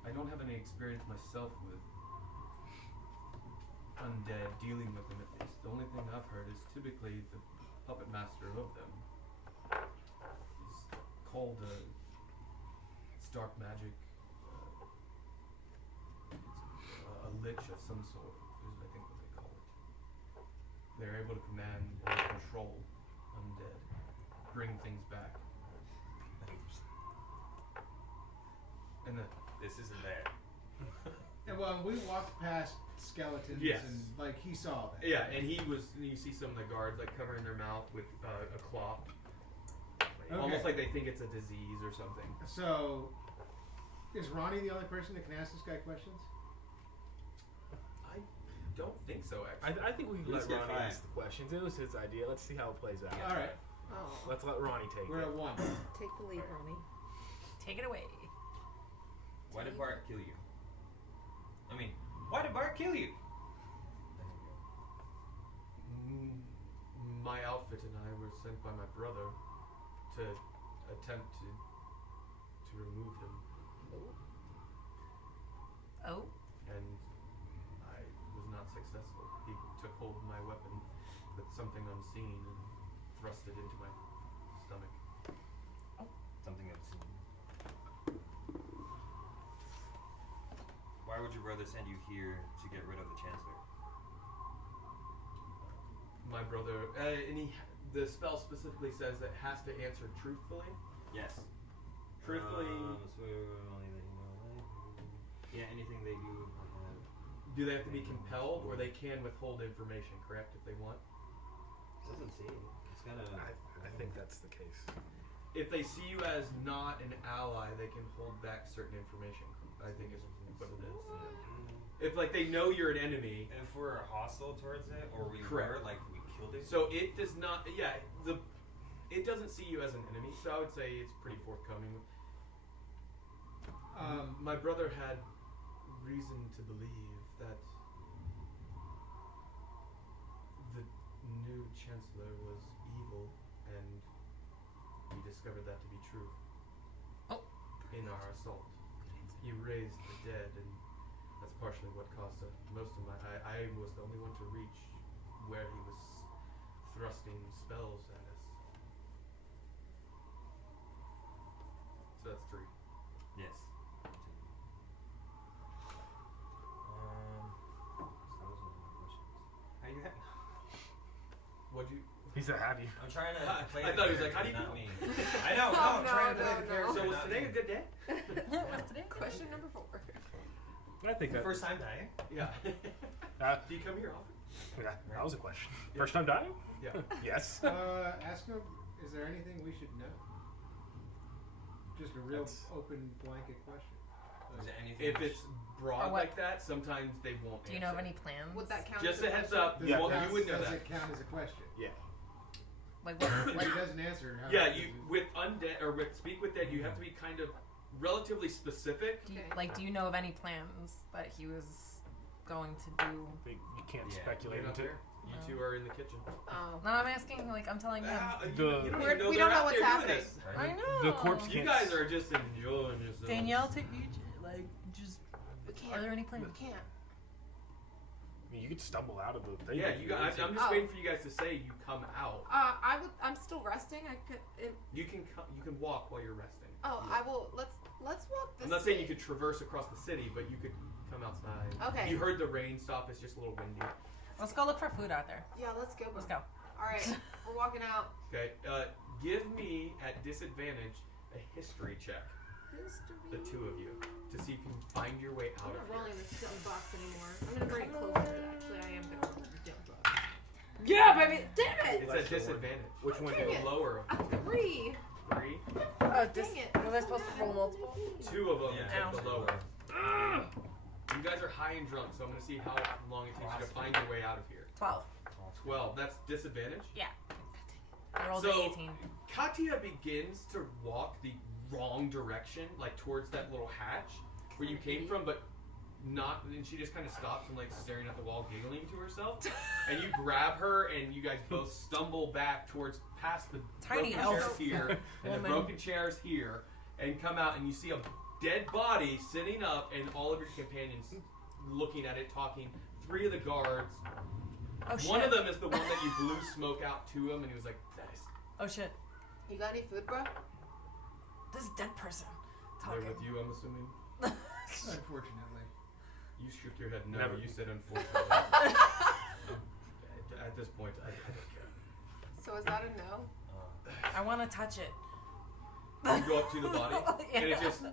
I don't have any experience myself with undead, dealing with them at least. The only thing I've heard is typically the puppet master of them is called it's dark magic. It's a lich of some sort is I think what they call it. They're able to command and control undead, bring things back. And This isn't bad. And well, we walked past skeletons, Yes. and like he saw that. yeah, and you see some of the guards like covering their mouth with a cloth. Almost like they think it's a disease or something. So, is Ronnie the only person that can ask this guy questions? I don't think so, actually. I think we can Let's let get Ronnie five. ask the questions. It was his idea. Let's see how it plays out. All right, Oh. Let's let Ronnie take we're it. at 1. Take the lead, Ronnie. Take it away. Why did Bart kill you? I mean, why did Bart kill you? My outfit and I were sent by my brother to attempt to remove him, Oh. and I was not successful. He took hold of my weapon with something unseen and thrust it into my stomach. Something obscene. Why would your brother send you here to get rid of the Chancellor? My brother, the spell specifically says that it has to answer truthfully. Yes. Truthfully, So only that you know. Yeah, anything they do. do they have to be compelled, or they can withhold information, correct, if they want? Doesn't seem. It's kind of. I think that's the case. If they see you as not an ally, they can hold back certain information. I think is what it is. If like they know you're an enemy, If we're hostile towards it, or we Correct. were, like we killed it. so it does not. Yeah, it doesn't see you as an enemy. So I would say it's pretty forthcoming. My brother had reason to believe that the new chancellor was evil, and we discovered that to be true. In our assault, he raised the dead, and that's partially what caused most of my. I was the only one to reach where he was thrusting spells at us. So that's 3. Yes. So those are my questions. How you having? What'd you? He said, "Have you?" I'm trying to play. I the thought he was like, character, how do you not feel? me. I know. No, Oh, I'm trying to no, play the no, character. So was not today me. a good day? Was today? Question number 4. But I think that. First time dying. Yeah. Uh, Do you come here often? yeah, that was a question. Yeah. First time dying? Yeah. Yes. Ask him, is there anything we should know? Just a real That's- open blanket question. Was there anything? If it's broad Or what? like that, sometimes they won't. Do you know of answer. any plans? Would that count? Just as a heads question? up. Does You, it won't, count- you would know does that. it count as a question? Yeah. Like what? If he doesn't answer, how Yeah, does you it- with undead or with speak with dead, you have to be kind of relatively specific. Do you, Okay. like, do you know of any plans that he was going to do? You can't Yeah. speculate You're not into. there. You two are in the kitchen. Oh. No, I'm asking. Like, I'm telling him. You The- don't even We're- know we they're don't know out what's there doing happening. this. I know. The corpse You can't. guys are just enjoying yourselves. Danielle, take each. Like, just. We can't. Are there any plans? We can't. I mean, you could stumble out of the thing. Yeah, if you you guys. wanted I'm to. just Oh. waiting for you guys to say you come out. I'm still resting. I could. You can you can walk while you're resting. Oh, Yeah. I will. Let's walk this. I'm not saying you way. could traverse across the city, but you could come outside. Okay. You heard the rain stop. It's just a little windy. Let's go look for food out there. Yeah, let's go. Let's go. All right, we're walking out. Okay. Give me at disadvantage a history check. History. The two of you to see if you can find your way I'm out not of rolling here. this dumb box anymore. I'm gonna bring it closer. Actually, I am gonna roll the dumb box. Yeah, baby. Damn it! It's at disadvantage. Which one? Dang The it. lower of the two. 3. 3. Dang it. Was I supposed to roll multiple? 2 of them Yeah. take the lower. You guys are high and drunk, so I'm gonna see how long it takes you to find your way out of here. 12. 12. That's disadvantage. Yeah. I rolled So an 18. Katya begins to walk the wrong direction, like towards that little hatch where you came from, but not. And she just kind of stops and like staring at the wall, giggling to herself. And you grab her, and you guys both stumble back towards past the Tiny broken elf chairs here and the woman. broken chairs here, and come out, and you see a dead body sitting up, and all of your companions looking at it, talking. 3 of the guards. Oh shit. One of them is the one that you blew smoke out to him, and he was like, "Nice." Oh shit. You got any food, bro? This dead person. They're Talking. with you, I'm assuming. Unfortunately. You shook your head no. Never. You said unfortunately. At this point, I don't care. So is that a no? I want to touch it. You go up to the body, and it Yeah. just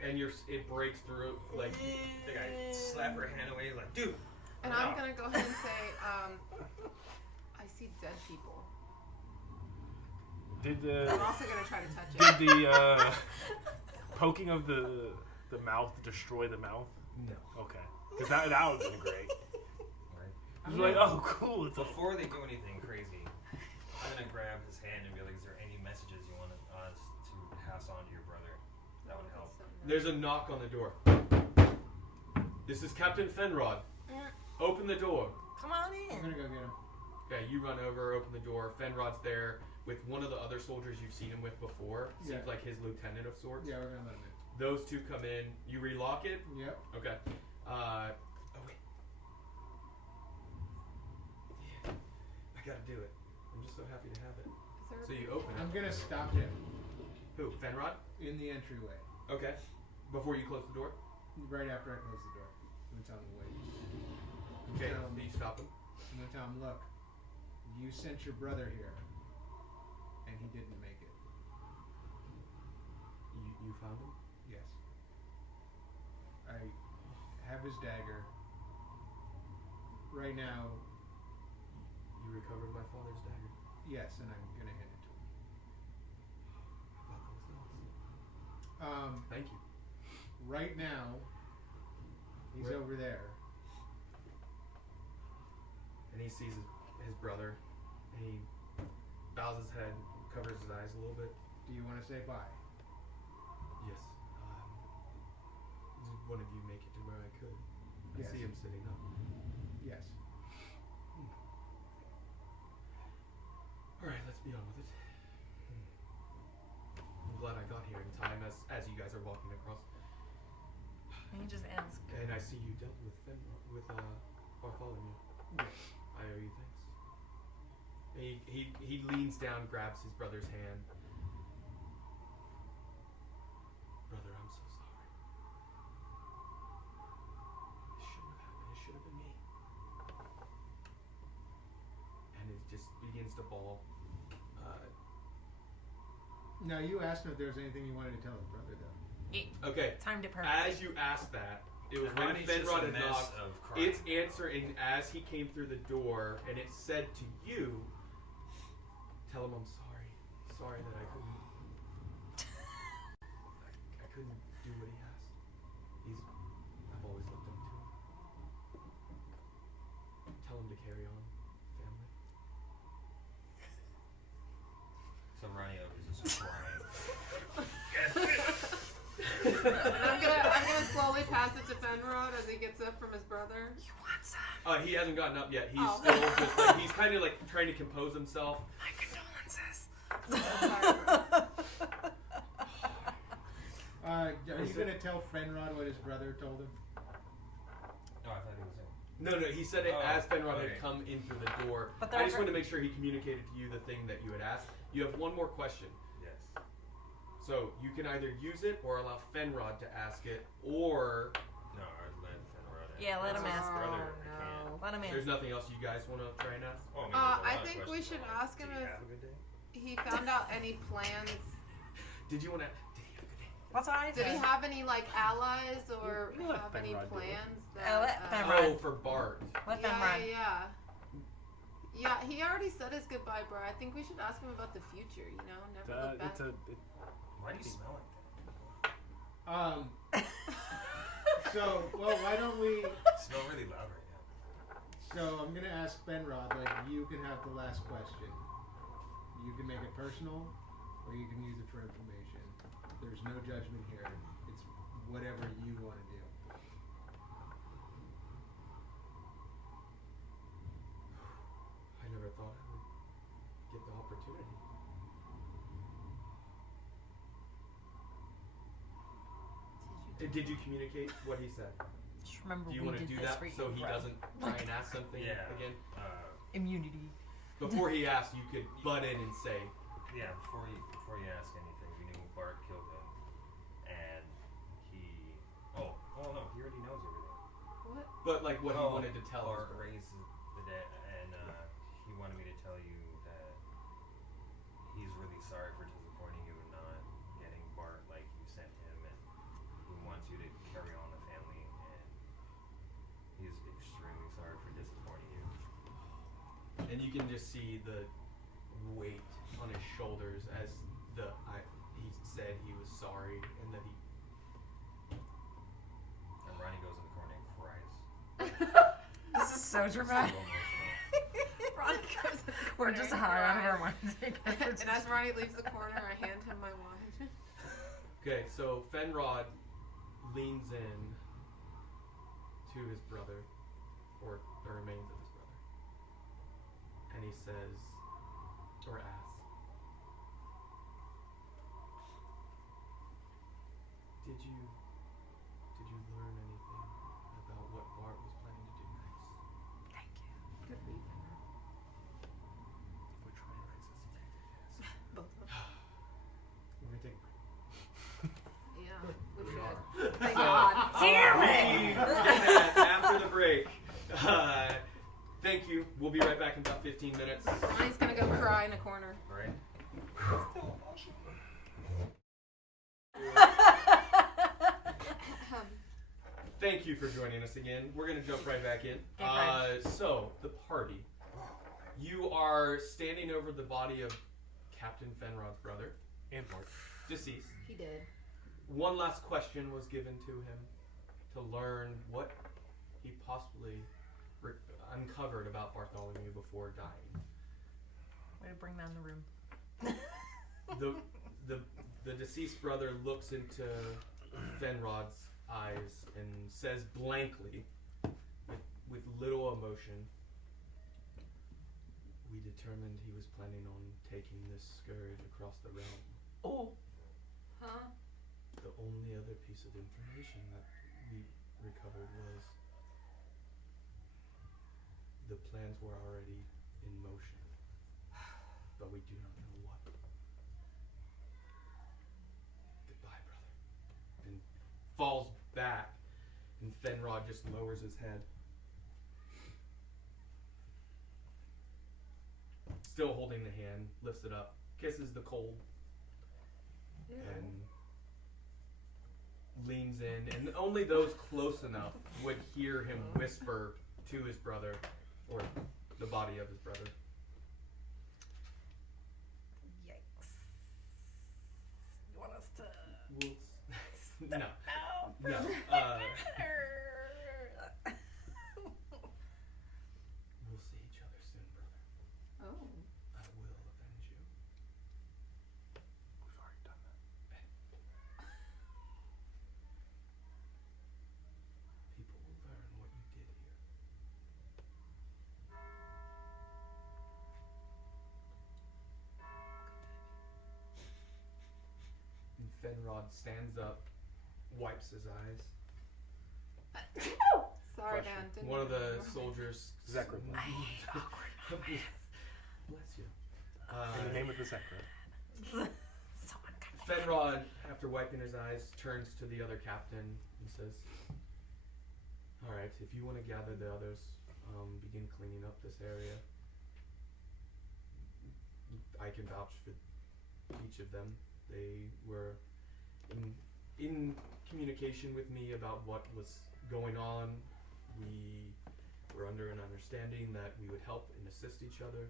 and it breaks through like I think I slap her hand away like, dude. And I'm gonna go ahead and say, I see dead people. Did I'm the also gonna try to touch did it. the poking of the mouth destroy the mouth? no. Okay, because that would have been great. Right. It was like, oh, cool. It's a Before they do anything crazy, I'm gonna grab his hand and be like, is there any messages you want us to pass on to your brother? That would help. There's a knock on the door. This is Captain Fenrod. Open the door. Come on I'm in. gonna go get him. Okay, you run over, open the door. Fenrod's there with one of the other soldiers you've seen him with before. Seems Yeah. like his lieutenant of sorts. Yeah, we're gonna let him Those two come in. You relock it. in. Yep. Okay. Oh wait. Yeah. I gotta do it. I'm just so happy to have it. Is there a So you open I'm it. gonna stop him Who? Fenrod? in the entryway. Okay. Before you close the door. Right after I close the door. I'm gonna tell him to wait. Okay. Um, You stop him. I'm gonna tell him, look, you sent your brother here, and he didn't make it. You found him. Yes. I have his dagger. Right now, You recovered my father's dagger. yes, and I'm gonna hand it to him. I thought that was nice. Thank you. Right now, he's Where- over there. And he sees his brother, and he bows his head, covers his eyes a little bit. Do you want to say bye? Yes. Did one of you make it to where I could? I Yes. see him sitting up. Yes. All right, let's be on with it. I'm glad I got here in time as you guys are walking across. Can you just ask? And I see you dealt with Bartholomew. Yes. I owe you thanks. He leans down, grabs his brother's hand. Brother, I'm so sorry. This shouldn't have happened. It should have been me. And it just begins to bawl. Now, you asked him if there was anything you wanted to tell his brother, though. Okay. Timed it perfectly. As you asked that, it was The when body's just Fenrod a had mess knocked. of crime. Its answer, and as he came through the door, and it said to you, "Tell him I'm sorry. Sorry that I couldn't. I couldn't do what he I'm gonna slowly pass it to Fenrod as he gets up from his brother. You want some? He hasn't gotten up yet. He's still just like, he's kind of like trying to compose himself. My condolences. Are you gonna tell Fenrod what his brother told him? Oh, I thought he was in. No, he said it as Fenrod okay. had come in through the door. But I just wanted to make sure he communicated to you the thing that you had asked. You have one more question. Yes. So you can either use it or allow Fenrod to ask it, or No, I'd let Fenrod ask. Yeah, let him That's his ask. brother. Oh, I can't. Let him there's answer. nothing else you guys want to try and ask? Oh, I mean, there's a lot I of think we questions should going on. ask him Did he if have a good day? he found out any plans. Did you want to? Did he have a good day? What's what I Did he said? have any like allies or You let have any Fenrod do it. plans let that? Fenrod. Oh, for Bart. Let them run. Yeah, he already said his goodbye, bro. I think we should ask him about the future. You know, never look back. Why do you smell like Why don't we? that? You smell really loud right now. So I'm gonna ask Fenrod. Like, you can have the last question. You can make it personal, or you can use it for information. There's no judgment here. It's whatever you want to do. I never thought I would get the opportunity. Did you communicate what he said? Just remember Do you we want to did do this that for you, so he bro. doesn't try and ask something Yeah. again? Immunity. Before he asks, you could butt in and say, Yeah, before you ask anything, we knew Bart killed him, and he. Oh no, he already knows everything. What? but like what he wanted to tell Bart us. raised the dead, and he wanted me to tell you that he's really sorry for disappointing you and not getting Bart like you sent him, and he wants you to carry on the family, and he's extremely sorry for disappointing you. And you can just see the weight on his shoulders as he said he was sorry and that he. And Ronnie goes in the corner and cries. This is so dramatic. So emotional. Ronnie goes in the We're corner just and high out of our cries. minds. And as Ronnie leaves the corner, I hand him my wine. Okay, so Fenrod leans in to his brother, or the remains of his brother, and he says, or asks, Did you learn anything about what Bart was planning to do next? Thank you. Good read. Which one raises? Both of them. We're gonna take a break. Yeah, we We should. are. Thank So, God. Damn we it! get that after the break. Thank you. We'll be right back in about 15 minutes. Ronnie's gonna go cry in a corner. Right? Thank you for joining us again. We're going to jump right back in. Okay. So, the party. You are standing over the body of Captain Fenrod's brother, And Bart. deceased. He did. One last question was given to him to learn what he possibly uncovered about Bartholomew before dying. Way to bring down the room. The deceased brother looks into Fenrod's eyes and says blankly, with little emotion, "We determined he was planning on taking this scourge across the realm. Oh. Huh? The only other piece of information that we recovered was the plans were already in motion, but we do not know what. Goodbye, brother." And falls back, and Fenrod just lowers his head. Still holding the hand, lifts it up, kisses the cold, and leans in, and only those close enough would hear him whisper to his brother, or the body of his brother. Yikes. You want us to... No. No. We'll see each other soon, brother. Oh. I will avenge you. We've already done that. And Fenrod stands up, wipes his eyes. Sorry, Dan. Didn't One of the remember. soldiers. Zekra. Bless you. In the name of the Zekra. Fenrod, after wiping his eyes, turns to the other captain and says, "Alright, if you want to gather the others, begin cleaning up this area. I can vouch for each of them. They were in communication with me about what was going on. We were under an understanding that we would help and assist each other,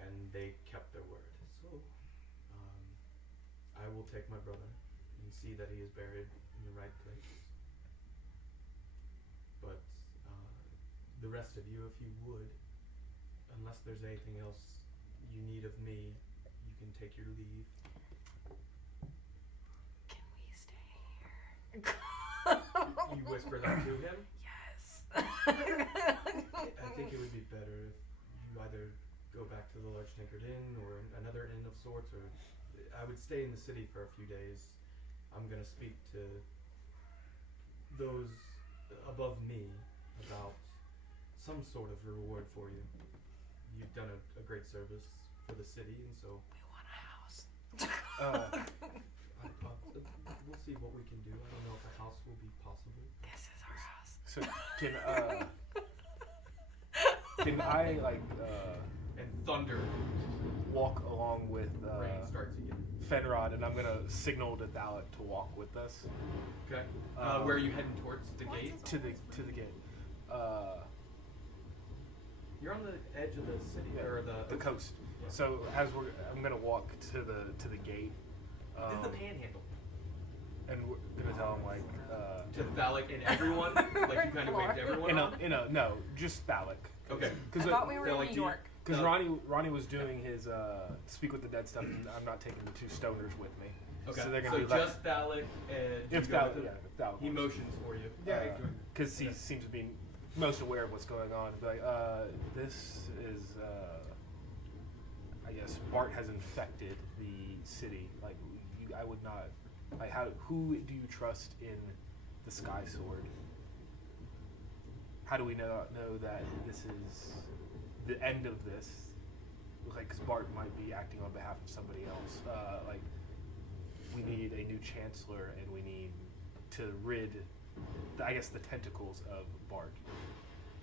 and they kept their word. So, I will take my brother and see that he is buried in the right place. But the rest of you, if you would, unless there's anything else you need of me, you can take your leave." Can we stay here? You whisper that to him? Yes. I think it would be better if you either go back to the Large Tankard Inn or another inn of sorts, or I would stay in the city for a few days. I'm going to speak to those above me about some sort of reward for you. You've done a great service for the city, and so We want a house. we'll see what we can do. I don't know if a house will be possible. This is our house. So can I And thunder, walk along with rain starts again. Fenrod, and I'm gonna signal to Thalet to walk with us Okay. Where are you heading towards? The gate? to the gate. You're on the edge of the city, Yeah, or the coast. Yeah. So I'm gonna walk to the gate. This is the panhandle. And we're gonna tell him To Thalic and everyone? Like you kind of waved everyone on? no, just Thalet. Okay. I thought we were in Like, New do you- York. Because Ronnie was doing his speak with the dead stuff, and I'm not taking the two stoners with me. Okay. So they're gonna be just Thalic and if you go Thalet, with yeah, him? if Thalet He wants. motions for you. Because he seems to be most aware of what's going on. Be like, this is, I guess, Bart has infected the city. Like, I would not. Like, who do you trust in the Sky Sword? How do we know that this is the end of this? Like, 'cause Bart might be acting on behalf of somebody else. Like, we need a new chancellor, and we need to rid, I guess, the tentacles of Bart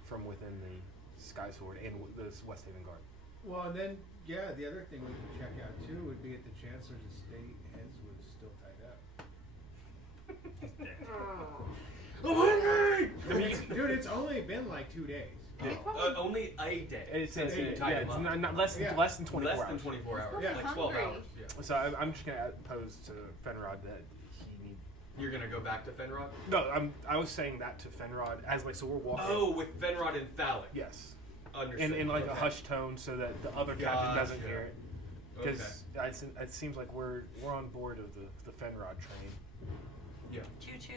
from within the Sky Sword and the Westhaven Guard. Well, and then, yeah, the other thing we could check out too would be if the Chancellor's estate heads was still tied up. Dude, it's only been like 2 days. Only a day. It says So you yeah, tied him it's up. not less than Yeah. less than 24 Less hours. than 24 hours. Yeah. Like 12 Hungry. hours. Yeah. So I'm just gonna pose to Fenrod that he needs. You're going to go back to Fenrod? No, I was saying that to Fenrod as like so we're walking. Oh, with Fenrod and Thalic. Yes. Understood. In like a Okay. hushed tone so that the other captain doesn't Gotcha. hear it. Because it seems like we're on board of the Fenrod train. Yeah. Choo choo.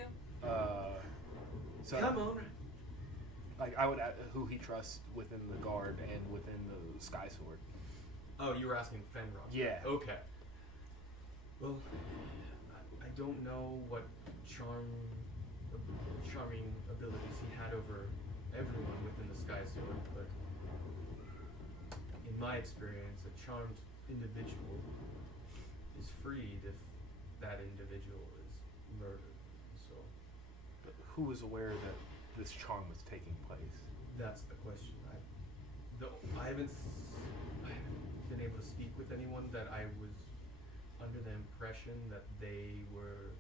So Come on. like I would add who he trusts within the guard and within the Sky Sword. Oh, you were asking Fenrod. Yeah. Okay. Well, I don't know what charming abilities he had over everyone within the Sky Sword, but in my experience, a charmed individual is freed if that individual is murdered. So But who was aware that this charm was taking place? that's the question. I haven't been able to speak with anyone that I was under the impression that they were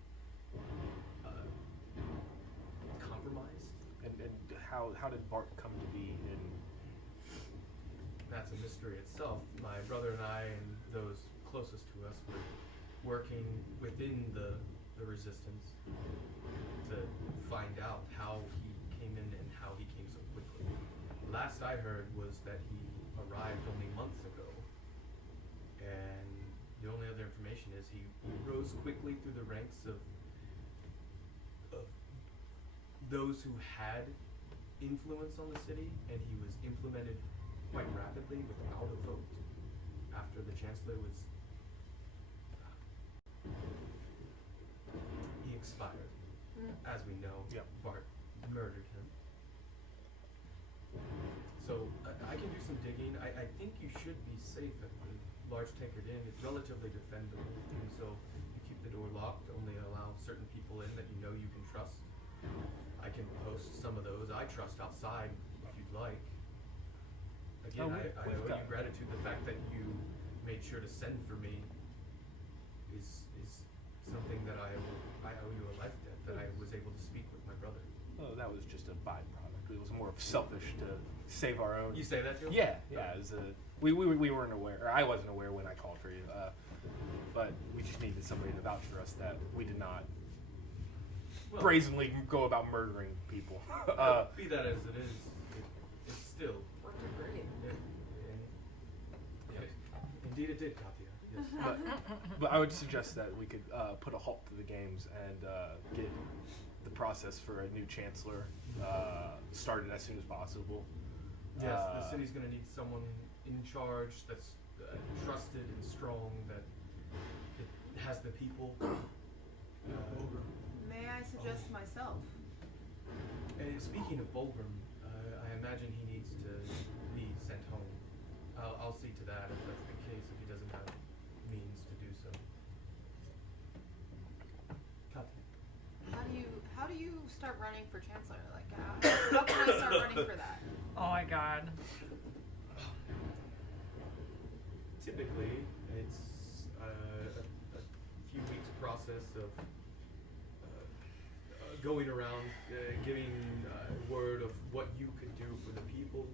compromised. And how did Bart come to be in? That's a mystery itself. My brother and I and those closest to us were working within the resistance to find out how he came in and how he came so quickly. Last I heard was that he arrived only months ago, and the only other information is he rose quickly through the ranks of those who had influence on the city, and he was implemented quite rapidly without a vote after the chancellor was large tankard inn, it's relatively defendable, and so you keep the door locked, only allow certain people in that you know you can trust. I can post some of those I trust outside if you'd like. Again, I owe you gratitude. The fact that you made sure to send for me is something that I owe you a life debt, that I was able to speak with my brother. Oh, that was just a byproduct. It was more selfish to save our own. You say that too? Yeah. It was we weren't aware, or I wasn't aware when I called for you. But we just needed somebody to vouch for us that we did not brazenly go about murdering people. Be that as it is, it's still. Great. Indeed, it did, Katya. Yes. But I would suggest that we could put a halt to the games and get the process for a new chancellor started as soon as possible. Yes, the city's going to need someone in charge that's trusted and strong, that it has the people. May I suggest myself? And speaking of Bulgrim, I imagine he needs to be sent home. I'll see to that if that's the case, if he doesn't have means to do so. Katya. How do you start running for chancellor? Like, how can I start running for that? Oh my god. Typically, it's a few weeks process of going around, giving word of what you could do for the people,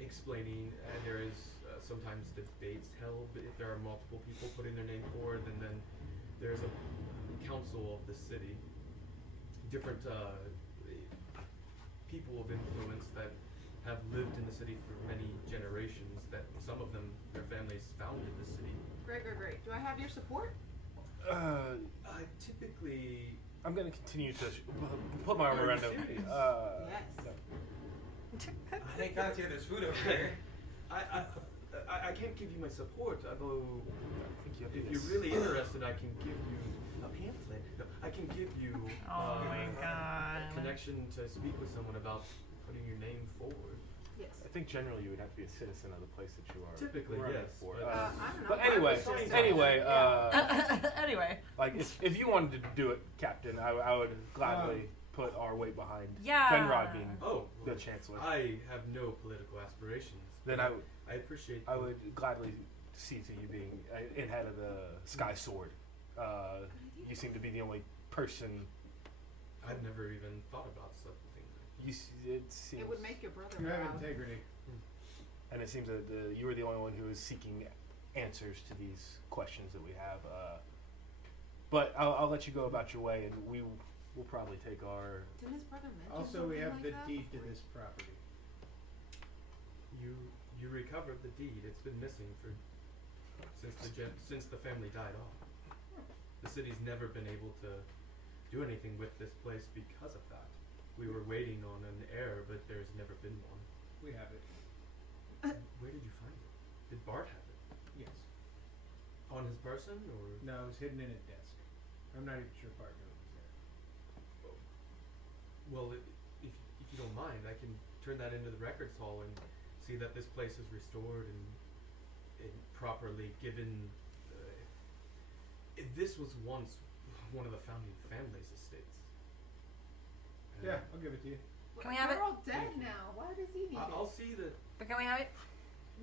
explaining, and there is sometimes debates held if there are multiple people putting their name forward, and then there's a council of the city, different people of influence that have lived in the city for many generations, that some of them, their families founded the city. Great. Do I have your support? Typically, I'm going to continue to put my arm Are you around him. serious? Yes. No. Hey, Katya, there's food over here. I can't give you my support, although I think you have to if do you're this. really interested, I can give you a pamphlet. No, I can give you Oh my god. a connection to speak with someone about putting your name forward. Yes. I think generally you would have to be a citizzen of the place that you are Typically, running yes, for. but- I don't know. But anyway, Anyway. like if you wanted to do it, Captain, I would gladly put our weight behind Yeah. Fenrod being Oh, the chancellor. I have no political aspirations. Then but I I appreciate. I would gladly see to you being in head of the Sky Sword. You seem to be the only person. I've never even thought about such a thing. It seems, It would make your brother You have proud. integrity. and it seems that you were the only one who is seeking answers to these questions that we have. But I'll let you go about your way, and we will probably take our. Didn't his brother mention Also, we something have like the that deed to before? this property. You recovered the deed. It's been missing since the family died off. The city's never been able to do anything with this place because of that. We were waiting on an heir, but there's never been one. We have it. Where did you find it? Did Bart have it? Yes. On his person, or? No, it was hidden in a desk. I'm not even sure Bart knew it was there. Well, if you don't mind, I can turn that into the records hall and see that this place is restored and properly given. This was once one of the founding family's estates. And Yeah, I'll give it to you. Can we have We're it? all dead now. Why does he need I'll it? see that. But can we have it?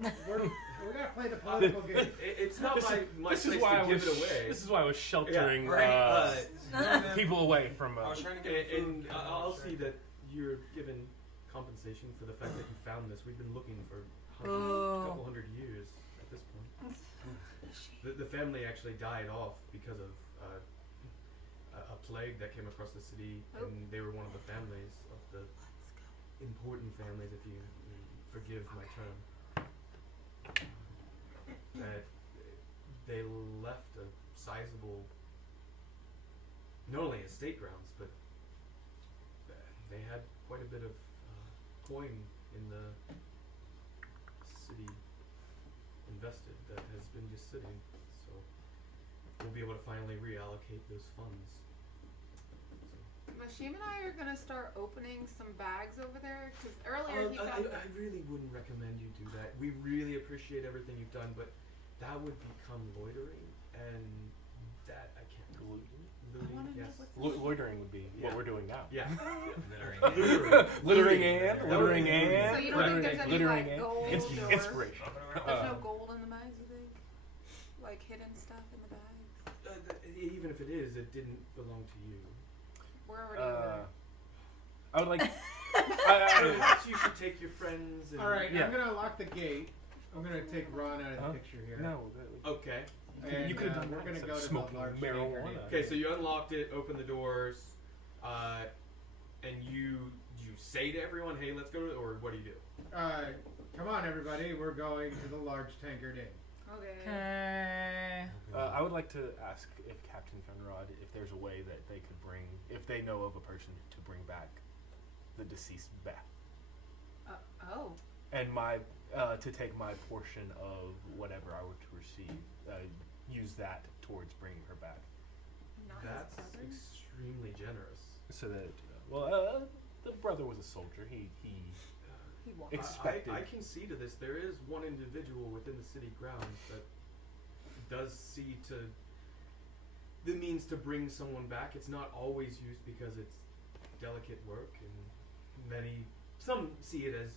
We gotta play the political game. It's not my This place is why to I give was. it away. This is why I was sheltering Right. people away from. I was trying to get And I'll see that you're given compensation for the fact that you found this. We've been looking for a couple hundred years at this point. The family actually died off because of a plague that came across the city, and they were one of the families of the important families, if you forgive my term. That they left a sizable, not only estate grounds, but they had quite a bit of coin in the city invested that has been just sitting. So we'll be able to finally reallocate those funds. So Mashim and I are gonna start opening some bags over there because earlier he got. I really wouldn't recommend you do that. We really appreciate everything you've done, but that would become loitering, and that I can't do. Looting, yes. Loitering would be what we're doing now. Yeah. Littering and. So you don't think there's any like gold It's or inspiration. there's no gold in the bags, you think? Like hidden stuff in the bags? Even if it is, it didn't belong to you. We're already over. I would like. Perhaps you should take your friends. And Alright, Yeah. I'm gonna lock the gate. I'm gonna take Ron out of the picture here. No. Okay. And You could have done we're that gonna instead go of to smoking the large marijuana. tanker. Okay, so you unlocked it, opened the doors, and you say to everyone, "Hey, let's go to," or what do you do? Come on, everybody. We're going to the large tankard inn. Okay. I would like to ask if Captain Fenrod, if there's a way that they could bring, if they know of a person to bring back the deceased back, Oh. and to take my portion of whatever I were to receive, use that towards bringing her back, That's extremely generous. so that the brother was a soldier. He walked. expected. I can see to this. There is one individual within the city grounds that does see to the means to bring someone back. It's not always used because it's delicate work, and some see it as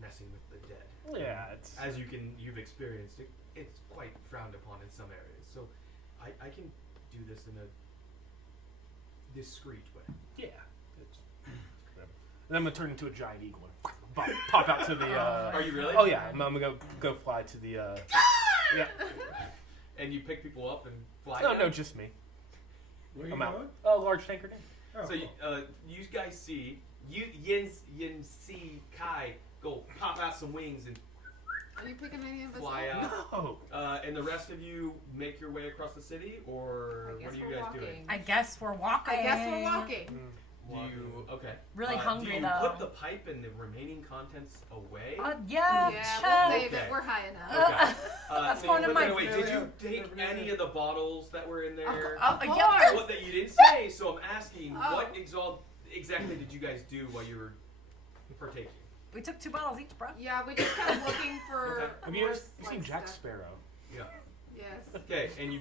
messing with the dead. Yeah, it's As you've experienced it, it's quite frowned upon in some areas. So I can do this in a discreet way. yeah. It's whatever. And I'm gonna turn into a giant eagle and pop out to the. Are you really? Oh yeah, I'm gonna go fly to the. Yeah. And you pick people up and fly. No, down? no, just me. Where you I'm out. going? Oh, large tanker inn. Oh, So cool. you guys see Yin see Kai go pop out some wings and Are you picking any of us fly up? out, No. and the rest of you make your way across the city, or I what guess are you we're guys walking. doing? I guess we're walking. I guess we're walking. Do you okay? Really hungry, do you though. put the pipe and the remaining contents away? Yeah, Yeah, we'll save Okay. it. We're high enough. Okay. That's no, going in but my by the way, did you take Yeah. any of the bottles that were in there? Of yeah. course. What that you didn't say, so I'm asking, Oh. what exactly did you guys do while you were partaking? We took 2 bottles each, bro. Yeah, we just kept looking for. Okay. Have you more, ever seen like, Jack stuff. Sparrow? Yeah. Yes. Okay, and you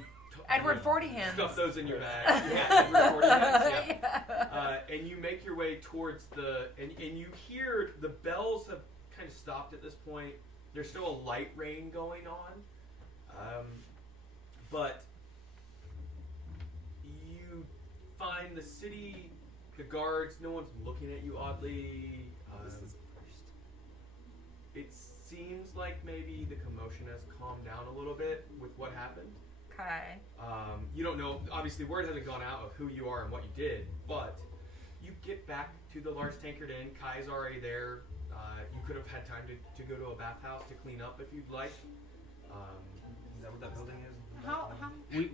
Edward 40 hands. stuff those in your bag. Yeah, Edward 40 hands. Yeah. Yeah. And you make your way towards and you hear the bells have kind of stopped at this point. There's still a light rain going on, but you find the city, the guards. No one's looking at you oddly. It seems like maybe the commotion has calmed down a little bit with what happened. Okay. You don't know, obviously word hasn't gone out of who you are and what you did, but you get back to the large tankard inn. Kai's already there. You could have had time to go to a bathhouse to clean up if you'd like. Is that what that building is? How?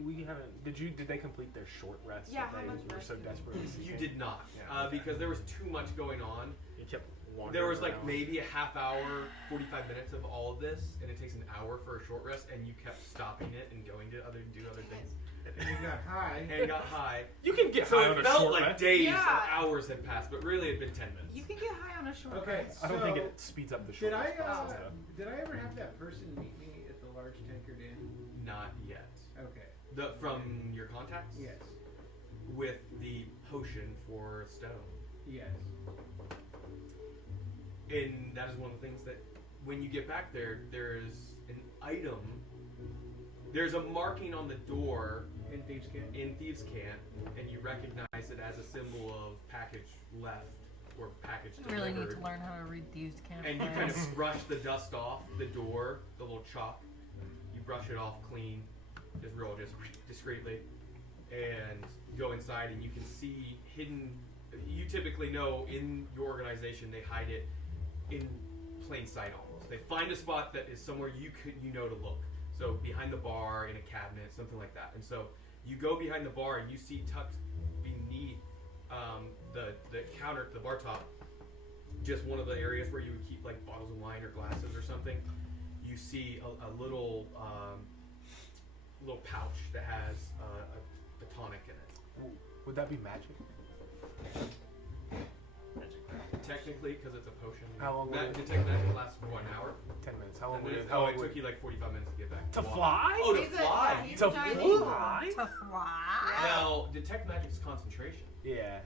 We haven't. Did they complete their short rest? Yeah, that how they much were rest so did they- desperately You seeking? did not, Yeah, okay. because there was too much going on. You kept wandering. There was like around. maybe a half hour, 45 minutes of all of this, and it takes an hour for a short rest, and you kept stopping it and going to do other things. And you got high. And got high. You can get So high on it a felt short like rest. days Yeah. or hours had passed, but really it had been 10 minutes. You can get high on a short Okay, rest. I don't think So, it speeds up the short Did I rest process, though. did I ever have that person meet me at the large tankard inn? Not yet. Okay. From your contacts? Yes. With the potion for stone. Yes. And that is one of the things that when you get back there, there's an item. There's a marking on the door In Thieves' Camp. in Thieves' Camp, and you recognize it as a symbol of package left or package I delivered. really need to learn how to read these And you kind of brush the dust off the door, the little chalk. You brush it off clean, just discreetly, and go inside, and you can see hidden. You typically know in your organization they hide it in plain sight almost. They find a spot that is somewhere you know to look. So behind the bar, in a cabinet, something like that. And so you go behind the bar and you see tucked beneath the counter at the bar top, just one of the areas where you would keep like bottles of wine or glasses or something. You see a little little pouch that has a tonic in it. Would that be magic? Magic craft. Technically, because it's a potion. How long would it- Detect magic lasts for 1 hour. 10 minutes. How long 10 would minutes? it? How long it would took you like 45 minutes to get back. to Walk. fly? Oh, to He's a- fly. yeah, he's To a giant fly? eagle. To fly? Now, detect magic's concentration. Yeah.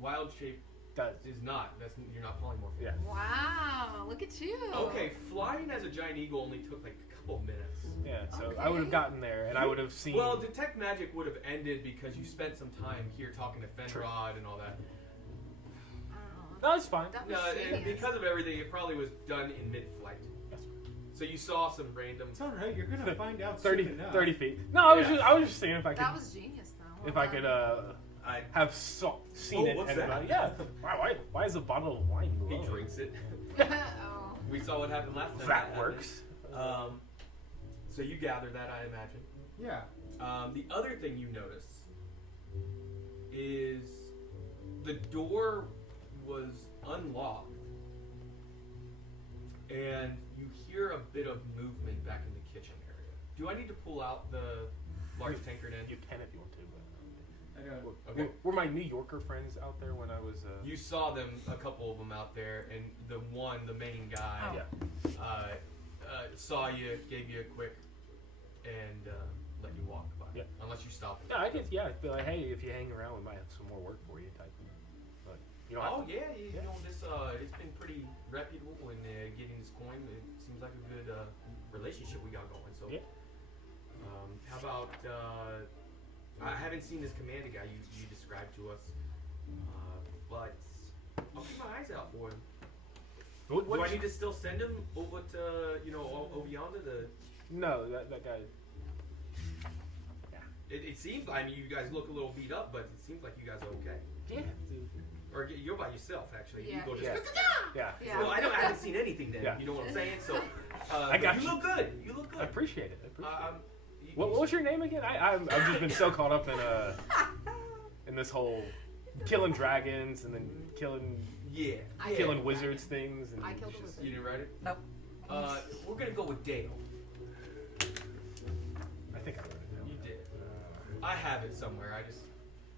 Wild shape Does. is not. You're not polymorphic. Yeah. Wow, look at you. Okay, flying as a giant eagle only took like a couple minutes. Yeah. So I would have gotten there, and I would have seen. Well, detect magic would have ended because you spent some time here talking to Fenrod and all that. I don't know. No, it's fine. That was No, and genius. because of everything, it probably was done in mid-flight. Yes. So you saw some random. It's alright, you're gonna find out 30, soon enough. 30 feet. No, I was Yeah. just seeing if I could. That was genius, though. If I could have seen it. what's and that? yeah. Why is a bottle of wine He glowing? drinks it. Oh. We saw what happened last time. That works. So you gather that, I imagine. Yeah. The other thing you notice is the door was unlocked, and you hear a bit of movement back in the kitchen area. Do I need to pull out the large tankard in? You can if you want to. I know. Okay. Were my New Yorker friends out there when I was? You saw them, a couple of them out there, and the main guy, Yeah. saw you, gave you a quick, and let you walk by. Yeah. Unless you stop. Yeah, I guess. Yeah, I'd be like, hey, if you hang around, we might have some more work for you, type. But you don't have Oh to. yeah, you know this. It's been pretty reputable in getting this coin. It seems like a good relationship we got going. So, Yeah. how about? I haven't seen this commander guy you described to us, but I'll keep my eyes out for him. Do I need to still send him over to over yonder? No, that guy. It seems. I mean, you guys look a little beat up, but it seems like you guys are okay. Yeah. Dude. Or you're by yourself, actually. Yeah. You go just. Yeah. Yeah. Well, I haven't seen anything then. Yeah. You know what I'm saying? So, I got you. you. Look good. You look I good. appreciate it. I appreciate it. You- What was your name again? I've just been so caught up in this whole killing dragons and then killing wizards things. And I killed it's a just- wizard. You didn't write it? Nope. We're gonna go with Dale. I think I wrote it down. You did. I have it somewhere. I just.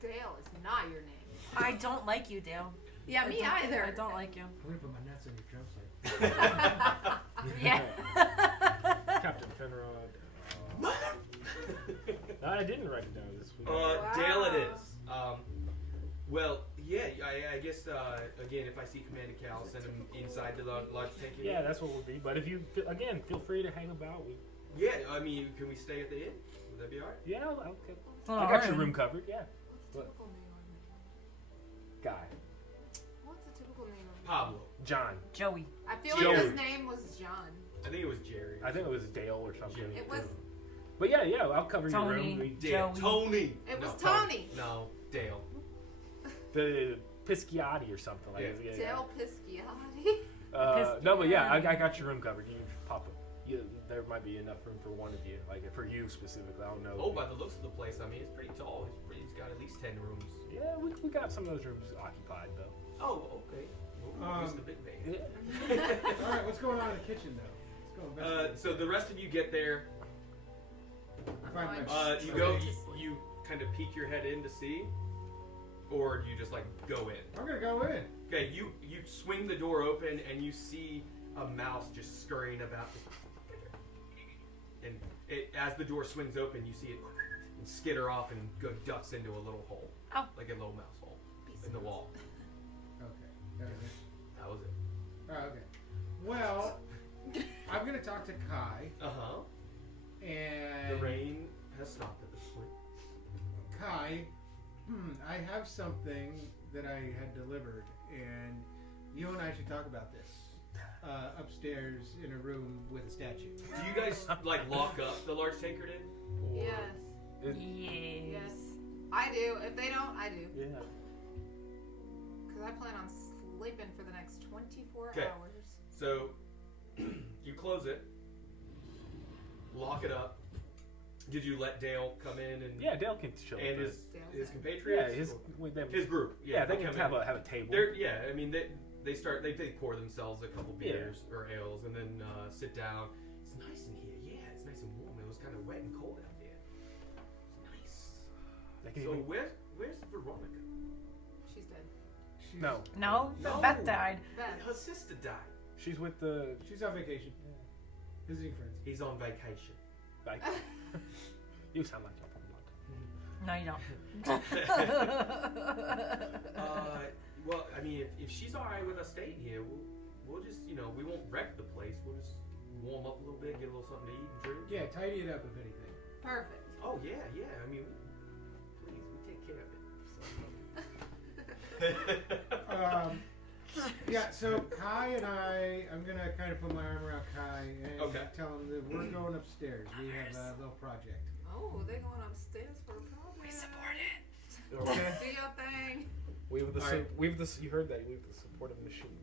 Dale is not your name. I don't like you, Dale. Yeah, me either. I don't like you. I'm gonna put my nuts on your drum set. Yeah. Captain Fenrod. No, I didn't write it down this week. Dale it is. Well, yeah, I guess, again, if I see Commander Cal, I'll send him inside the large tank. Yeah, that's what we'll be. But if you, again, feel free to hang about. Yeah, I mean, can we stay at the inn? Would that be alright? Yeah, okay. Oh, I got your room covered. Yeah. What's a typical name on here? Guy. What's a typical name on here? Pablo. John. Joey. I feel Joey. like his name was John. I think it was Jerry. I think it was Dale or something. It was. But yeah, I'll cover your Tony. room. Dale. Joey. Tony. It was No, Tony. No, Dale. The Pisciati or something like that. Dale Pisciati. No, but yeah, I got your room covered. You pop it. There might be enough room for one of you, like for you specifically. I don't know. Oh, by the looks of the place, I mean, it's pretty tall. It's got at least 10 rooms. Yeah, we got some of those rooms occupied though. Oh, okay. Who's the big man? Yeah. Alright, what's going on in the kitchen though? Let's go investigate. So the rest of you get there. Find my You go. You kind of peek your head in to see, or do you just like go in? I'm gonna go in. Okay, you swing the door open and you see a mouse just scurrying about. And as the door swings open, you see it and skitter off and go ducks into a little hole, like a little mouse hole in the wall. Okay. That was it. That was it. Oh, okay. Well, I'm gonna talk to Kai and The rain has stopped at this point. Kai, I have something that I had delivered, and you and I should talk about this upstairs in a room with a statue. Do you guys like lock up the large tankard in? Or- Yes. Yes. I do. If they don't, I do. Yeah. Because I plan on sleeping for the next 24 Okay. hours. So you close it, lock it up. Did you let Dale come in and Yeah, Dale can chill. and with his us. compatriots? Yeah, his Or- with them. his group. Yeah, they come can in. have a table. They're, yeah, I mean they pour themselves a couple beers or ales and then sit down. It's nice in here. Yeah, it's nice and warm. It was kind of wet and cold out there. It's nice. They can So even- where's Where's Veronica? She's dead. No, No? No. Beth died. Beth. Her sister died. she's with the. She's on vacation. Visiting friends. He's on vacation. Like, you sound like that. No, you don't. Well, I mean, if she's all right with us staying here, we'll just, you know, we won't wreck the place. We'll just warm up a little bit, get a little something to eat and drink. Yeah, tidy it up if anything. Perfect. Oh yeah. I mean, please, we take care of it. So. Yeah, so Kai and I'm gonna kind of put my arm around Kai and Okay. tell him that we're going upstairs. We have a little project. Oh, they're going upstairs for a problem. We support it. Okay. Do your thing. We have the. All right. We have the. You heard that? We have the support of the machine.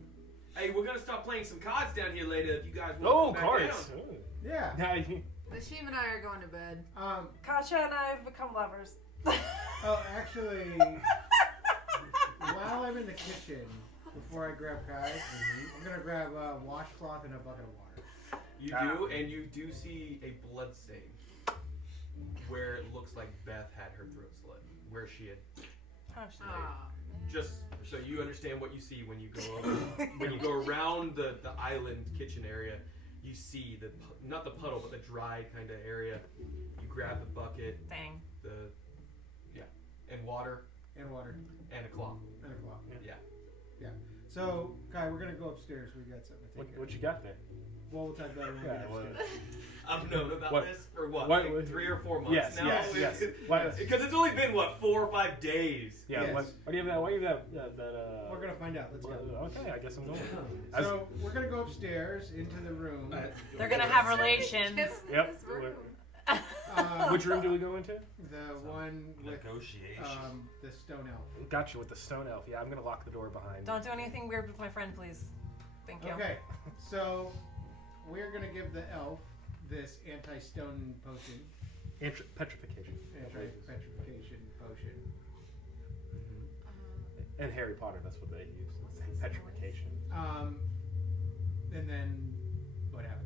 Hey, we're gonna start playing some cards down here later. If you guys want Oh, to come back cards. down. Yeah. Now you. Nashim and I are going to bed. Katya and I have become lovers. Oh, actually, while I'm in the kitchen, before I grab Kai, I'm gonna grab a washcloth and a bucket of water. You do, and you do see a blood stain where it looks like Beth had her throat slit, where she had. Oh, shit. Ah. Just so you understand what you see when you go over, when you go around the island kitchen area, you see not the puddle but the dry kind of area. You grab the bucket, Dang. and water And water. and a cloth. And a cloth. Yeah. So, Kai, we're gonna go upstairs. We got something to take care What you got there? of. Well, we'll talk about it when we Yeah, get well, upstairs. I've known about What- this for what, what- like 3 or 4 months Yes, now. yes. What- Because it's only been 4 or 5 days. Yeah. Yes. What do you have that? What do you have that? We're gonna find out. Let's go. Okay, I guess I'm going. So we're gonna go upstairs into the room. They're gonna have relations. Just in Yep. this room. Which room do we go into? The one with Negotiation. the stone elf. Got you with the stone elf. Yeah, I'm gonna lock the door behind. Don't do anything weird with my friend, please. Thank you. Okay, so we're gonna give the elf this anti-stone potion, Petrification. anti-petrification potion. And Harry Potter, that's what they use. Petrification. And then what happens?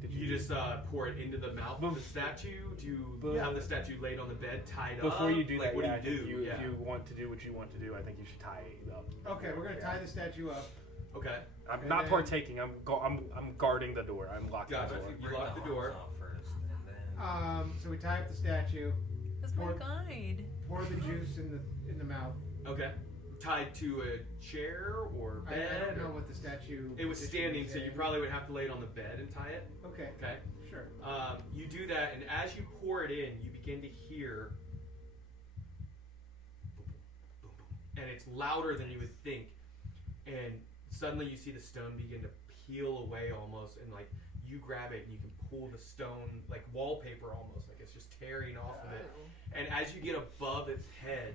Did You just pour it into the mouth of the statue. Do you have the statue laid on the bed, tied up? Before you do like, that, what yeah, do you do? If you want to do what you want to do, I think you should tie it up. Okay, we're gonna tie the statue up. Okay. I'm And not then- partaking. I'm guarding the door. I'm locking Gotcha. the door. You lock the door. First, and then So we tie up the statue, That's my guide. pour the juice in the mouth. Okay. Tied to a chair or I bed? don't know or- what the statue. It was position standing, is so you in. probably would have to lay it on the bed and tie it. Okay, Okay. sure. You do that, and as you pour it in, you begin to hear, boom, boom, boom, boom, and it's louder than you would think. And suddenly, you see the stone begin to peel away almost, and like you grab it, and you can pull the stone like wallpaper almost, like it's just tearing off of it. And as you get above its head,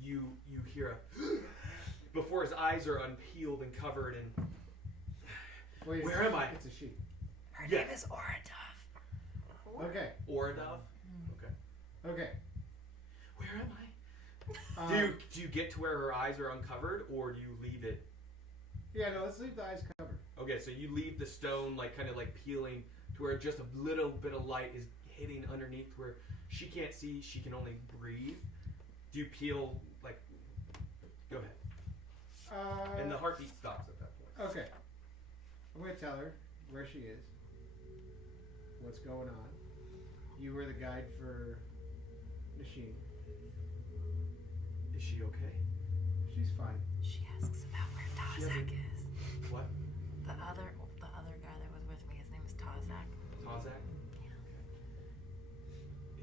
you hear a before his eyes are unpeeled and covered in. Wait, Where am I? It's a sheep. Her Yeah. name is Oradov. Okay, Oradov. okay. Where am I? Do you get to where her eyes are uncovered, or do you leave it? Yeah, no, let's leave the eyes covered. Okay, so you leave the stone like kind of like peeling to where just a little bit of light is hitting underneath where she can't see, she can only breathe. Do you peel like? Go ahead. And the heartbeat stops at that point. Okay. I'm gonna tell her where she is, what's going on. You were the guide for Nashim. Is she okay? She's fine. She asks about where Tazak is. What? The other guy that was with me, his name is Tazak. Tazak? Yeah.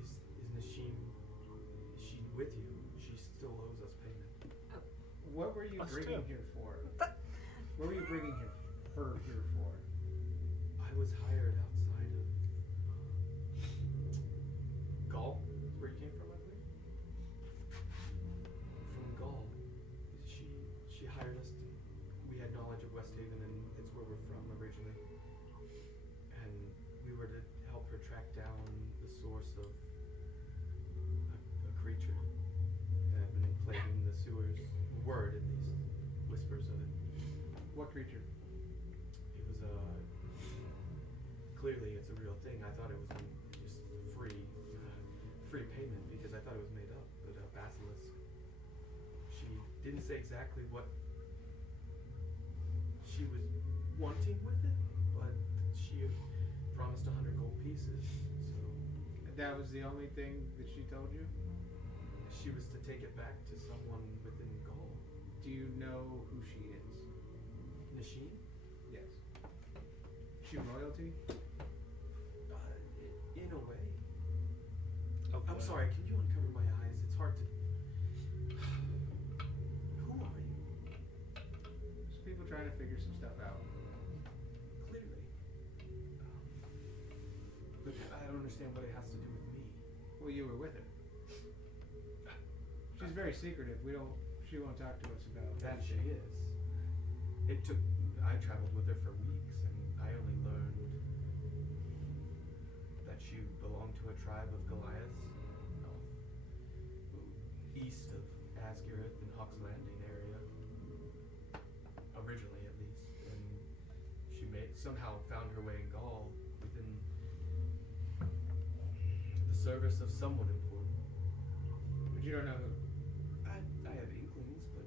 Is Nashim? Is she with you? She still owes us payment. What were you Us bringing too. here for? What were you bringing her here for? I was hired outside of Gaul. Is where you came from, I believe. From Gaul. She hired us. We had knowledge of Westhaven, and it's where we're from originally. And we were to help her track down the source of a creature that had been plaguing the sewers. Word, at least, whispers of it. What creature? It was clearly it's a real thing. I thought it was just free payment because I thought it was made up. But basilisk. She didn't say exactly what she was wanting with it, but she promised 100 gold pieces. So That was the only thing that she told you? she was to take it back to someone within Gaul. Do you know who she is? Nasheen? Yes. Is she royalty? In a way. Of I'm what? sorry, can you uncover my eyes? It's hard to... Who are you? Just people trying to figure some stuff out. Clearly. But I don't understand what it has to do with me. Well, you were with her. She's very secretive. She won't talk to us about That she is. I traveled with her for weeks, and I only learned that she belonged to a tribe of Goliaths, east of Asgirth and Hawk's Landing area, originally at least, and she somehow found her way in Gaul within the service of someone important. But you don't know who. I have inklings, but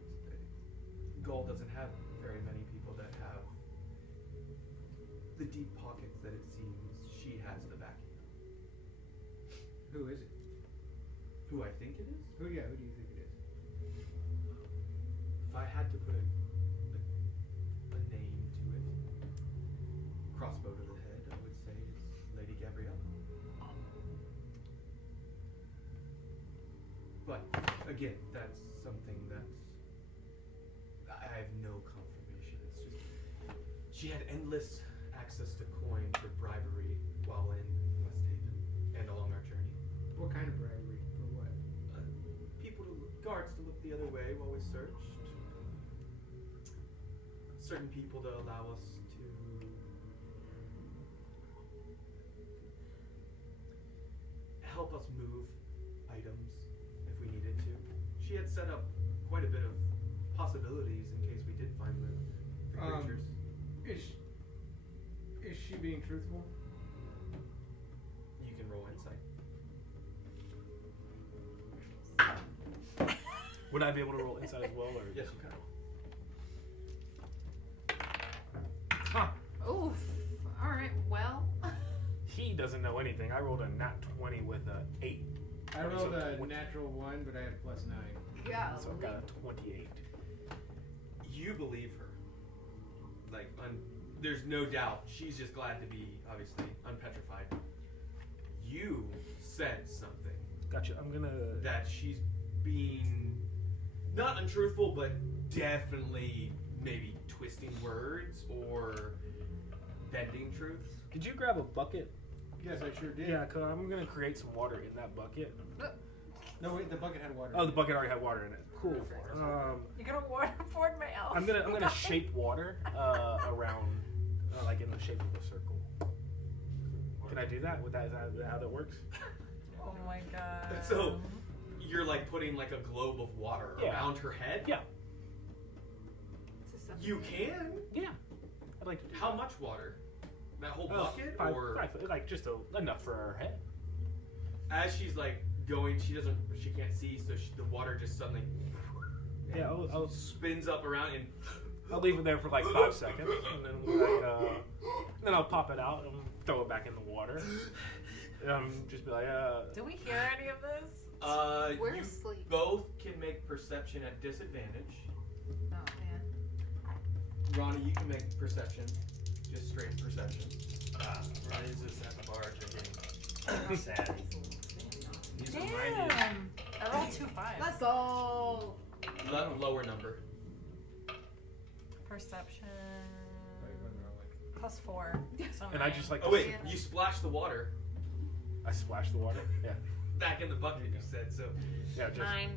Gaul doesn't have very many people that have the deep pockets that it seems she has the backing of. Who is it? Who I think it is? Who do you think it is? If I had to put a name to it, crossbow to the head, I would say it's Lady Gabrielle. But again, that's something that I have no confirmation. It's just she had endless access to coin for bribery while in Westhaven and along our journey. What kind of bribery? For what? Guards to look the other way while we searched. Certain people to allow us to help us move items if we needed to. She had set up quite a bit of possibilities in case we did find the creatures. Is she being truthful? You can roll insight. Would I be able to roll inside as well, or Yes, you can. Huh. Oof. All right. Well. He doesn't know anything. I rolled a nat 20 with a 8. I rolled a 20. natural 1, but I had +9. Yeah. So I've got a 28. You believe her. Like, there's no doubt. She's just glad to be, obviously, unpetrified. You sense something. Gotcha. I'm gonna. That she's being not untruthful, but definitely maybe twisting words or bending truths. Did you grab a bucket? Yes, I sure did. Yeah, cause I'm gonna create some water in that bucket. No, wait, the bucket had water. Oh, the bucket already had water in it. Cool. You're gonna waterboard my elf. I'm gonna shape water around, like in the shape of a circle. Can I do that? Is that how that works? Oh my god. So you're like putting like a globe of water around her head? Yeah. You can? Yeah. I'd like to do How much water? That whole bucket? five, or like just enough for her head. as she's like going, she can't see, so the water just suddenly Yeah, I'll spins up around and I'll leave it there for like 5 seconds, and then I'll pop it out and throw it back in the water. Just be like, Do we hear any of this? We're you asleep. both can make perception at disadvantage. Oh man. Ronnie, you can make perception, just straight perception. Ronnie's just at the bar drinking. Sad. He's reminded. Damn. I rolled 2 5s. Let's go. Lower number. Perception. +4. So and I just like. Oh to wait, see- you splash the water I splash the water. Yeah. back in the bucket. You said so. Yeah. Just 9.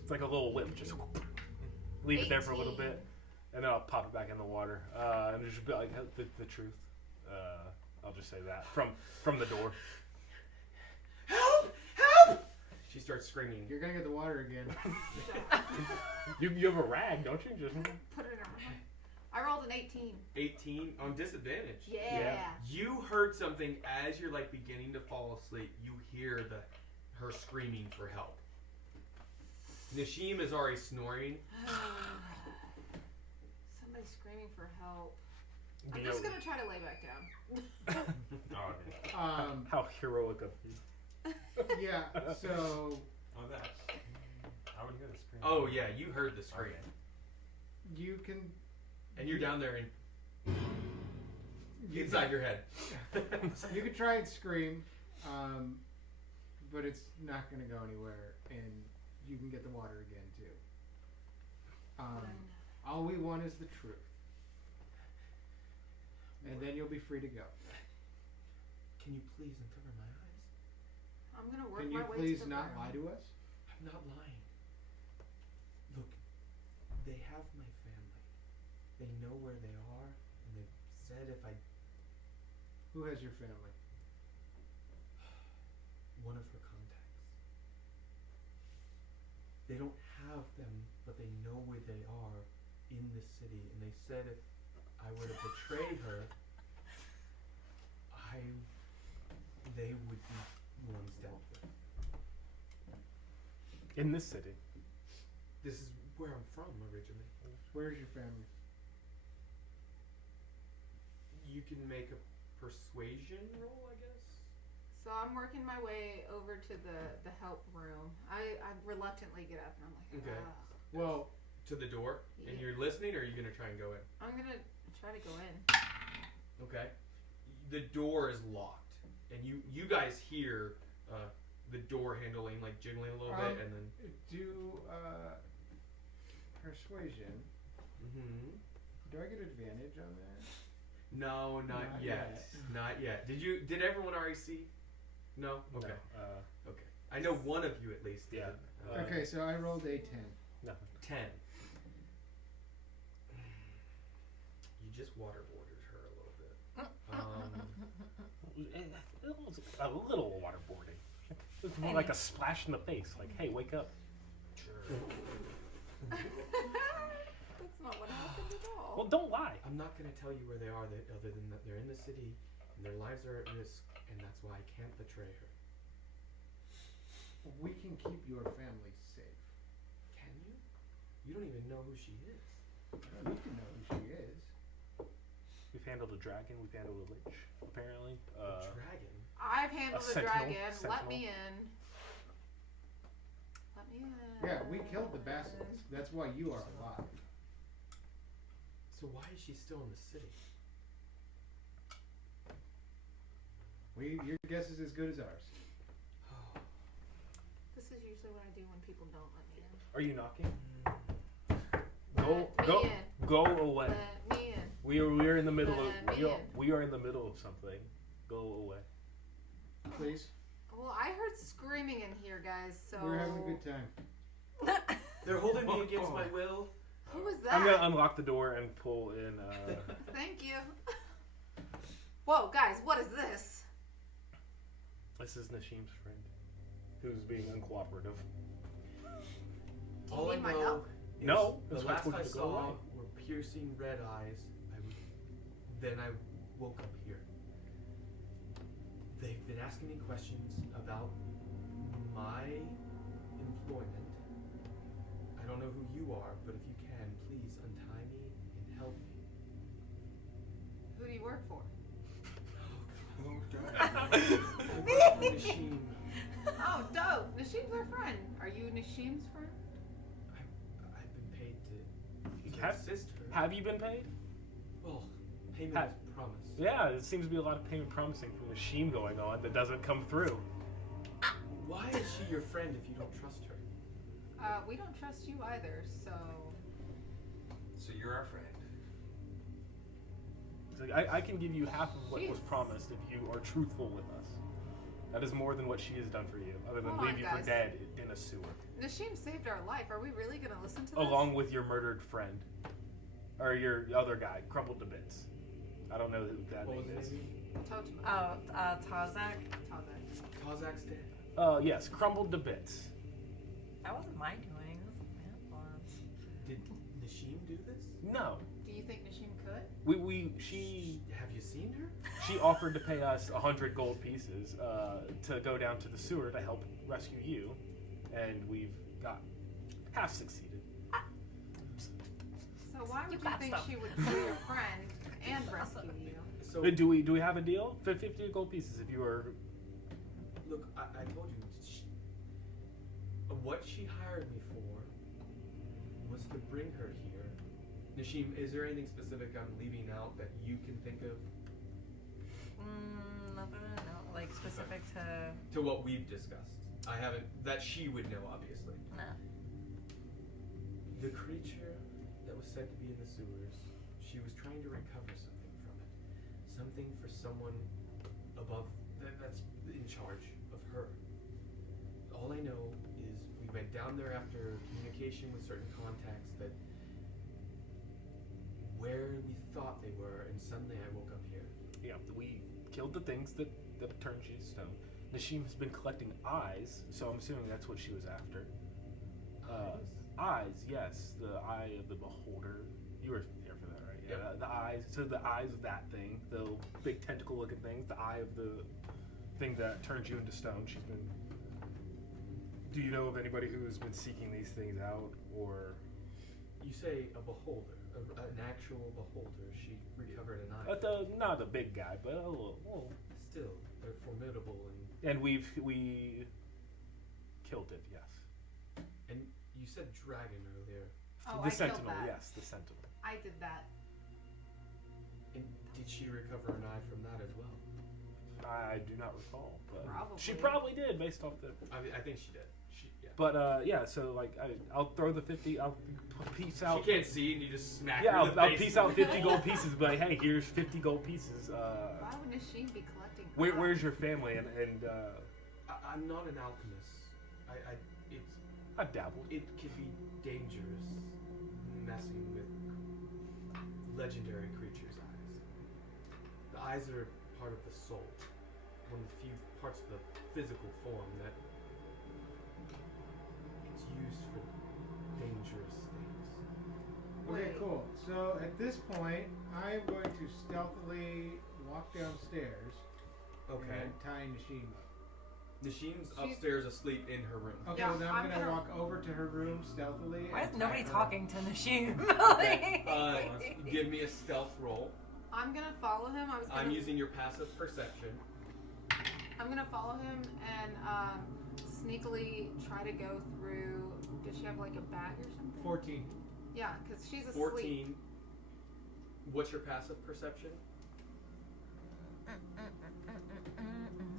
it's like a little whip. Just leave it there for a little bit, and then I'll pop it back in the water. And just be like the truth. I'll just say that from the door. Help! Help! She starts screaming. You're gonna get the water again. You have a rag, don't you? Just Put it around. I rolled an 18. 18 on disadvantage. Yeah. You heard something as you're like beginning to fall asleep. You hear her screaming for help. Nashim is already snoring. Somebody's screaming for help. The I'm just gonna try to lay back down. Oh, okay. How heroic of you. Yeah. So Oh, that. I would hear the scream. Oh yeah, you heard the scream, Okay. you can. and you're down there inside your head. You could try and scream, but it's not going to go anywhere, and you can get the water again too. All we want is the truth, and then you'll be free to go. Can you please uncover my eyes? I'm gonna work Can my you way please to the not room. lie to us? I'm not lying. Look, they have my family. They know where they are, and they've said if I Who has your family? one of her contacts. They don't have them, but they know where they are in the city, and they said if I were to betray her, they would be ones dealt with. In this city. This is where I'm from originally. Where's your family? You can make a persuasion roll, I guess. So I'm working my way over to the help room. I reluctantly get up and I'm like, Okay. "Ugh." Well, To the door, and Yeah. you're listening, or are you gonna try and go in? I'm gonna try to go in. Okay. The door is locked, and you guys hear the door handling like jiggling a little bit, and then. do persuasion. Do I get advantage on that? No, not Not yet. yet. Not yet. Did everyone already see? No. Okay. No, Okay. I know one of you at least did. Yeah. Okay, so I rolled a 10. nothing. 10. You just waterboarded her a little bit. A little waterboarding. It was more like a splash in the face. Like, hey, wake up. That's not what happened at all. Well, don't lie. I'm not going to tell you where they are, other than that they're in the city and their lives are at risk, and that's why I can't betray her. We can keep your family safe. Can you? You don't even know who she is. We can know who she is. We've handled a dragon. We've handled a lich, apparently. A dragon? I've handled A a sentinel? dragon. Let Sentinel? me in. Let me in. Yeah, we killed the basilisk. That's why you are alive. So why is she still in the city? Your guess is as good as ours. This is usually what I do when people don't let me in. Are you knocking? Let me in. Go away. Let me in. We are in the middle of Let me in. we are in the middle of something. Go away. Please. Well, I heard screaming in here, guys. So We're having a good time. They're holding me against my will. Who was that? I'm gonna unlock the door and pull in. Thank you. Whoa, guys, what is this? This is Nashim's friend, who's being uncooperative. Do you All I need my know help? is No, the that's why I last told I you to go saw away. were piercing red eyes. Then I woke up here. They've been asking me questions about my employment. I don't know who you are, but if you can, please untie me and help me. Who do you work for? I work for Nashim. Oh, dope. Nashim's our friend. Are you Nashim's friend? I've been paid to Have- assist her. Have you been paid? Well, payment Have- is promised. Yeah, it seems to be a lot of payment promising from Nashim going on that doesn't come through. Why is she your friend if you don't trust her? We don't trust you either, so. So you're our friend. It's like, I can give you half of what was Jeez. promised if you are truthful with us. That is more than what she has done for you, other than Hold on, leave you for guys. dead in a sewer. Nashim saved our life. Are we really gonna listen to this? Along with your murdered friend. Or your other guy, crumpled to bits. I don't know who that What was name his is. name? Totema. Oh, Tazak. Tazak. Kozak's dead. Yes, crumbled to bits. That wasn't my doing. That was Matt's. Did Nashim do this? No. Do you think Nashim could? She Have you seen her? She offered to pay us 100 gold pieces to go down to the sewer to help rescue you, and we've got half succeeded. So why would you got think stuff. she would kill your friend and rescue you? So Do we have a deal? 50 gold pieces if you are. look, I told you, what she hired me for was to bring her here. Nashim, is there anything specific I'm leaving out that you can think of Nothing. No, like specific to. what we've discussed? I haven't, that she would know, obviously. No. The creature that was said to be in the sewers, she was trying to recover something from it. Something for someone above, that's in charge of her. All I know is we went down there after communication with certain contacts that where we thought they were, and suddenly I woke up here. Yeah, we killed the things that turned you to stone. Nashim has been collecting eyes, so I'm assuming that's what she was after. Eyes, yes. The eye of the beholder. You were here for that, right? Yeah. Yep. The eyes. So the eyes of that thing, the big tentacle-looking things. The eye of the thing that turned you into stone. She's been. Do you know of anybody who has been seeking these things out, or? You say a beholder, an actual beholder. She recovered an eye. Not a big guy, but a little. Still, they're formidable, And we killed it. Yes. and you said dragon earlier. Oh, The I Sentinel. killed that. Yes, the Sentinel. I did that. And did she recover an eye from that as well? I do not recall, but Probably. she probably did based off the. I think she did. Yeah. But yeah, so like I'll throw the 50. I'll piece out. She can't see, and you just smack Yeah, her in the I'll face. piece out 50 gold pieces. And be like, hey, here's 50 gold pieces. Why would Nashim be collecting? Where's your family? And I'm not an alchemist. I dabbled. It could be dangerous messing with legendary creatures' eyes. The eyes are part of the soul, one of the few parts of the physical form that it's used for dangerous things. Okay, Wait. cool. So at this point, I'm going to stealthily walk downstairs and tie Nashim up. Nashim's She's- upstairs asleep in her room. Okay, Yeah, well then I'm I'm gonna gonna- walk over to her room stealthily. Why and is nobody tie her talking up. to Nashim? Give me a stealth roll. I'm gonna follow him. I'm using your passive perception. I'm gonna follow him and sneakily try to go through. Does she have like a bag or something? 14. Yeah, because she's asleep. 14. What's your passive perception? So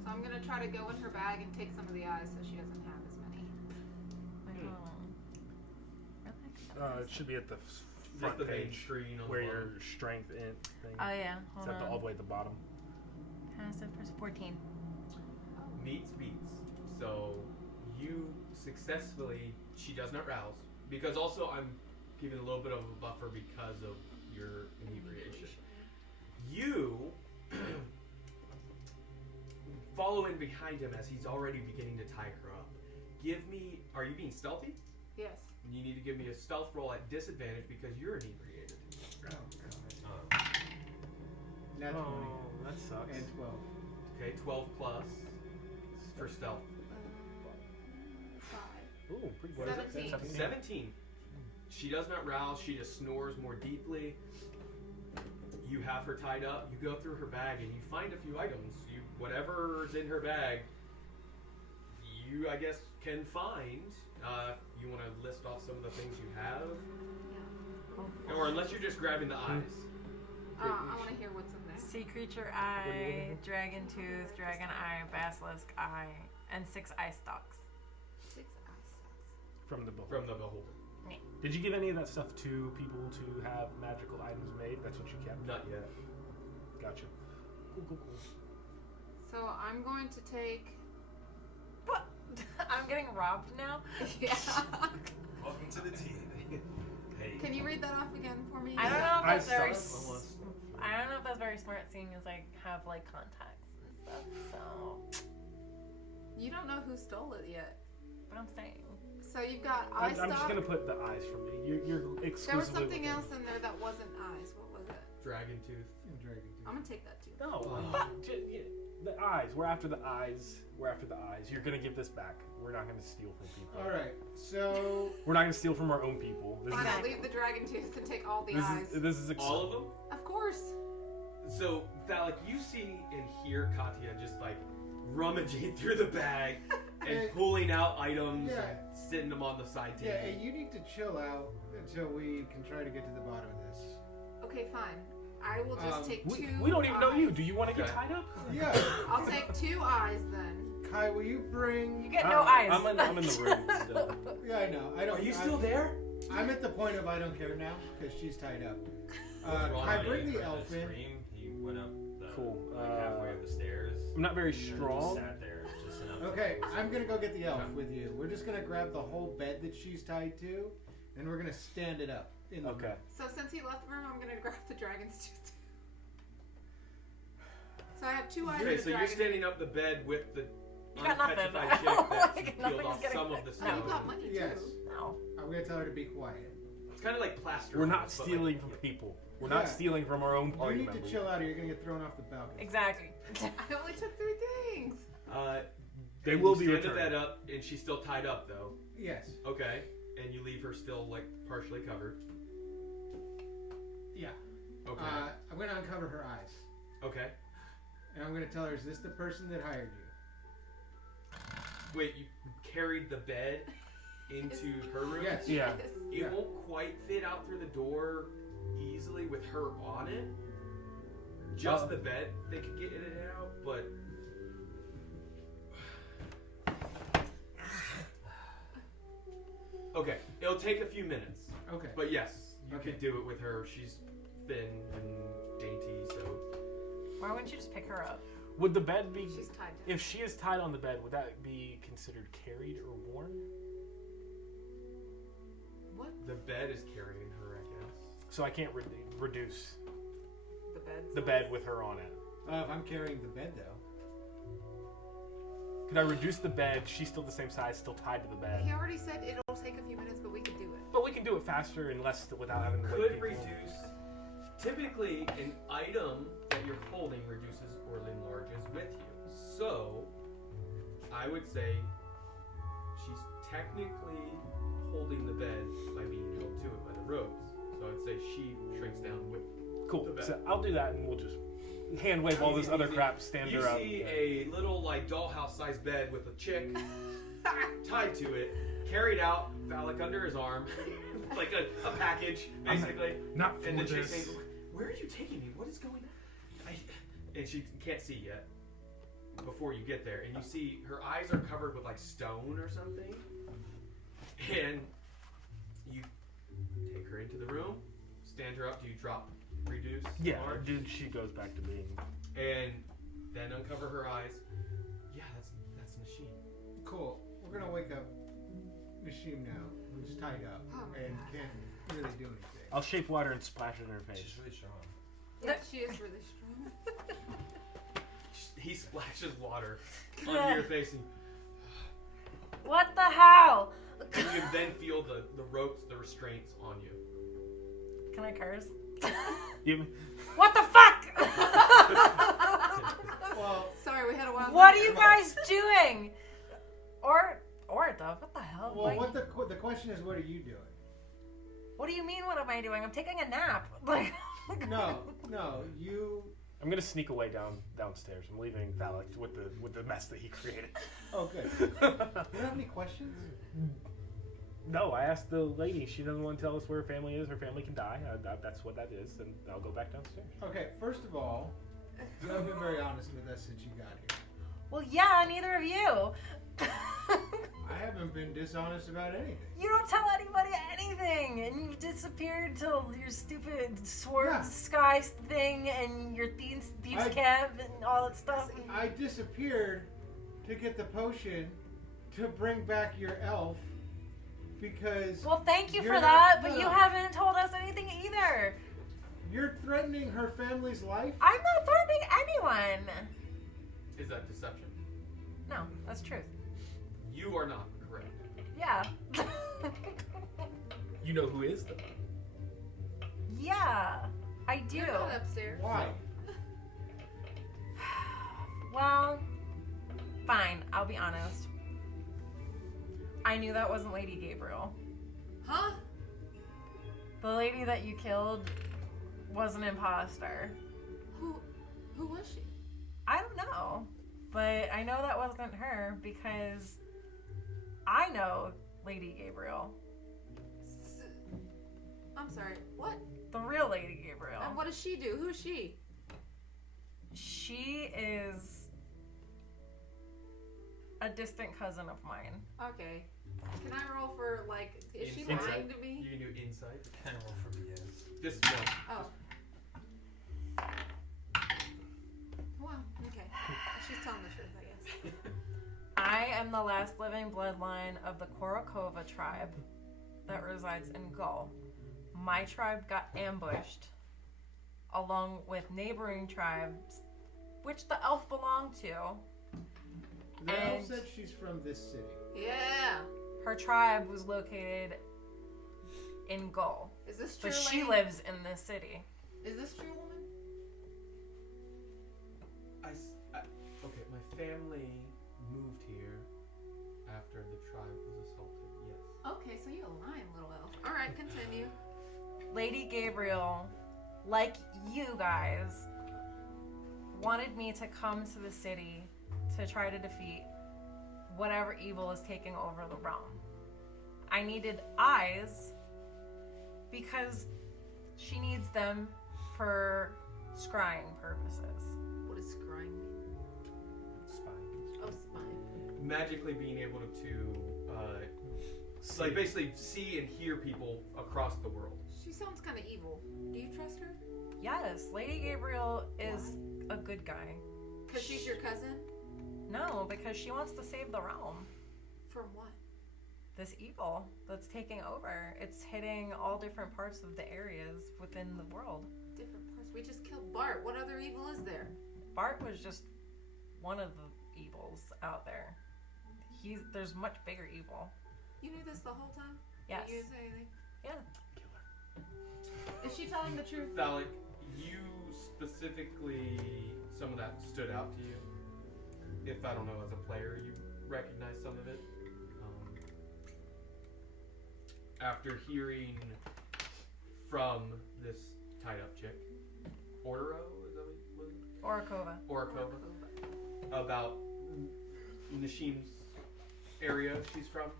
I'm gonna try to go in her bag and take some of the eyes so she doesn't have as many. It should be at the Just front the main page screen on where the your bottom. strength in thing. Oh yeah, It's hold at all on. the way at the bottom. Passive plus 14. Meets beats. So you successfully, she does not rouse. Because also I'm giving a little bit of a buffer because of your inebriation. You follow in behind him as he's already beginning to tie her up. Are you being stealthy? Yes. You need to give me a stealth roll at disadvantage because you're inebriated. Oh, God. Nat 20. Oh, that sucks. And 12. Okay, 12 plus for stealth. 5. Ooh, pretty What good. is it? 17. 17. She does not rouse. She just snores more deeply. You have her tied up. You go through her bag and you find a few items. Whatever's in her bag, you, I guess, can find. You want to list off some of the things you have? Or unless you're just grabbing the eyes. I want to hear what's in there. Sea creature eye, dragon tooth, dragon eye, basilisk eye, and 6 eye stalks. 6 eye stalks. From the book. From the beholder. Did you give any of that stuff to people to have magical items made? That's what you kept? Not yet. Gotcha. Cool. So I'm going to take. What? I'm getting robbed now? Yeah. Welcome to the team. Hey. Can you read that off again for me? I don't know if I that's very. start- I don't know if that's very smart, seeing as I have like contacts and stuff. So, You don't know who stole it yet. but I'm saying. So you've got eye I'm stalk. just gonna put the eyes for me. You're exclusively. There was something looking- else in there that wasn't eyes. What was it? Dragon tooth. And dragon tooth. I'm gonna take that too. No, Oh. the eyes. We're after the eyes. We're after the eyes. You're gonna give this back. We're not gonna steal from people. All right. So We're not gonna steal from our own people. This Fine, is I'll leave the dragon tooth and take all the this eyes. is this is All of them? Of course. So, Thalik, you see and hear Katya just like rummaging through the bag and pulling out items Yeah. and sitting them on the side table. yeah, hey, you need to chill out until we can try to get to the bottom of this. Okay, fine. I will just take two. we don't even know you. eyes. Do you want to get Okay. tied up? Yeah. I'll take 2 eyes then. Kai, will you You bring? get no eyes. I'm in the room still. Yeah, I know. I don't. Are you I'm- still there? I'm at the point of I don't care now because she's tied up. Ron Kai, didn't bring the hear elf in. scream. He went up the, Cool. like halfway up the stairs. I'm not very and just strong. sat there just enough. Okay, I'm gonna go get the elf with you. We're just gonna grab the whole bed that she's tied to, and we're gonna stand it up. In the Okay. So since he left the room, I'm gonna grab the dragon's tooth. So I have 2 eyes. Okay, and a so you're dragon. standing up the bed with the You got nothing. unpetrified chick that Like, peeled nothing's off getting- some of the No, stone. you got money Yes. too. No. I'm gonna tell her to be quiet. It's kind of like plaster. We're not almost, but stealing like- from people. We're Yeah. not stealing from our own You party need members. to chill out, or you're gonna get thrown off the balcony. Exactly. I only took 3 things. They and will you be standed returned. that up, and she's still tied up though. Yes. Okay, and you leave her still like partially covered. Yeah. Okay. I'm gonna uncover her eyes, Okay. and I'm gonna tell her, "Is this the person that hired you?" Wait, you carried the bed into her room? Yes. Yeah. It Yeah. won't quite fit out through the door easily with her on it. Just the bed, they could get in and out, but okay, it'll take a few minutes. Okay. But yes, you Okay. could do it with her. She's thin and dainty, so Why wouldn't you just pick her up? Would the bed be? She's tied down. If she is tied on the bed, would that be considered carried or worn? What? the bed is carrying her, I guess. So I can't reduce The bed. the bed with her on it. If I'm carrying the bed, though. Could I reduce the bed? She's still the same size, still tied to the bed. He already said it'll take a few minutes, but we can do it. But we can do it faster and less without having to wait Could people. reduce. Typically, an item that you're holding reduces or enlarges with you. So, I would say she's technically holding the bed by being held to it by the ropes. So I'd say she shrinks down with Cool. the bed. So I'll do that, and we'll just hand wave all this Easy, other easy. crap, stand You her up. see a little like dollhouse-sized bed with a chick tied to it, carried out, phallic under his arm, like a package basically. Not for And the chick this. saying, "Where are you taking me? What is going on?" And she can't see yet before you get there, and you see her eyes are covered with like stone or something, and you take her into the room, stand her up. Do you drop, reduce, Yeah, enlarge? dude, she goes back to being. And then uncover her eyes. Yeah, that's Nashim. Cool. We're gonna wake up Nashim now, who's tied up Oh my and God. can't really do anything. I'll shape water and splash it in her face. She's really strong. Yeah, she is really strong. He splashes water onto your face, and What the hell? you can then feel the ropes, the restraints on you. Can I curse? You, What the fuck? Well, Sorry, we had a wild What are night. you guys doing? Or Dove, what the hell? well, Like, what the question is, what are you doing? what do you mean? What am I doing? I'm taking a nap. Like, No, you. I'm gonna sneak away downstairs. I'm leaving Phallic with the mess that he created. Oh, good. You don't have any questions? No, I asked the lady. She doesn't want to tell us where her family is. Her family can die. That's what that is, and I'll go back downstairs. Okay, first of all, you haven't been very honest with us since you got here. well, yeah, neither of you. I haven't been dishonest about anything. You don't tell anybody anything, and you've disappeared till your stupid sword Yeah. sky thing and your thieves I- camp and all that stuff. I disappeared to get the potion to bring back your elf because Well, thank you You're for not- that, but no. you haven't told us anything either. you're threatening her family's life. I'm not threatening anyone. Is that deception? No, that's truth. You are not correct. Yeah. You know who is though. Yeah, I do. You're not upstairs. Why? Well, I'll be honest. I knew that wasn't Lady Gabriel. Huh? The lady that you killed was an imposter. Who was she? I don't know. But I know that wasn't her because I know Lady Gabriel. I'm sorry, what? The real Lady Gabriel. And what does she do? Who's she? She is a distant cousin of mine. Okay. Can I roll for, like, is she Insight. lying to me? You can do insight. Can I roll for BS? Just one. Oh. Well, okay. She's telling the truth, I guess. I am the last living bloodline of the Korokova tribe that resides in Gull. My tribe got ambushed along with neighboring tribes, which the elf belonged to. The elf And- said she's from this city. Yeah. Her tribe was located in Gull, Is this true, but she lady? lives in this city. Is this true, woman? Okay, my family moved here after the tribe was assaulted. Yes. Okay, so you're lying, little elf. Alright, continue. Lady Gabriel, like you guys, wanted me to come to the city to try to defeat whatever evil is taking over the realm. I needed eyes because she needs them for scrying purposes. What does scrying mean? Spy. Oh, spying. Magically being able to like basically see and hear people across the world. She sounds kind of evil. Do you trust her? Yes, Lady Gabriel is a good guy. Because she's your cousin? No, because she wants to save the realm. From what? This evil that's taking over. It's hitting all different parts of the areas within the world. Different parts. We just killed Bart. What other evil is there? Bart was just one of the evils out there. There's much bigger evil. You knew this the whole time? Yes. You didn't say anything? Yeah. Is she telling the truth? Phallic, you specifically, some of that stood out to you. If I don't know, as a player, you recognize some of it. After hearing from this tied up chick, Ordero, is that what it was? Orakova. About Nashim's area she's from,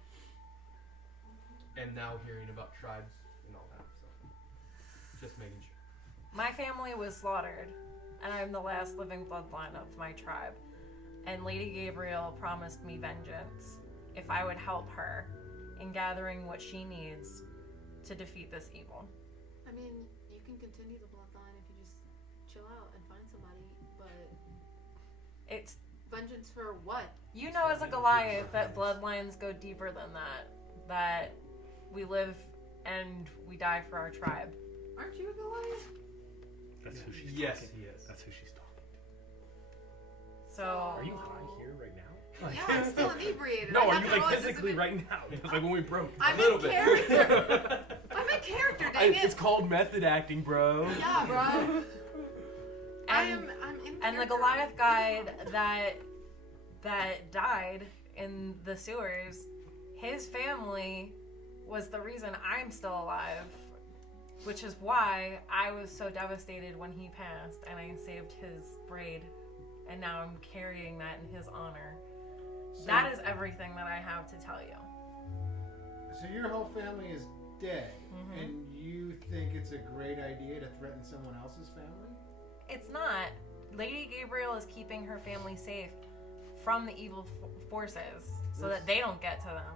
and now hearing about tribes and all that. So, just making sure. My family was slaughtered, and I'm the last living bloodline of my tribe. And Lady Gabriel promised me vengeance if I would help her in gathering what she needs to defeat this evil. I mean, you can continue the bloodline if you just chill out and find somebody, but It's vengeance for what? You know as a Goliath that bloodlines go deeper than that. That we live and we die for our tribe. Aren't you a Goliath? That's who she's Yes, talking he is. to. That's who she's talking So to. Are you high here right now? Yeah, I'm still inebriated. No, I are have you to like roll it physically as a- right now? It's like when we broke. I'm A little in bit. character. I'm in character, dang it. It's called method acting, bro. Yeah, bro. And- I'm in and the character. Goliath guide that died in the sewers, his family was the reason I'm still alive, which is why I was so devastated when he passed and I saved his braid, and now I'm carrying that in his honor. So, That is everything that I have to tell you. So your whole family is dead, Mhm. and you think it's a great idea to threaten someone else's family? It's not. Lady Gabriel is keeping her family safe from the evil forces so that they don't get to them.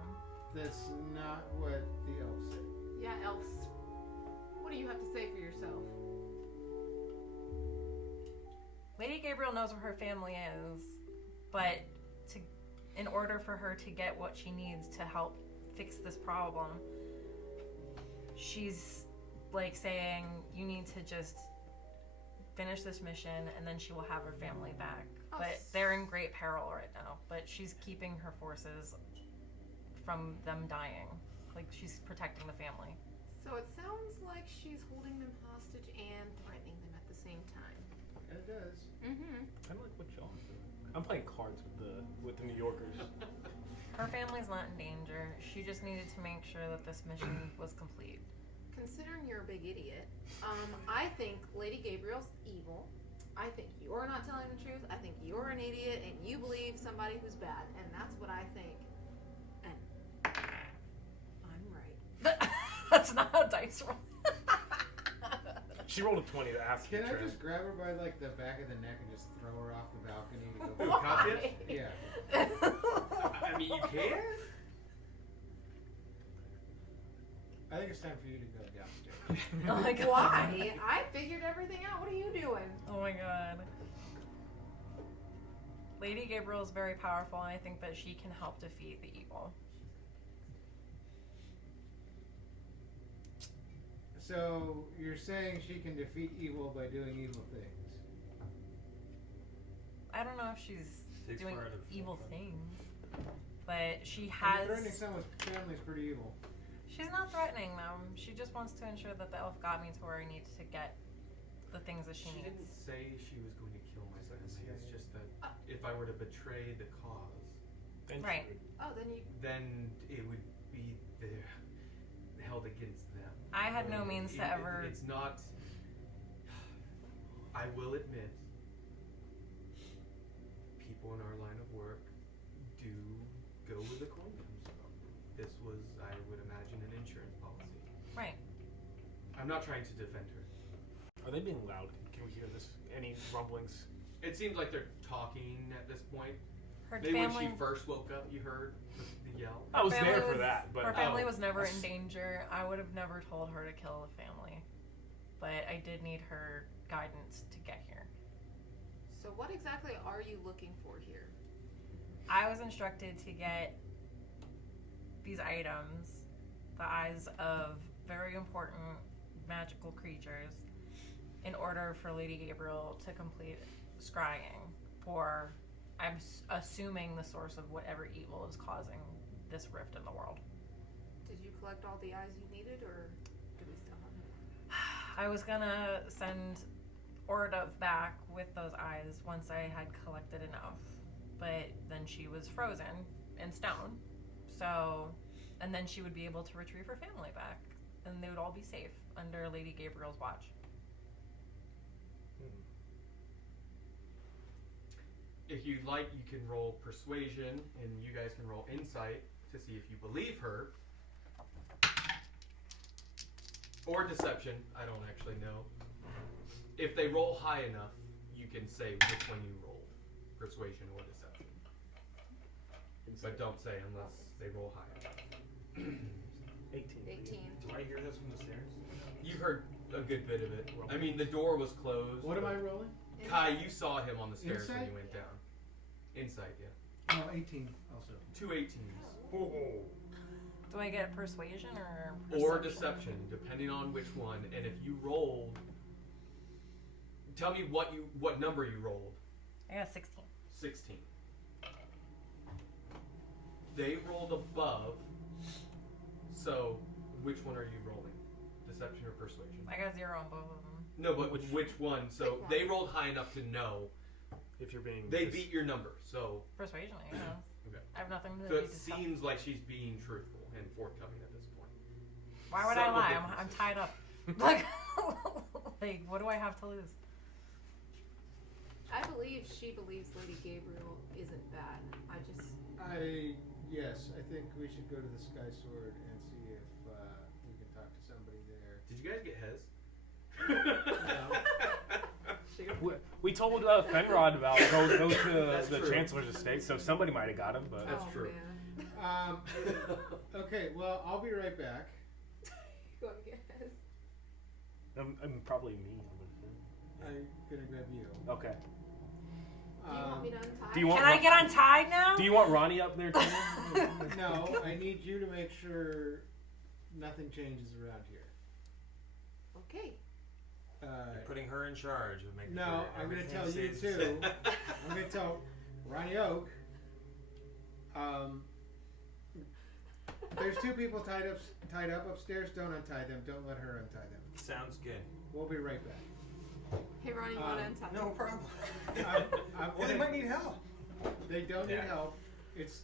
That's not what the elf said. Yeah, elves. What do you have to say for yourself? Lady Gabriel knows where her family is, but in order for her to get what she needs to help fix this problem, she's like saying, you need to just finish this mission and then she will have her family back. Oh, But they're in great peril right now, but she's keeping her forces from them dying. Like, she's protecting the family. So it sounds like she's holding them hostage and threatening them at the same time. It does. Mm-hmm. Kind of like what y'all do. I'm playing cards with the New Yorkers. Her family's not in danger. She just needed to make sure that this mission was complete. Considering you're a big idiot, I think Lady Gabriel's evil. I think you're not telling the truth. I think you're an idiot and you believe somebody who's bad. And that's what I think. And I'm right. That's not how dice roll. She rolled a 20 to ask Can you, I Trev. just grab her by like the back of the neck and just throw her off the balcony to go? Who, Katya? Yeah. I mean, you can. I think it's time for you to go downstairs. Oh my god. Why? I figured everything out. What are you doing? Oh my god. Lady Gabriel is very powerful, and I think that she can help defeat the evil. So you're saying she can defeat evil by doing evil things? I don't know if she's Takes doing part of evil something. things, but she I mean, threatening has. someone's family is pretty evil. She's not threatening them. She just wants to ensure that the elf got me to where I need to get the things that she She didn't needs. say she was going to kill my family. It's just that if I were to betray the cause, Then Right. she would- Oh, then you. then it would be held against them. I had no means to ever. It's not. I will admit, people in our line of work do go with a coin comes from. This was, I would imagine, an insurance policy. Right. I'm not trying to defend her. Are they being loud? Can we hear this? Any rumblings? It seems like they're talking at this point. Her Maybe family. when she first woke up, you heard the yell. I was family there for that, but her family Oh. was never in danger. I would have never told her to kill the family, but I did need her guidance to get here. So what exactly are you looking for here? I was instructed to get these items, the eyes of very important magical creatures, in order for Lady Gabriel to complete scrying for, I'm assuming, the source of whatever evil is causing this rift in the world. Did you collect all the eyes you needed, or do we still have? I was gonna send Ordov back with those eyes once I had collected enough, but then she was frozen in stone, so, and then she would be able to retrieve her family back, and they would all be safe under Lady Gabriel's watch. If you'd like, you can roll persuasion, and you guys can roll insight to see if you believe her. Or deception, I don't actually know. If they roll high enough, you can say which one you rolled, persuasion or deception. But don't say unless they roll high enough. 18. 18. Do I hear this from the stairs? You heard a good bit of it. I mean, the door was closed. What am I but- rolling? Kai, you saw him on the stairs when Insight? you went down. Insight, yeah. Oh, 18 also. 2 18s. Do I get persuasion or Or perception? deception, depending on which one. And if you rolled, tell me what number you rolled. I got 16. 16. They rolled above. So, which one are you rolling? Deception or persuasion? I got 0 on both of them. No, but Which- which one? So Pick one. they rolled high enough to know. If you're being. They beat your number. So, Persuasion, I guess. okay. I have nothing to So do it with seems like she's being truthful and forthcoming at this point. Why would some I lie? of it- I'm tied up. Like, like, what do I have to lose? I believe she believes Lady Gabriel isn't bad. Yes, I think we should go to the Sky Sword and see if we can talk to somebody there. Did you guys get Hez? We told Fenrod about go to That's the true. Chancellor's estate, so somebody might have got him, but That's Oh, true. man. Okay, well, I'll be right back. Go and get his. probably me. I'm gonna grab you. Okay. Do you want me to untie? Do you want? Can I get untied now? Do you want Ronnie up there too? No, I need you to make sure nothing changes around here. Okay. You're putting her in charge of making No, sure I'm gonna everything tell you stays too. the same. I'm gonna tell Ronnie Oak. There's 2 people tied up upstairs. Don't untie them. Don't let her untie them. Sounds good. We'll be right back. Hey, Ronnie, you want to untie? No problem. I'm Well, they gonna- might need help. They don't need Yeah. help. It's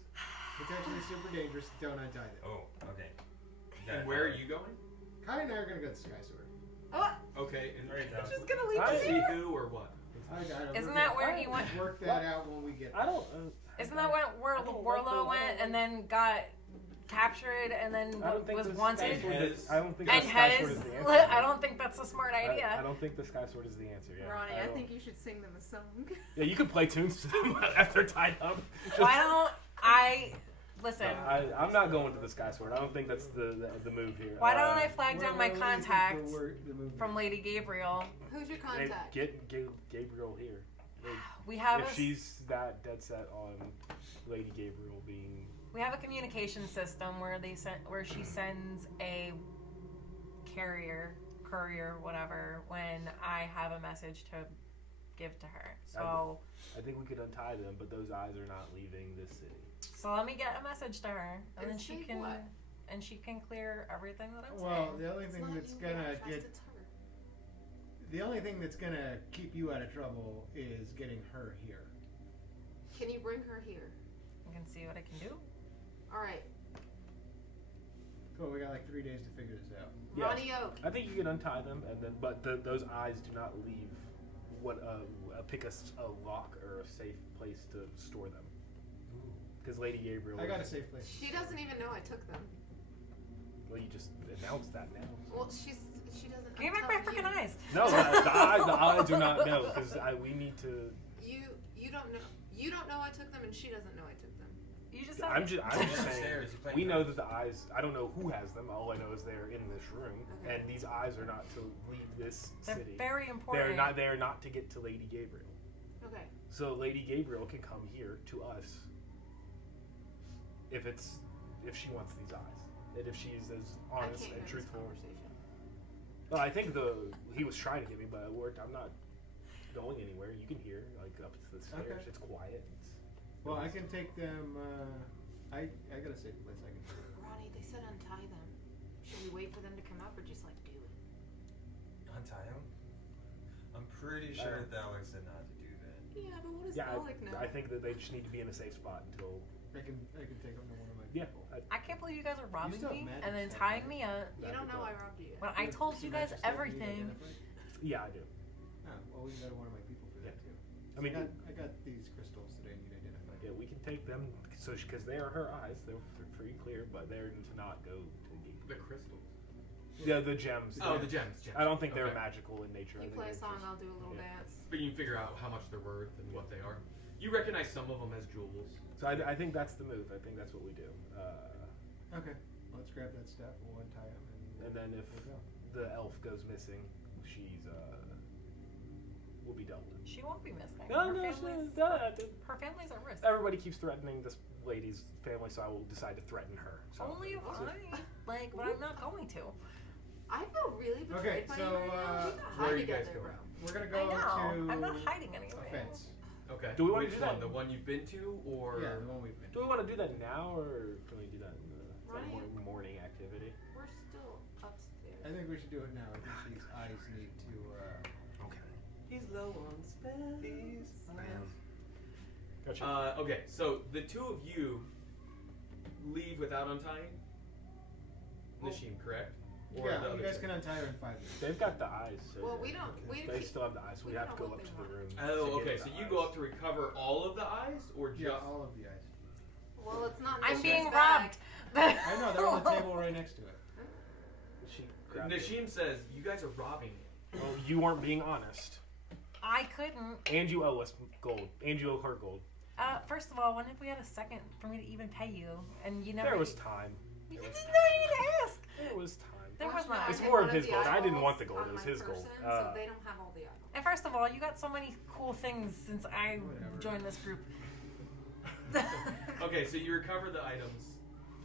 potentially super dangerous. Don't untie them. Oh, okay. And where are you going? Kai and I are gonna go to Sky Sword. Oh, Okay, and Right now. just gonna leave I- it see here. who or what? Isn't that where he went? Work that out when we get there. I don't. Isn't that where Warlow went and then got captured and then I don't think was the wanted? Sky Sword is- I don't think And the Sky Sword Hez, is the answer. I don't think that's a smart I idea. don't think the Sky Sword is the answer. Yeah. Ronnie, I don't- think you should sing them a song. Yeah, you could play tunes to them as they're tied up. Why don't I listen? I'm not going to the Sky Sword. I don't think that's the move here. Why don't I flag down my Where contact do you think the movement from is? Lady Gabriel? Who's your They contact? get Gabriel here. We have If a, she's that dead set on Lady Gabriel being. we have a communication system where she sends a courier, whatever, when I have a message to give to her. So I think we could untie them, but those eyes are not leaving this city. so let me get a message to her, and And then she say can what? clear everything that I'm Well, saying. the only It's thing not that's you, gonna Belfast, get it's her. the only thing that's gonna keep you out of trouble is getting her here. Can you bring her here? I can see what I can do. All right, Cool. We got like 3 days to figure this out. Yeah. Ronnie Oak. I think you can untie them, and then those eyes do not leave. Pick a lock or a safe place to store them. Because Lady Gabriel. I got a safe place. She doesn't even know I took them. Well, you just announced that now. Well, she doesn't. Give me I'm back my telling freaking eyes. No, the eyes do not know because we need to. You don't know. You don't know I took them, and she doesn't know I took them. You just said I'm it. just saying. Upstairs, you play We know cards. that the eyes. I don't know who has them. All I know is they're in this room, Okay. and these eyes are not to leave this They're city. very important. They're not. They are not to get to Lady Gabriel. Okay. So Lady Gabriel can come here to us if she wants these eyes, and if she is as I honest can't and hear this truthful. conversation. Well, I think he was trying to get me, but it worked. I'm not going anywhere. You can hear like up to the stairs. Okay. It's quiet. Well, I can take them. I got a safe place. I can. Ronnie, they said untie them. Should we wait for them to come up, or just like do it? Untie him? I'm pretty sure that Alex said not to do that. Yeah, but what does Yeah, Alec know? I think that they just need to be in a safe spot until. I can take them to one of my Yeah. people. I can't believe you guys are robbing still have me magic and then stuff, tying right? me up You don't know I robbed you. when I told you guys everything. Yeah, I do. Oh, well, we can go to one of my people for that too. I mean, I got these crystals that I need identified. yeah, we can take them because they are her eyes. They're free clear, but they're to not go to the gate. The crystals. Yeah, the gems. Oh, the gems. I don't think they're Okay. magical in nature. You I think play a they're song, just- I'll do a little yeah. dance. But you can figure out how much they're worth and what they are. You recognize some of them as jewels. So I think that's the move. I think that's what we do. Okay, let's grab that stuff. We'll untie them, And then if we'll go. the elf goes missing, she's will be dealt with. She won't be missing. No, her, no, family's, she, her family's at risk. everybody keeps threatening this lady's family, so I will decide to threaten her. So. Only if I but I'm not going to. I feel really betrayed Okay, by so, you right now. We got where high are you guys together, bro. going? We're gonna I go know. to I'm not hiding a anything. fence. Okay. Do we wanna Which do that? one? The one you've been to, or Yeah, the one we've been. Do we want to do that now, or can we do that in the Right. morning activity? We're still upstairs. I think we should do it now. I think these eyes need to. Okay. He's low on space. Gotcha. Okay, so the two of you leave without untying Nashim, correct? Or Yeah, the you other guys two? can untie her in 5 minutes. They've got the eyes. So Well, we don't. We They still have the eyes, so we we have don't to go know up what to they the want. room. Oh, to okay. get So the you eyes. go up to recover all of the eyes, or just? Yeah, all of the eyes. Well, it's not. I'm Nashim's being bag. robbed. I know they're on the table right next to it. She grabbed it. Nashim says you guys are robbing me. Well, you weren't being honest, I couldn't. and you owe us gold, and you owe her gold. First of all, when if we had a second for me to even pay you, and you never? There was time. You didn't even ask. There was time. There was Fortunately, not. I It's hid more one of his the gold. I didn't eyeballs want the gold, on it was my his gold. person, so they don't have all the eyeballs. And first of all, you got so many cool things since I Whatever. joined this group. Okay, so you recover the items.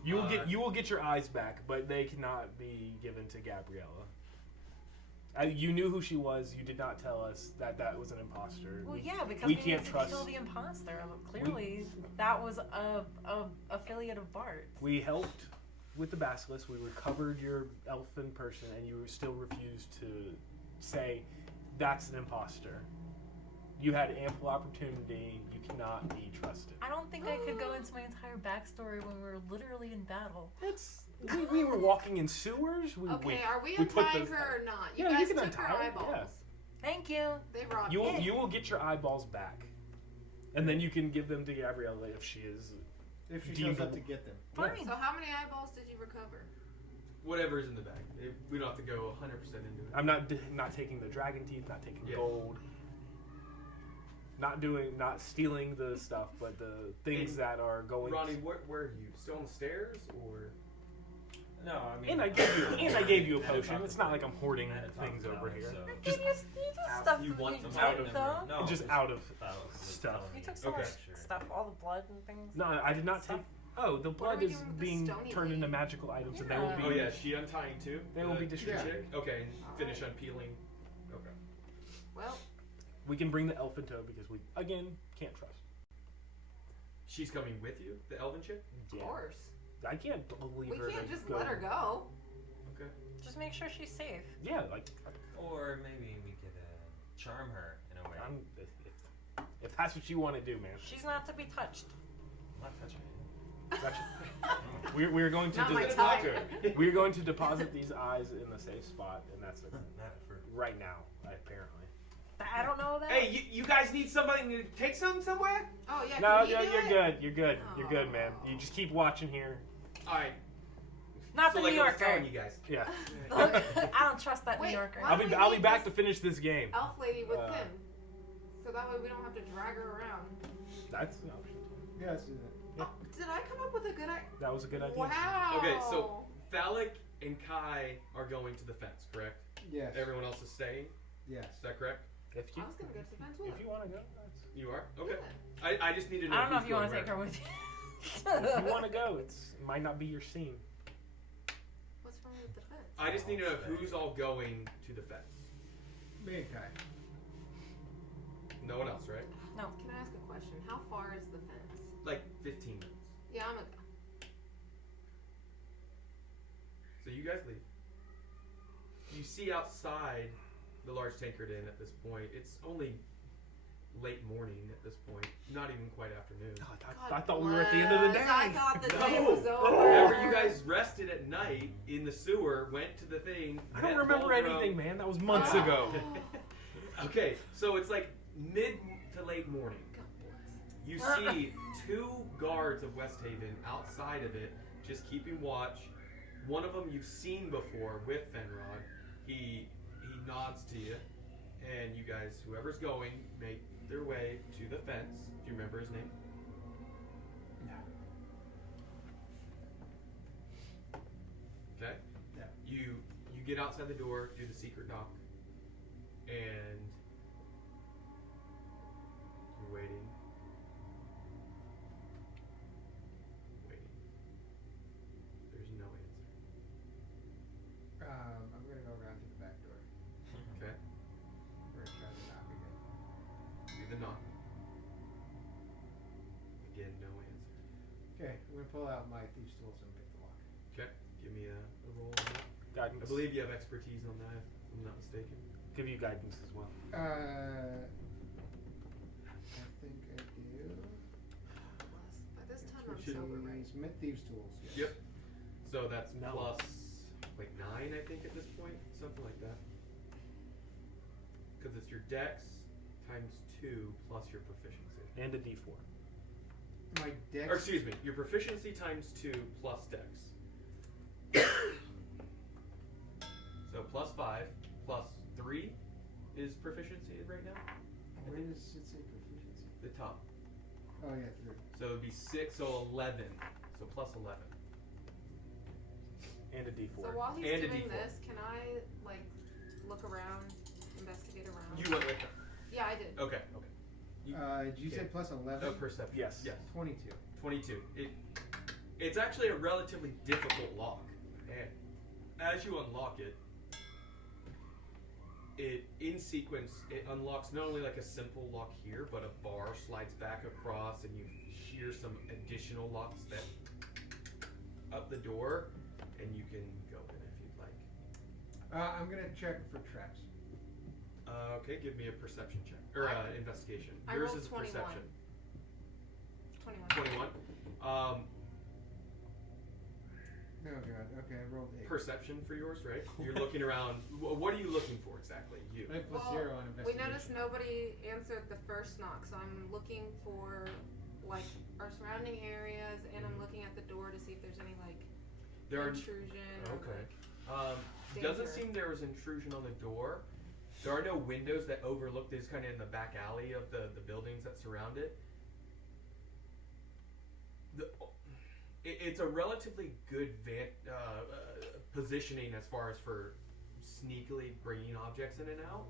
You will get your eyes back, but they cannot be given to Gabriella. You knew who she was. You did not tell us that was an imposter. Well, yeah, because we we can't needed trust. to kill the imposter. Clearly, that was a affiliate of Bart's. We helped with the basilisk. We recovered your elfin person, and you still refused to say that's an imposter. You had ample opportunity. You cannot be trusted. I don't think I could go into my entire backstory when we were literally in battle. We were walking in sewers. Okay, are we put untying the- her or not? You Yeah, guys you can took untie her her, eyeballs. yeah. Thank you. They robbed You me. you will get your eyeballs back, and then you can give them to Gabriella if she is. If she Deemed shows up a- to get them. Fine. So how many eyeballs did you recover? Whatever's in the bag. We don't have to go 100% into it. I'm not taking the dragon teeth, not taking Yeah. gold, not stealing the stuff, but the things And that are going. Ronnie, where are you? Still on the stairs, or? No, I mean. And I gave you a potion. It's not like I'm hoarding things over here. Just, you just stuff you want you them took, out of though. No, Just it's- out of that was stuff. telling You me. took so Okay. much stuff, all the blood and things. No, I did not take. Oh, the are blood we is doing with the being stony turned into lady? magical items, and they will be. Oh yeah, is she untying too? They will be The distributed. chick? Okay, and finish unpeeling. Okay. Well, We can bring the elf in tow because we again can't trust. She's coming with you, the elven chick. of course. I can't leave We her. can't to just go. let her go. Okay. Just make sure she's safe. Yeah, like Or maybe we could charm her in a way. if that's what you want to do, man. She's not to be touched. I'm not touching it. We're going to Not my de- type. we're going to deposit these eyes in the safe spot, and that's it. Not at first. Right now, apparently. I don't know that. Hey, you guys need somebody to take some somewhere? Oh yeah. No, can you you're do it? good. You're good. You're good, man. You just keep watching here. All right. Not So the like New I was Yorker. telling you guys. Yeah. I don't trust that Wait, New Yorker. why- I'll be back to finish this game. Elf lady with Uh, him, so that way we don't have to drag her around. That's an option. Yeah, let's do that. Yeah. Oh, did I come up with a good idea? That was a good idea. Wow. Okay, so Phallic and Kai are going to the fence, correct? Yes. Everyone else is staying. Yes. Is that correct? If you I was gonna go to the fence with if him. you want to go, that's, You are. Okay. Yeah. I just need to know. I don't know who's if you want to going take her where. with you. if you want to go, it might not be your scene. What's wrong with the fence? I just need to know who's all going to the fence. Me and Kai. No one else, right? No. Can I ask a question? How far is the fence? Like 15 minutes. Yeah, I'm a. So you guys leave. You see outside the large tankard inn at this point. It's only late morning at this point. Not even quite afternoon. I thought we were at the end of the day. I thought the day No. was over. Whenever you guys rested at night in the sewer, went to the thing. I don't met remember Voltron. anything, man. That was months Oh. ago. Okay, so it's like mid to late morning. You see two guards of Westhaven outside of it, just keeping watch. One of them you've seen before with Fenrod. He nods to you, and you guys, whoever's going, make their way to the fence. Do you remember his name? Okay. Yeah. You get outside the door, do the secret knock, and you're waiting. There's no answer. I'm gonna go around to the back door. Okay. We're gonna try to knock again. Do the knock. Again, no answer. Okay, I'm gonna pull out my thieves' tools and pick the lock. Okay. Give me a roll on that. Guidance. I believe you have expertise on that, if I'm not mistaken. Give you guidance as well. I think I do. By this time I'm sober, right? Expertise, thieves' tools. Yes. Yep. So that's No. plus like 9, I think, at this point, something like that. Because it's your dex times 2 plus your proficiency. And a D4. My dex. Or excuse me, your proficiency times 2 plus dex. So plus 5 plus 3 is proficiency right now. Where does it say proficiency? The top. Oh yeah, 3. So it would be 6, so 11. So plus 11. And a D4. So while he's And a doing D4. this, can I like look around, investigate around? You went with them. Yeah, I did. Okay, okay. You, Did you say plus 11? perception. Yes. Yes. 22. 22. It's actually a relatively difficult lock. And as you unlock it, in sequence, it unlocks not only like a simple lock here, but a bar slides back across and you hear some additional locks that up the door, and you can go in if you'd like. I'm gonna check for traps. Okay, give me a perception check. Or investigation. I Yours rolled is 21. perception. Okay, I rolled 8. Perception for yours, right? You're looking around. What are you looking for exactly? You. I have plus Well, 0 on We investigation. noticed nobody answered the first knock, so I'm looking for like our surrounding areas, and I'm looking at the door to see if there's any like There are. intrusion. Or, Okay. like, Doesn't danger. seem there was intrusion on the door. There are no windows that overlook this kind of in the back alley of the buildings that surround it. It's a relatively good positioning as far as for sneakily bringing objects in and out.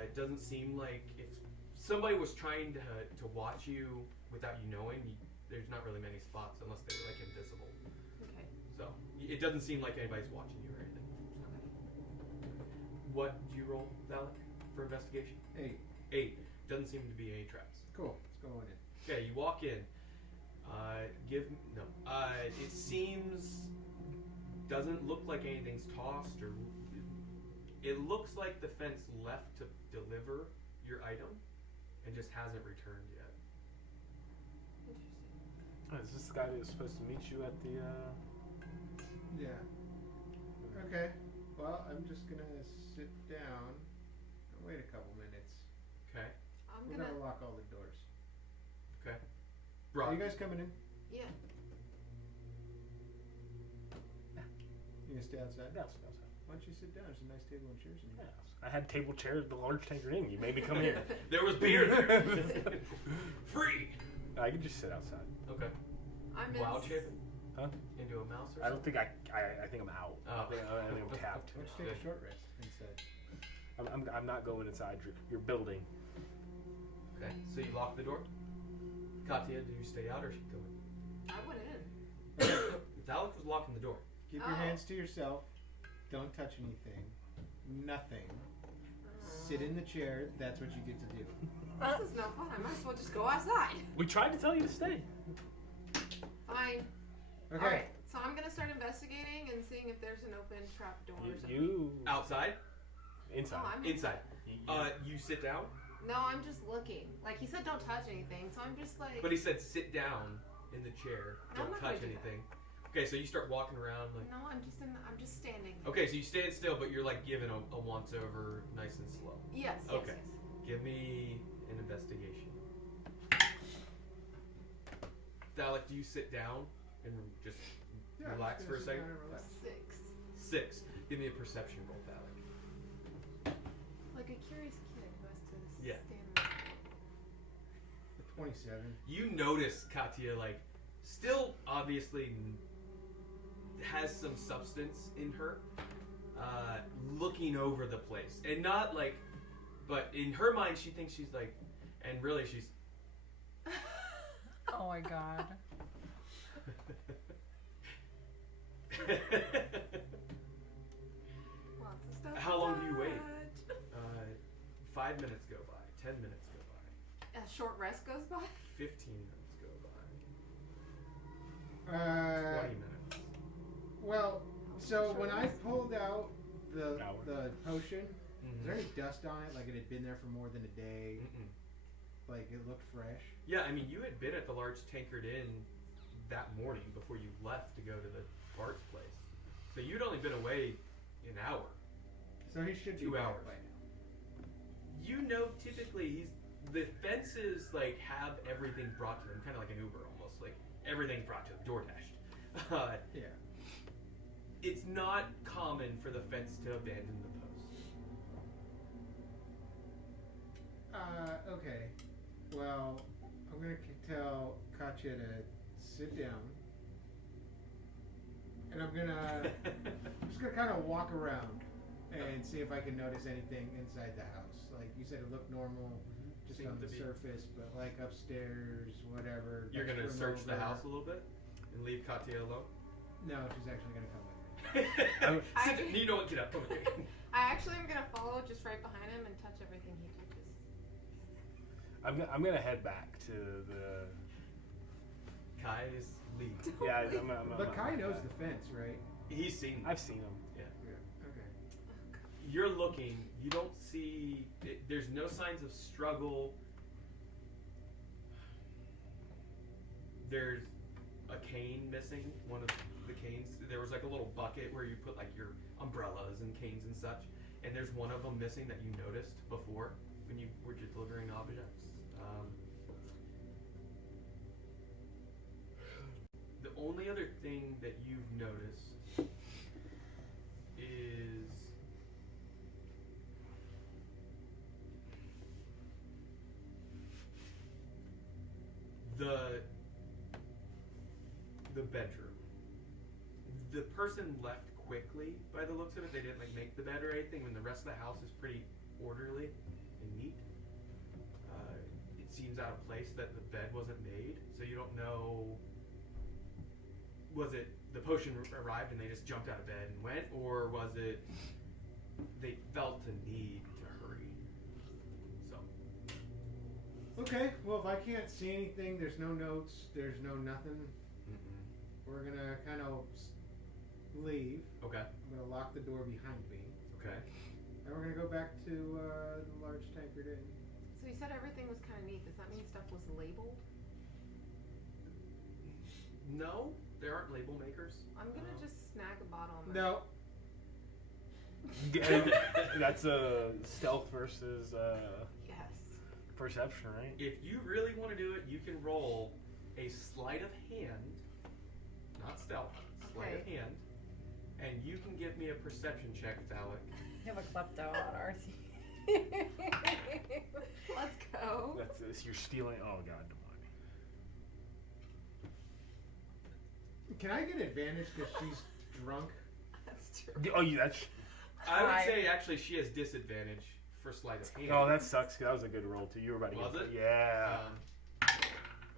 It doesn't seem like if somebody was trying to watch you without you knowing, there's not really many spots unless they were like invisible. Okay. So it doesn't seem like anybody's watching you or anything. What did you roll, Alec, for investigation? 8. 8. Doesn't seem to be any traps. Cool. Let's go in. Okay, you walk in. It seems doesn't look like anything's tossed or. It looks like the fence left to deliver your item, and just hasn't returned yet. Oh, is this the guy that was supposed to meet you at the? Yeah. Okay. Well, I'm just gonna sit down and wait a couple minutes. Okay. I'm We're gonna. gonna lock all the doors. Okay. Are Brock. you guys coming in? Yeah. You gonna stay outside? Yes, outside. Why don't you sit down? There's a nice table and chairs in here. Yes. I had table chairs, the large tangerine. You made me come here. There was beer there. Free. I could just sit outside. Okay. I'm in. Wild shape Huh? into a mouse or I don't something? think I think I'm out. Oh. I think I'm tapped. Why don't you take a short rest inside? I'm not going inside your building. Okay. So you lock the door. Katya, do you stay out or should go in? I went in. Alec was locking the door. Keep your Oh. hands to yourself. Don't touch anything. Nothing. Sit in the chair. That's what you get to do. This is no fun. I might as well just go outside. We tried to tell you to stay. Fine. Okay. All right. So I'm gonna start investigating and seeing if there's an open trap door or something. You Outside. inside. Oh, I'm Inside. You- You sit down. No, I'm just looking. Like he said, don't touch anything. So I'm just like. But he said sit down in the chair. No, I'm Don't not gonna touch do that. anything. Okay, so you start walking around like. No, I'm just standing. Okay, so you stand still, but you're like giving a once over, nice and slow. Yes. Okay. Yes. Give me an investigation. Alec, do you sit down and just Yeah, I'm relax just for a gonna sit second? down and relax. 6. 6. Give me a perception roll, Alec. Like a curious kid who has to Yeah. stand there. 27. You notice Katya, like, still obviously has some substance in her, looking over the place. And not like, but in her mind, she thinks she's like, and really she's. Oh my god. Lots of stuff. How long do you wait? to touch. 5 minutes go by, 10 minutes go by, A short rest goes by. 15 minutes go by, 20 minutes. Well, so when I pulled out the Hour. the potion, Mhm. is there any dust on it? Like it had been there for more than a day? Mm-mm. Like it looked fresh? Yeah, I mean, you had been at the large tankard inn that morning before you left to go to the Bart's place. So you'd only been away an hour. So he should be 2 back hours. by now. You know, typically the fences like have everything brought to them, kind of like an Uber almost. Like everything's brought to them, DoorDashed. Yeah. It's not common for the fence to abandon the post. Okay. Well, I'm gonna tell Katya to sit down, and I'm just gonna kind of walk around and see if I can notice anything inside the house. Like you said, it looked normal, just Seemed on to the be. surface, but like upstairs, whatever. You're gonna next search room the over. house a little bit and leave Katya alone. No, she's actually gonna come with me. You know what? Get up. Come here. I actually am gonna follow just right behind him and touch everything he touches. I'm gonna head back to the. Kai's lead. Yeah, But Kai knows the fence, right? He's seen. I've seen him. Yeah. Yeah. Okay. You're looking. You don't see. There's no signs of struggle. There's a cane missing. One of the canes. There was like a little bucket where you put like your umbrellas and canes and such. And there's one of them missing that you noticed before when you were just delivering objects. The only other thing that you've noticed is the bedroom. The person left quickly by the looks of it. They didn't like make the bed or anything, when the rest of the house is pretty orderly and neat. It seems out of place that the bed wasn't made, so you don't know, was it the potion arrived and they just jumped out of bed and went, or was it they felt the need to hurry? So Okay, well, if I can't see anything, there's no notes, there's no nothing, we're gonna kind of leave. okay, I'm gonna lock the door behind me, okay. and we're gonna go back to the large tankard inn. So you said everything was kind of neat. Does that mean stuff was labeled? No, there aren't label makers. I'm gonna just snag a bottle. And No. That's a stealth versus Yes. perception, right? If you really want to do it, you can roll a sleight of hand, not stealth, sleight of Okay. hand, and you can give me a perception check, Alec. You have a klepto on our team. Let's go. That's you're stealing. Oh god, Can I get advantage because she's drunk? That's true. Devon. Oh, yeah, that's. I would Hi. say actually she has disadvantage for sleight of hand. Oh, that sucks. 'Cause that was a good roll too. You were about to Was get it? Yeah.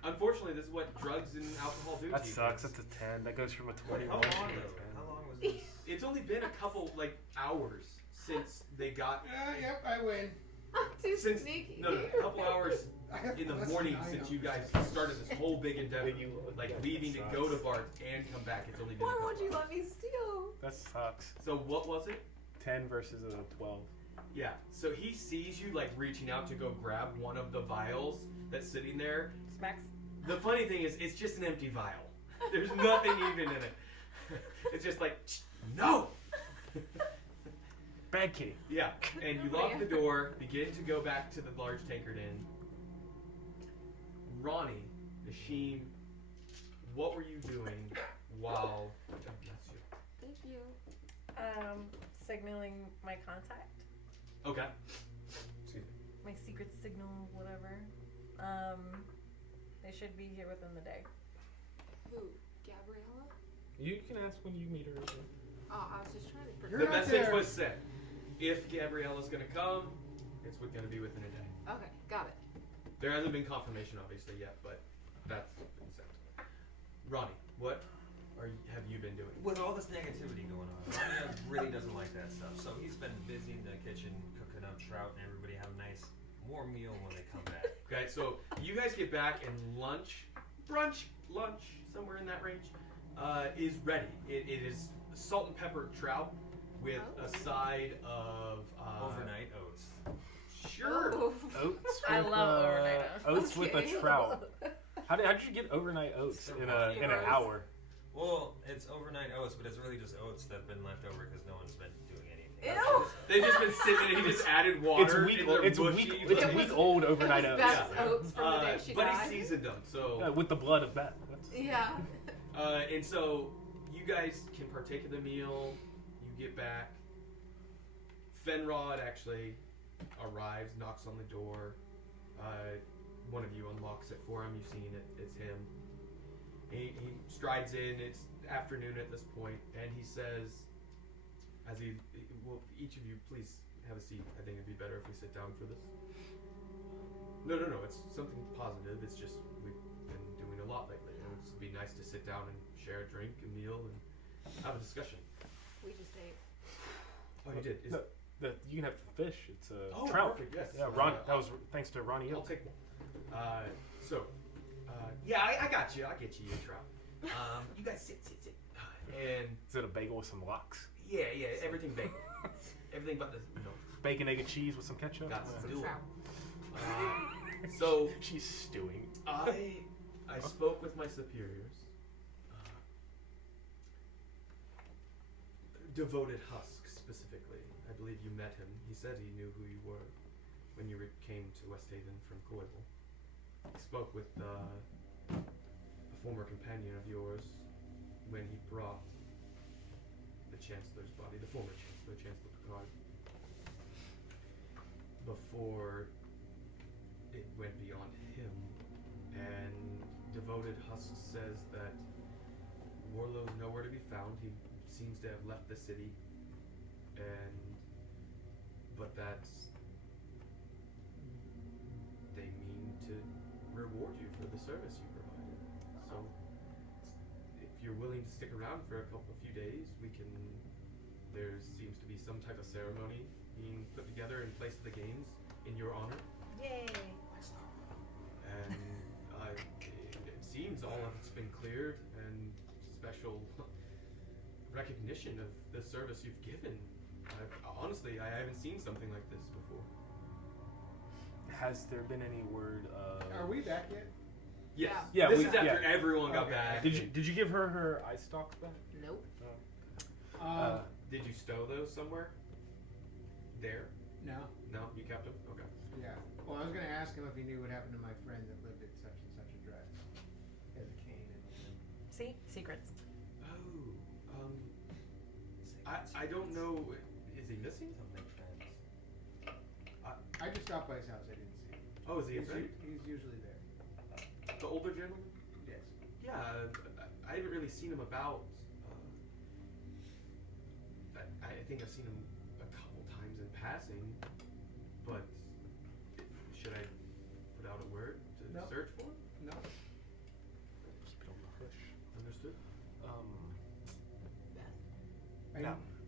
Unfortunately, this is what drugs and alcohol do That to you sucks. guys. That's a 10. That goes from a Wait, 21 how to a long 10. though? How long was this? It's only been a couple hours since they got. Yep, I win. I'm too Since sneaky. no, a couple hours I have in the plus morning 9 since on you guys perception. started this whole big endeavor, When you- like yeah, leaving to that go to sucks. Bart and come back. It's only been. a Why couple would you hours. let me steal? That sucks. So what was it? 10 versus a 12. Yeah. So he sees you like reaching out to go grab one of the vials that's sitting there. Smacks. The funny thing is, it's just an empty vial. There's nothing even in it. It's just like, no. Bad kitty. Yeah. And you lock the door, begin to go back to the large tankard inn. Ronnie, Nashim, what were you doing while? Oh, that's you. Thank you. Signaling my contact. Okay. My secret signal, whatever. They should be here within the day. Who? Gabriella? You can ask when you meet her. Oh, I was just trying to You're figure The not message there. was sent. If Gabriella's gonna come, it's going to be within a day. Okay, got it. There hasn't been confirmation, obviously, yet, but that's been sent. Ronnie, what have you been doing? With all this negativity going on, Ronnie really doesn't like that stuff. So he's been busy in the kitchen cooking up trout, and everybody have a nice warm meal when they come back. Okay, so you guys get back and lunch, somewhere in that range, is ready. It is salt and pepper trout with a side of Overnight oats. Sure. Oh. Oats. I with, love overnight oats with a Okay. trout. How did you get overnight oats in an hour? Well, it's overnight oats, but it's really just oats that have been left over because no one's been doing anything. Ew. They've just been sitting there. He just added water. It's and they're mushy. week old overnight It was oats. Beth's oats from the day she but died. he seasoned them, so. Yeah, with the blood of Beth. Yeah. And so you guys can partake of the meal. You get back. Fenrod actually arrives, knocks on the door. One of you unlocks it for him. You've seen it. It's him. He strides in. It's afternoon at this point, and he says, as well, each of you please have a seat. I think it'd be better if we sit down for this. No. It's something positive. It's just we've been doing a lot lately. And it'd be nice to sit down and share a drink, a meal, and have a discussion. We just ate. Oh, you did. No, you can have fish. It's a Oh, trout. perfect, yes. Yeah, Ron. That was thanks to Ronnie. I'll Hill. take one. Yeah, I got you. I'll get you a trout. You guys sit. And Is it a bagel with some lox? yeah, everything bacon. Everything but the Bacon, egg, and cheese with some ketchup. got Yeah. some Some do it. trout. So She's stewing. I spoke with my superiors. Devoted Husk, specifically. I believe you met him. He said he knew who you were when you came to Westhaven from Coible. He spoke with a former companion of yours when he brought the Chancellor's body, the former Chancellor, Chancellor Picard, before it went beyond him. And Devoted Husk says that Warlow's nowhere to be found. He seems to have left the city, but that's they mean to reward you for the service you provided. So if you're willing to stick around for a few days, there seems to be some type of ceremony being put together in place of the games in your honor. Yay! And it seems all of it's been cleared, and special recognition of the service you've given. Honestly, I haven't seen something like this before. Has there been any word of? Are we back yet? Yes. Yeah, This is after everyone got Okay. back. Did you give her eye stalks back? Nope. Did you stow those somewhere? There? No. No, you kept them? Okay. Yeah. Well, I was gonna ask him if he knew what happened to my friend that lived at such and such address. He has a cane and. See? Secrets. Oh, I don't know. Is he missing? I just stopped by his house. I didn't see him. Oh, is he a friend? He's usually there. The older gentleman? Yes. Yeah, I haven't really seen him about. I think I've seen him a couple times in passing, but should I put out a word to No. search for him? No. Keep it on the hush. Understood.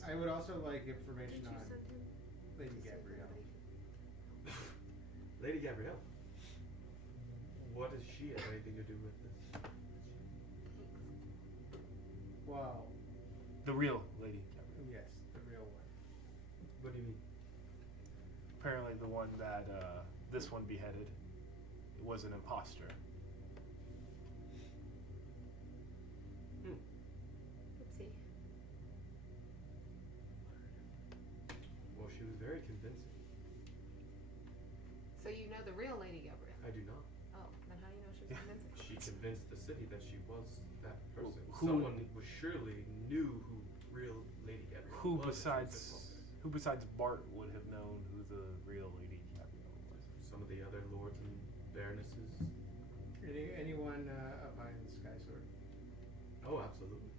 I would also like information on Lady Gabrielle. Lady Gabrielle. What does she have anything to do with this? Wow. The real Lady Gabrielle. Yes, the real one. What do you mean? Apparently, the one that this one beheaded was an imposter. Oopsie. Well, she was very convincing. So you know the real Lady Gabrielle? I do not. Oh, then how do you know she was convincing? She convinced the city that she was that person. Who- Someone was surely knew who real Lady Gabrielle Who was. besides Bart would have known who the real Lady Gabrielle was? Some of the other lords and baronesses. Anyone up high in the Sky Sword? Oh, absolutely.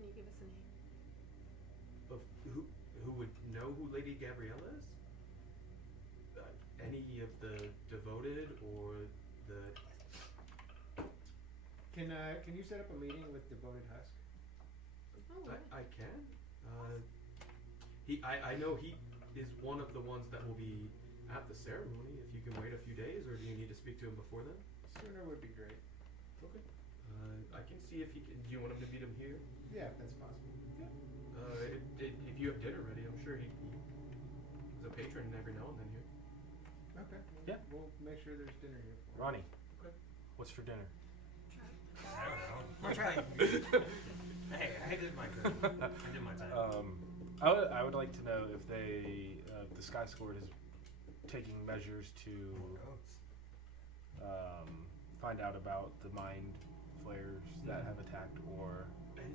Can you give us a name? Of who would know who Lady Gabrielle is? Any of the devoted or the. Can you set up a meeting with Devoted Husk? Oh, really? I can. I know he is one of the ones that will be at the ceremony. If you can wait a few days, or do you need to speak to him before then? Sooner would be great. Okay. I can see if he can. Do you want him to meet him here? Yeah, if that's possible. If you have dinner ready, I'm sure he's a patron every now and then here. Okay. Yeah. We'll make sure there's dinner here for him. Ronnie, Okay. what's for dinner? I don't know. We're trying. Hey, I did my good. I did my time. I would like to know if the Sky Sword is taking measures to find out about the mind flares that have attacked, or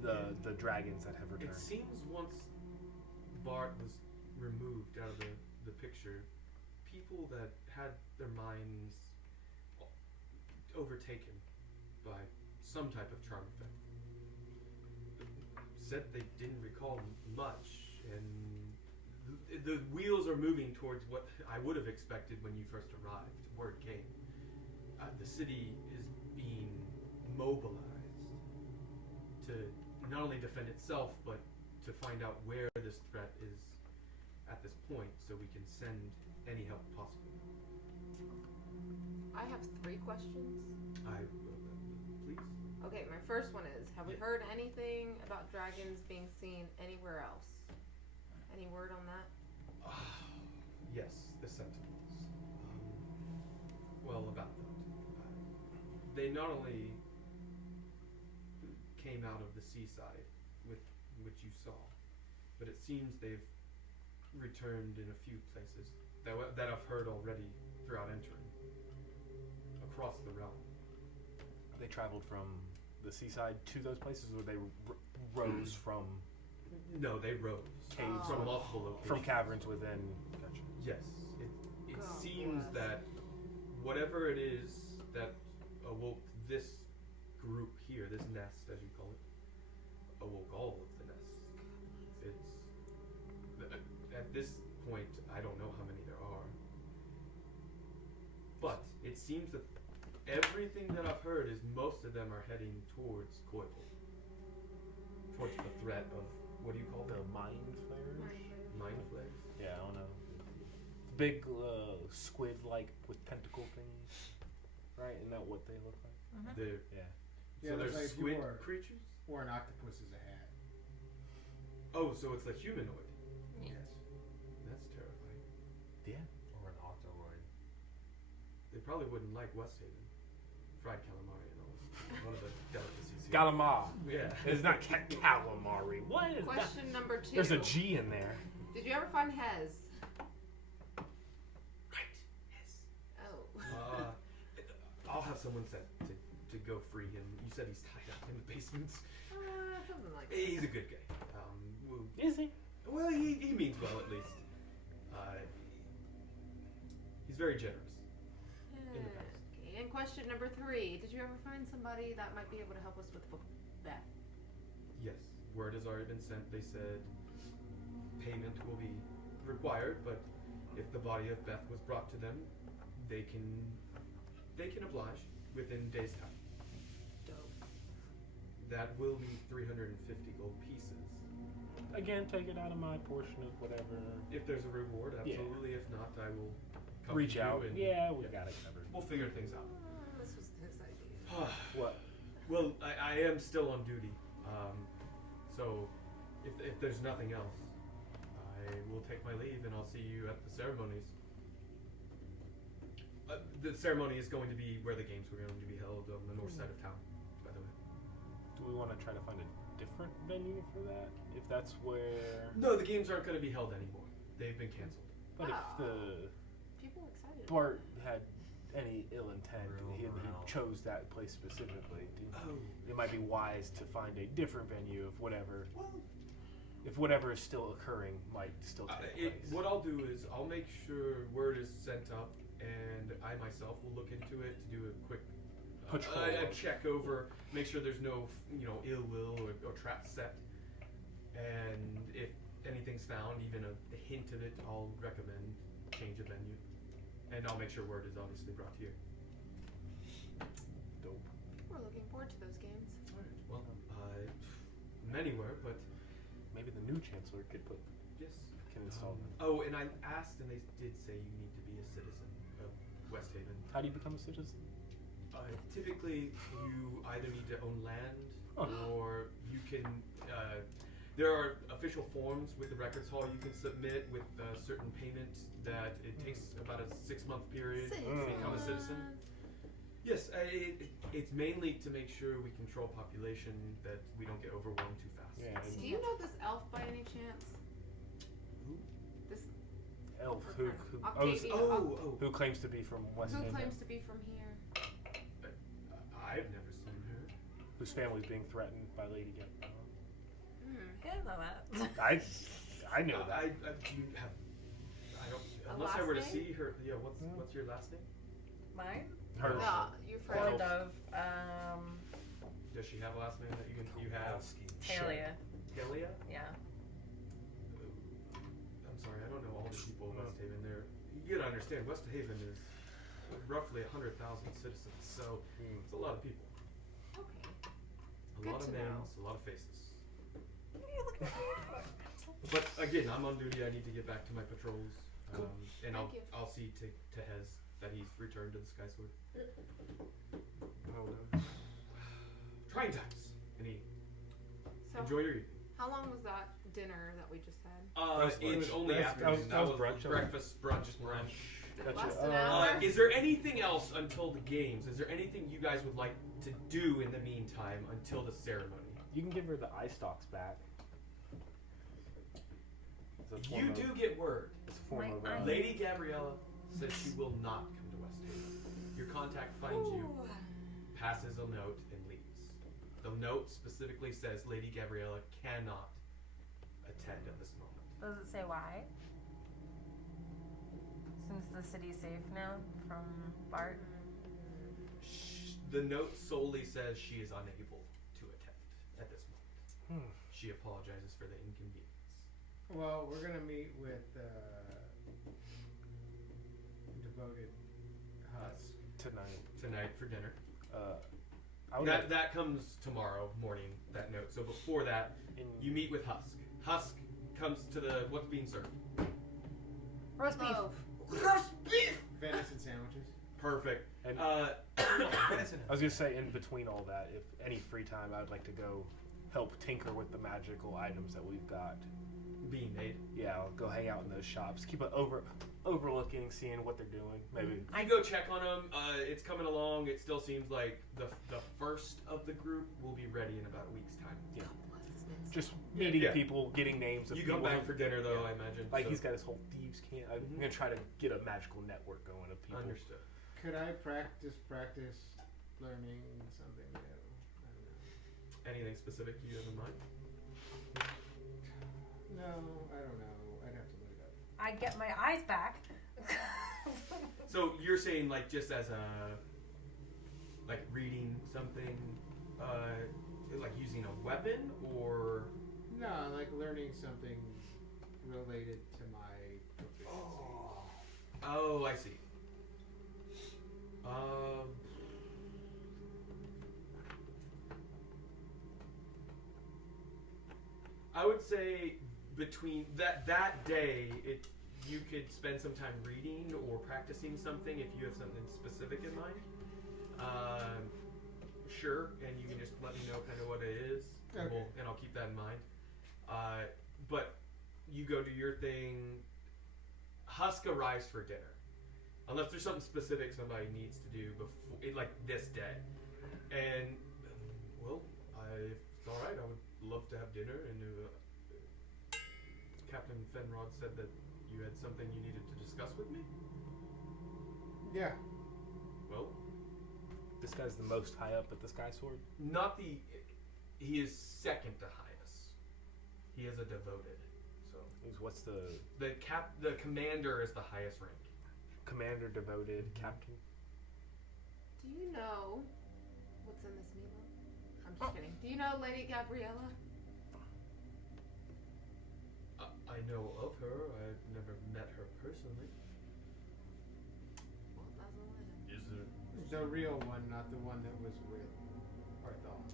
the dragons that have returned. It seems once Bart was removed out of the picture, people that had their minds overtaken by some type of charm effect said they didn't recall much, and the wheels are moving towards what I would have expected when you first arrived. Word came. The city is being mobilized to not only defend itself, but to find out where this threat is at this point, so we can send any help possible. I have 3 questions. Please. Okay, my first one is, have we Yeah. heard anything about dragons being seen anywhere else? Any word on that? Yes, the Sentinels. Well, about that. They not only came out of the seaside, with which you saw, but it seems they've returned in a few places that I've heard already throughout Entorin, across the realm. They traveled from the seaside to those places, or they rose from No, they rose caves from multiple locations. from caverns within. Gotcha. Yes, it God seems bless. that whatever it is that awoke this group here, this nest as you call it, awoke all of the nests. It's at this point I don't know how many there are, but it seems that everything that I've heard is most of them are heading towards Koible, towards the threat of what do you call The them? mind flayers. Mind flares. Yeah, I don't know. Big squid-like with tentacle things, right? Isn't that what they look like? They're Yeah. Yeah, so it looks they're like if you squid wore- creatures. Or an octopus as a hat. Oh, so it's like humanoid. Yes. That's terrifying. Yeah. Or an octoroid. They probably wouldn't like Westhaven. Fried calamari and all this. One of the delicacies here. Calamari. Yeah. It's not calamari. What is that? Question number 2. There's a G in there. Did you ever find Hez? Right. Yes. Oh. I'll have someone sent to go free him. You said he's tied up in the basement. Something like that. He's a good guy. Is he? Well, he means well at least. He's very generous. In the past. Okay, and question number 3. Did you ever find somebody that might be able to help us with Beth? Yes, word has already been sent. They said payment will be required, but if the body of Beth was brought to them, they can oblige within days' time. Dope. That will be 350 gold pieces. Again, take it out of my portion of whatever. If there's a reward, Yeah. absolutely. If not, I will come Reach to you out. and Yeah, we got it covered. we'll figure things out. This was his idea. What? Well, I am still on duty, so if there's nothing else, I will take my leave and I'll see you at the ceremonies. The ceremony is going to be where the games were going to be held on the north side of town, by the way. Do we want to try to find a different venue for that? If that's where. No, the games aren't going to be held anymore. They've been canceled. But if Oh. the People are excited. Bart had any ill intent, Real he morale. chose that place specifically. Oh. It might be wise to find a different venue if whatever, Well, if whatever is still occurring might still take place. what I'll do is I'll make sure word is sent up, and I myself will look into it to do a quick Patrol. a check over, make sure there's no ill will or trap set, and if anything's found, even a hint of it, I'll recommend change of venue, and I'll make sure word is obviously brought here. Dope. We're looking forward to those games. All right. Well, anywhere, but Maybe the new chancellor could put yes. can install them. Oh, and I asked, and they did say you need to be a citizen of Westhaven. How do you become a citizen? Typically, you either need to own land, Huh. or you can. There are official forms with the records hall you can submit with a certain payment that it takes about a 6-month period to become a citizen. Yes, it's mainly to make sure we control population, that we don't get overwhelmed too fast. Yeah, and Do you know this elf by any chance? Who? This elf Octavia. who claims to be from West Who End, claims to be from here? I've never seen her. whose family's being threatened by Lady Gaga. I didn't know that. I know that. Do you have? I don't. A Unless I last were to name? see her. Yeah. What's your last name? Mine? Her. No, your friend. Or Dove. Does she have a last name that you have? Talia. Delia? Yeah. I'm sorry, I don't know all the people in Westhaven. You gotta understand, Westhaven is roughly 100,000 citizens, so it's a lot of people. Okay. A Good lot of to names, know. a lot of faces. But again, I'm on duty. I need to get back to my patrols, and Thank you. I'll see to Hez that he's returned to the Sky Sword. Trying times. And So, enjoy your evening. how long was that dinner that we just had? It was only That afternoon. was That was brunch. breakfast, brunch. Did it Gotcha. last an hour? Is there anything else until the games? Is there anything you guys would like to do in the meantime until the ceremony? You can give her the eye stalks back. a form You of, do get word. it's a form of My Lady Gabriella says she will not come to Westhaven. Your contact finds you, passes a note, and leaves. The note specifically says Lady Gabriella cannot attend at this moment. Does it say why? Since the city's safe now from Bart. The note solely says she is unable to attend at this moment. She apologizes for the inconvenience. Well, we're gonna meet with devoted Husk. Tonight for dinner. I would That comes tomorrow morning, that note. So before that, you meet with Husk. Husk comes to the what's being served. Roast beef. Roast beef! Venison sandwiches. Perfect. And- Venison. I was gonna say, in between all that, if any free time, I would like to go help tinker with the magical items that we've got. Being made. Yeah, I'll go hang out in those shops, keep it overlooking, seeing what they're doing. Maybe I go check on them. It's coming along. It still seems like the first of the group will be ready in about a week's time. yeah, just meeting Yeah. people, getting names of You people. go back for dinner, though, Yeah. I imagine. Like so. he's got his whole thieves' camp. I'm gonna try to get a magical network going of people. Understood. Could I practice learning something new? I don't know. Anything specific you have in mind? No, I don't know. I'd have to look it up. I get my eyes back. So you're saying like just as a like reading something, like using a weapon or No, like learning something related to my proficiency. oh, I see. I would say between that day, you could spend some time reading or practicing something if you have something specific in mind. Sure, and you can just let me know kind of what it is, and, Okay. and I'll keep that in mind. But you go do your thing. Husk arrives for dinner, unless there's something specific somebody needs to do before, like this day. And well, if it's all right, I would love to have dinner. And Captain Fenrod said that you had something you needed to discuss with me. Yeah. Well, This guy's the most high up at the Sky Sword. not the. He is second to highest. He is a devoted. So What's the the commander is the highest rank. commander, devoted, captain? Do you know what's in this meatloaf? I'm just kidding. Do you know Lady Gabriella? I know of her. I've never met her personally. Well, that's all I know. Is there? The real one, not the one that was with Bartholomew.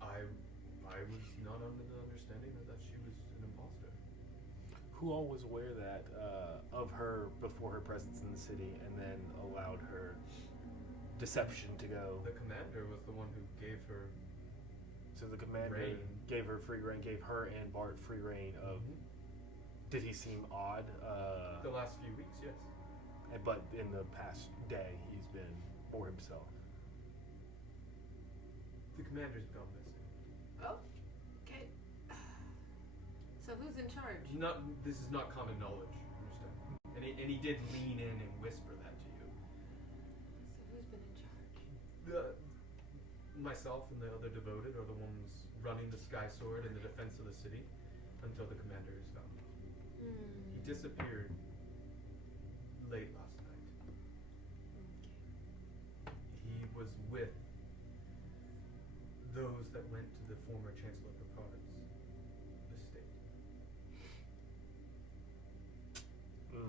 I was not under the understanding that she was an imposter. Who all was aware that of her before her presence in the city, and then allowed her deception to go? The commander was the one who gave her. So the commander Reign. gave her free reign, gave her and Bart free reign of. Did he seem odd? The last few weeks, yes. But in the past day, he's been more himself. The commander's gone missing. Oh, okay. So who's in charge? This is not common knowledge. Understand? And he did lean in and whisper that to you. So who's been in charge? Myself and the other devoted are the ones running the Sky Sword and the defense of the city until the commander is found. He disappeared late last night. He was with those that went to the former Chancellor Picard's estate.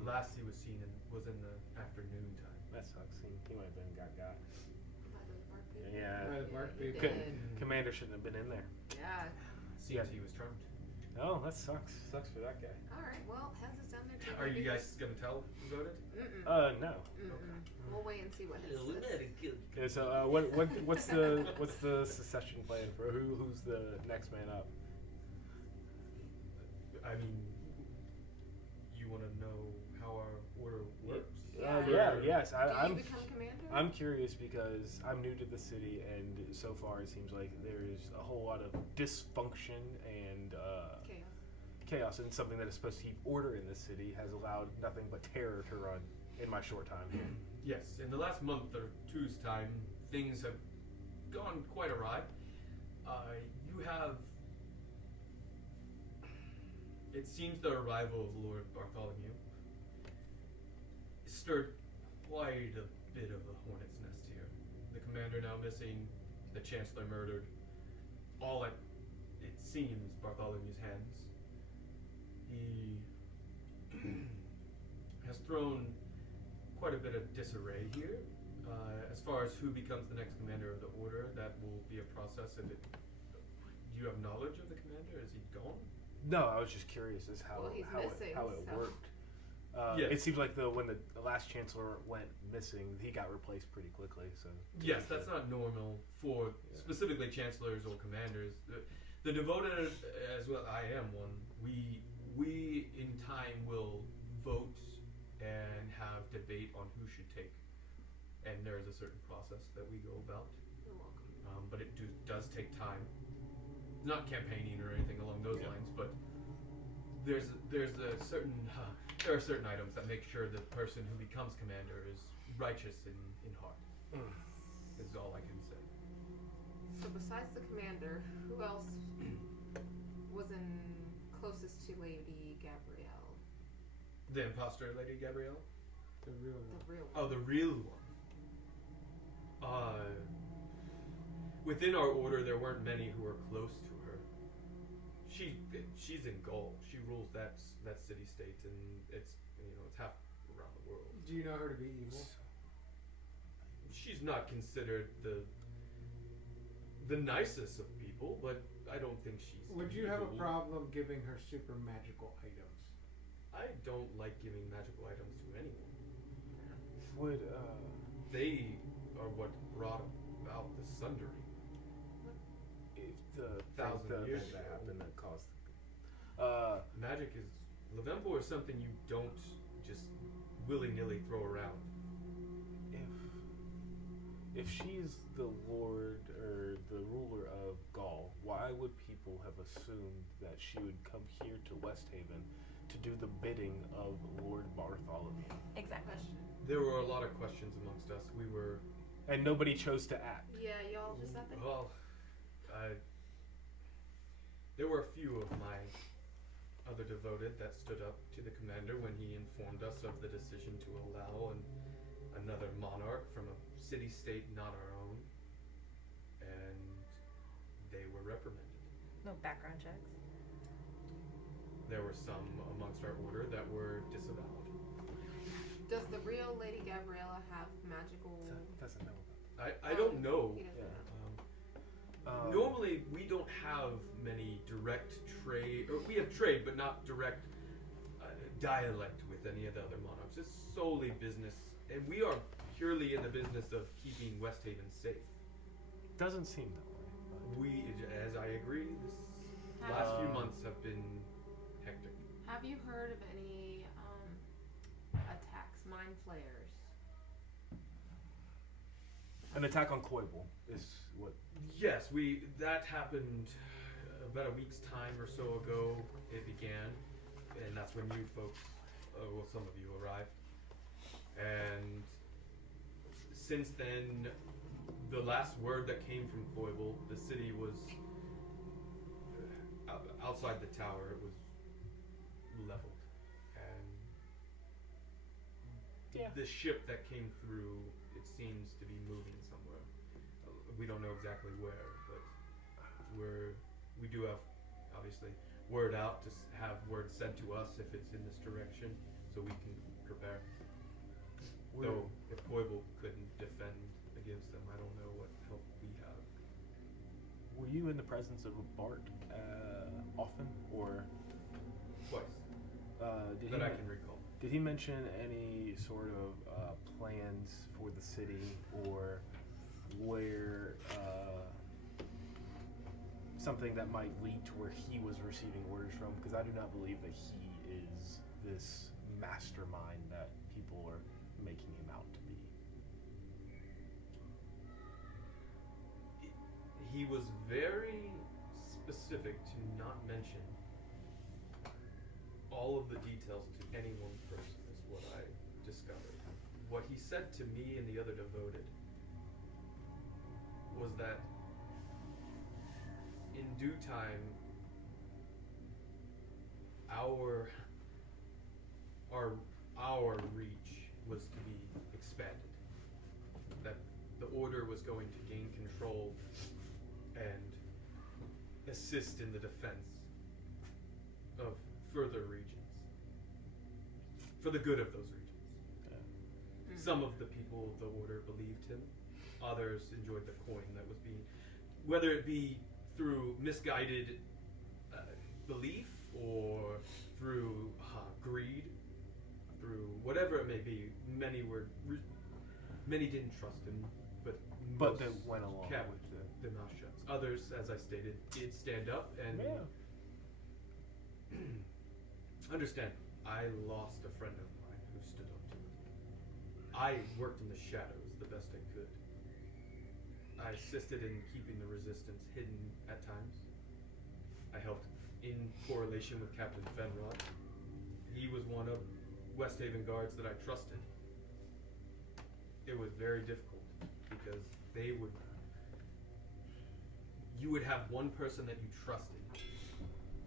Last he was seen was in the afternoon time. That sucks. He might have been got. By the bark people? Yeah. By the bark He people. did. Commander shouldn't have been in there. Yeah. Seems he was charmed. Oh, that sucks. Sucks for that guy. All right. Well, Haz is down there too. Are you guys gonna tell who voted? No. We'll wait and see what his says. Okay, so what's the secession plan for who's the next man up? I mean, you want to know how our order works? Yes. Do I'm you become commander? I'm curious because I'm new to the city, and so far it seems like there's a whole lot of dysfunction and Chaos. chaos, and something that is supposed to keep order in this city has allowed nothing but terror to run in my short time here. Yes, in the last month or two's time, things have gone quite awry. You have... It seems the arrival of Lord Bartholomew stirred quite a bit of a hornet's nest here. The commander now missing, the chancellor murdered, all at, it seems, Bartholomew's hands. He has thrown quite a bit of disarray here. As far as who becomes the next commander of the order, that will be a process. Do you have knowledge of the commander? Is he gone? No, I was just curious as how Well, he's how missing, it so- worked. Yes. It seems like when the last chancellor went missing, he got replaced pretty quickly. So Yes, that's not normal for specifically chancellors or commanders. The devoted, as well, I am one. We in time will vote and have debate on who should take, and there is a certain process that we go about. You're welcome. But it does take time. Not campaigning or anything along those lines, but there are certain items that make sure the person who becomes commander is righteous in heart. Is all I can say. So besides the commander, who else was closest to Lady Gabrielle? The imposter, Lady Gabrielle? The real one. The real one. Oh, the real one. Within our order, there weren't many who were close to her. She's in Gaul. She rules that city-state, and it's half around the world. Do you know her to be evil? She's not considered the nicest of people, but I don't think she's. Would you have a evil. problem giving her super magical items? I don't like giving magical items to anyone. would They are what brought about the sundering. if the Thousand years that ago. happened that caused Magic is Levempo is something you don't just willy-nilly throw around. if she's the lord or the ruler of Gaul, why would people have assumed that she would come here to Westhaven to do the bidding of Lord Bartholomew? Exactly. Question. There were a lot of questions amongst us. We were And nobody chose to act. Yeah, y'all just sat there. well. There were a few of my other devoted that stood up to the commander when he informed us of the decision to allow another monarch from a city-state not our own, and they were reprimanded. No background checks. There were some amongst our order that were disavowed. Does the real Lady Gabriella have magical? Doesn't know. I don't know. He doesn't know. Normally, we don't have many direct trade, or we have trade, but not direct dialect with any of the other monarchs. It's solely business, and we are purely in the business of keeping Westhaven safe. Doesn't seem that way. We, as I agree, this last few months have been hectic. Have you heard of any attacks, mind flayers? An attack on Koible is what. Yes, that happened about a week's time or so ago. It began, and that's when you folks, some of you arrived. And since then, the last word that came from Koible, the city was outside the tower. It was leveled, and the ship that came through, it seems to be moving somewhere. We don't know exactly where, but we do have, obviously, word out to have word sent to us if it's in this direction, so we can prepare. Though, if Koible couldn't defend against them, I don't know what help we have. Were you in the presence of a Bart often, or Twice, did that he I can recall. Did he mention any sort of plans for the city, or where something that might lead to where he was receiving orders from? Because I do not believe that he is this mastermind that people are making him out to be. He was very specific to not mention all of the details to any one person is what I discovered. What he said to me and the other devoted was that in due time, our reach was to be expanded. That the Order was going to gain control and assist in the defense of further regions, for the good of those regions. Some of the people of the Order believed him. Others enjoyed the coin that was being, whether it be through misguided belief or through greed, through whatever it may be. Many didn't trust him, but they went along kept with it. their mouth shut. Others, as I stated, did stand up and understand. I lost a friend of mine who stood up to me. I worked in the shadows the best I could. I assisted in keeping the resistance hidden at times. I helped in correlation with Captain Fenrod. He was one of Westhaven guards that I trusted. It was very difficult because you would have one person that you trusted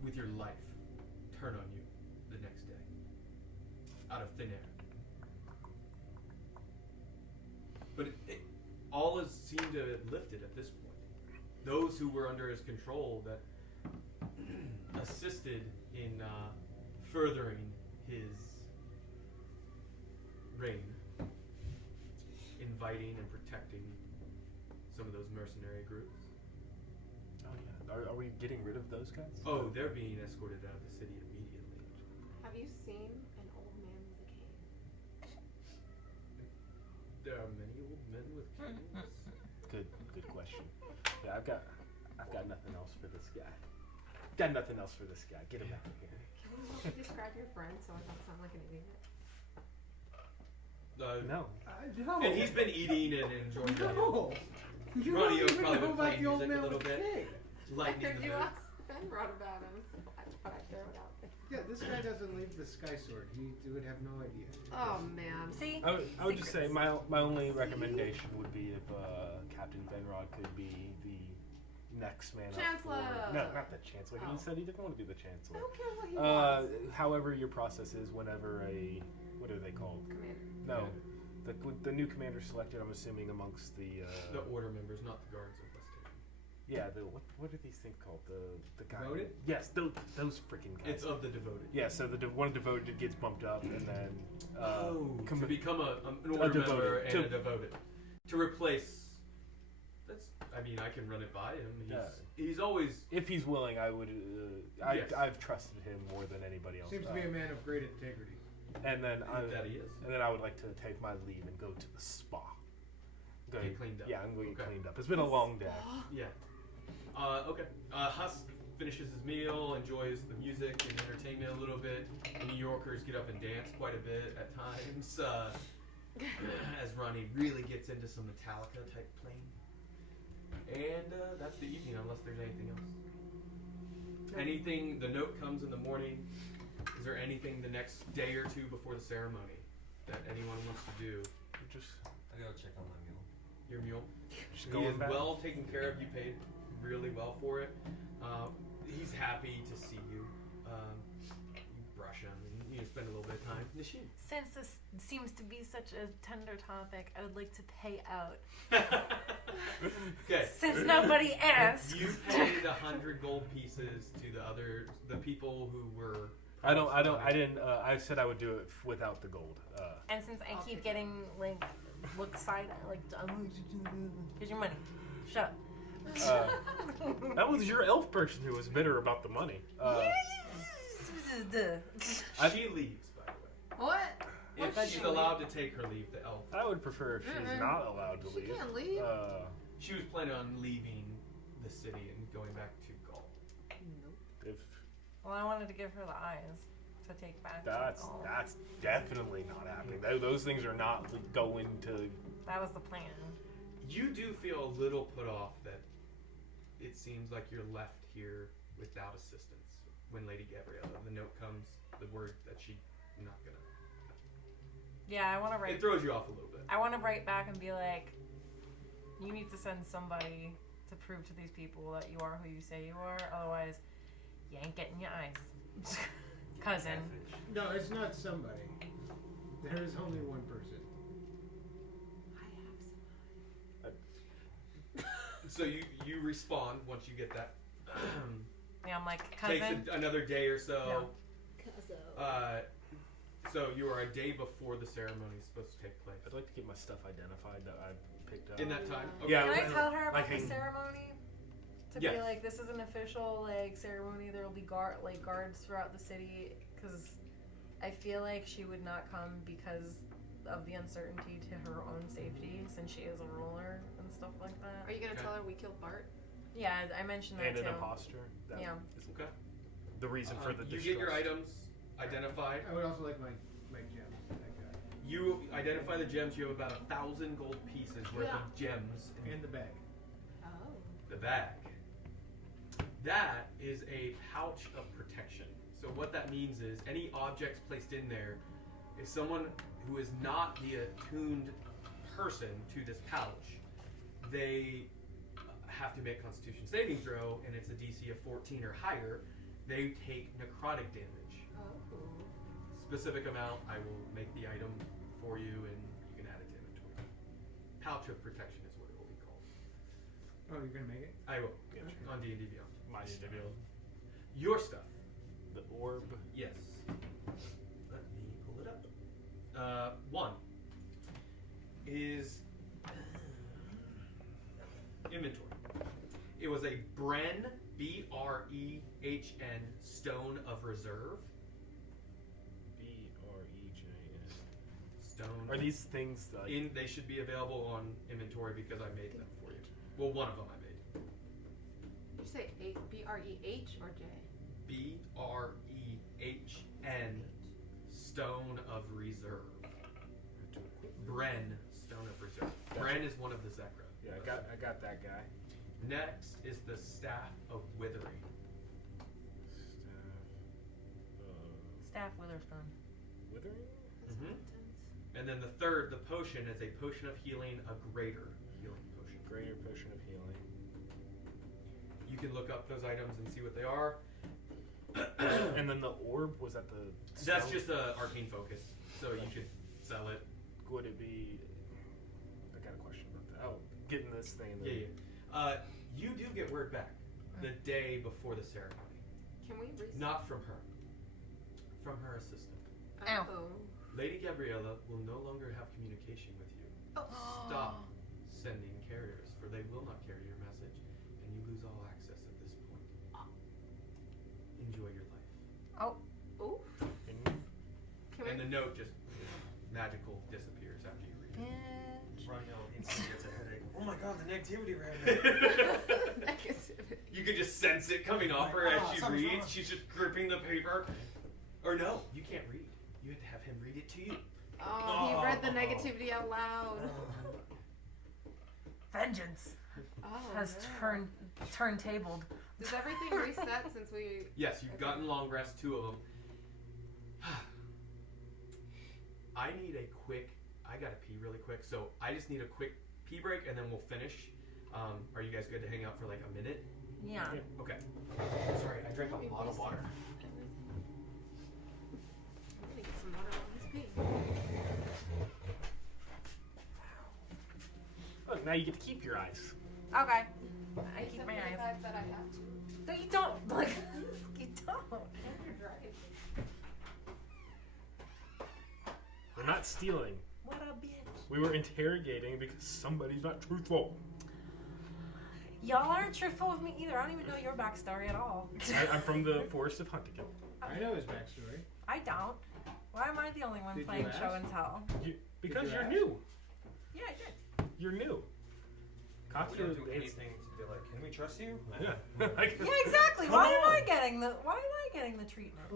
with your life turn on you the next day out of thin air. But all has seemed to have lifted at this point. Those who were under his control that assisted in furthering his reign, inviting and protecting some of those mercenary groups. Oh yeah. Are we getting rid of those guys? Oh, they're being escorted out of the city immediately. Have you seen an old man with a cane? There are many old men with canes. Good question. Yeah, I've got nothing else for this guy. Got nothing else for this guy. Get him out of here. Can you help me describe your friend so I don't sound like an idiot? No. No. And he's been eating and enjoying No. You Ronnie don't even probably know been about playing the old music a man little with bit. the cake. lightening the You mood. asked Fenrod about him, so I thought I'd throw it out there. Yeah, this guy doesn't leave the Sky Sword. He would have no idea. Oh man. See? I would just say my only recommendation would be if Captain Fenrod could be the next man Chancellor! up for... No, not the Chancellor. Oh. He said he didn't want to be the I Chancellor. don't care what he wants. However your process is whenever a... What are they called? Commander. No. The new commander selected, I'm assuming, amongst the... The order members, not the guards of Westhaven. Yeah, what are these things called? The guy... Devoted? Yes, those freaking guys. It's of the devoted. Yeah, so one devoted gets bumped up, and then... to become an order member and a devoted. To replace... That's. I mean, I can run it by him. He's always... If he's willing, I would... Yes. I've trusted him more than anybody else. Seems to be a man of great integrity. And then that he is. And then I would like to take my leave and go to the spa. Get cleaned up. Yeah, I'm going to get Okay. cleaned up. It's been a long day. Yeah. Okay. Husk finishes his meal, enjoys the music and entertainment a little bit. The New Yorkers get up and dance quite a bit at times. As Ronnie really gets into some Metallica type playing. And that's the evening, unless there's anything else. Anything, the note comes in the morning. Is there anything the next day or two before the ceremony that anyone wants to do? I gotta check on my mule. Your mule? Just He going is back. well taken care of. You paid really well for it. He's happy to see you. You brush him and you spend a little bit of time. Nishin. Since this seems to be such a tender topic, I would like to pay out. Okay. Since nobody asked. You paid 100 gold pieces to the people who were. I said I would do it without the gold. And since I keep getting look side here's your money. Shut up. That was your elf person who was bitter about the money. She leaves, by the way. What? If What's she's she allowed to take her leave, the elf. I would prefer if she's not allowed to She leave. can't leave. She was planning on leaving the city and going back to Gaul. If Well, I wanted to give her the eyes to take back. that's definitely not happening. Those things are not going to. That was the plan. You do feel a little put off that it seems like you're left here without assistance. when Lady Gabriella, the note comes, the word that she's not gonna. Yeah, I want to write. It throws you off a little bit. I want to write back and be like, you need to send somebody to prove to these people that you are who you say you are. Otherwise, you ain't getting your eyes. Cousin. No, it's not somebody. There is only one person. I have some. So you respond once you get that. Yeah, I'm like, Takes cousin. another day or so. Cuzzo. So you are a day before the ceremony is supposed to take place. I'd like to get my stuff identified that I picked up. In that time? Yeah. Can I tell her about the hang- ceremony? To Yes. be like, this is an official like ceremony. There will be guards throughout the city, because I feel like she would not come because of the uncertainty to her own safety, since she is a ruler and stuff like that. Are you gonna Okay. tell her we killed Bart? Yeah, I mentioned that And too. an imposter. That Yeah. is Okay. the reason for the You get your distrust. items identified. I would also like my gems. That guy. You identify the gems. You have about 1,000 gold pieces worth Yeah. of gems in And the bag. Oh. the bag. That is a pouch of protection. So what that means is any objects placed in there, if someone who is not the attuned person to this pouch, they have to make a Constitution saving throw, and it's a DC of 14 or higher, they take necrotic damage. Oh. Specific amount, I will make the item for you, and you can add it to inventory. Pouch of protection is what it will be called. Oh, you're gonna make it? I will, Okay. on D&D Beyond. My stuff. Your stuff. The orb. Yes. Let me pull it up. One is inventory. It was a Bren, B-R-E-H-N, Stone of Reserve. B-R-E-J-N. Stone. Are these things like... They should be available on inventory because I made them for you. Well, one of them I made. Did you say B-R-E-H or J? B-R-E-H-N, Stone of Reserve. Bren, Stone of Reserve. Bren is one of the Zekra. Yeah, I got that guy. Next is the Staff of Withering. Staff Witherspoon. Withering? Mhm. And then the third, the potion, is a potion of healing, a greater healing potion. Greater potion of healing. You can look up those items and see what they are. And then the orb was at the... That's stone? just a arcane focus, so you could sell it. Would it be... I got a question about that. Oh, getting this thing. And then... Yeah. You do get word back the day before the ceremony. Can we reset? Not from her. From her assistant. Ow. Oh. Lady Gabriella will no longer have communication with you. Oh. Stop sending carriers, for they will not carry your message, and you lose all access at this point. Enjoy your life. Oh. Ooh. And Can And we? the note just magical disappears after you read it. Rondell instantly gets a headache. Oh my god, the negativity ran. You could just sense it coming off her as she something's reads. wrong. She's just gripping the paper. Or no, you can't read. You have to have him read it to you. Oh, he read the negativity out loud. Vengeance Oh. has no. turntabled. Does everything reset since we? Yes, you've gotten long rest, 2 of them. I need a quick. I gotta pee really quick, so I just need a quick pee break, and then we'll finish. Are you guys good to hang out for like a minute? Yeah. Okay. Sorry, I drank a lot of water. I'm gonna get some water on this pee. oh, now you get to keep your eyes. Okay. I It's keep the my eyes. fact that I have to. No, you don't. Like, you don't. You're right. We're not stealing. What a bitch. We were interrogating because somebody's not truthful. Y'all aren't truthful with me either. I don't even know your backstory at all. I'm from the Forest of Huntington. I know his backstory. I don't. Why am I the only one Did you playing ask? show and tell? Because you you're ask? new. Yeah, I did. You're new. We Katya, don't do anything to be like, can we trust you? Yeah. Yeah, exactly. Come Why am on. I getting the treatment?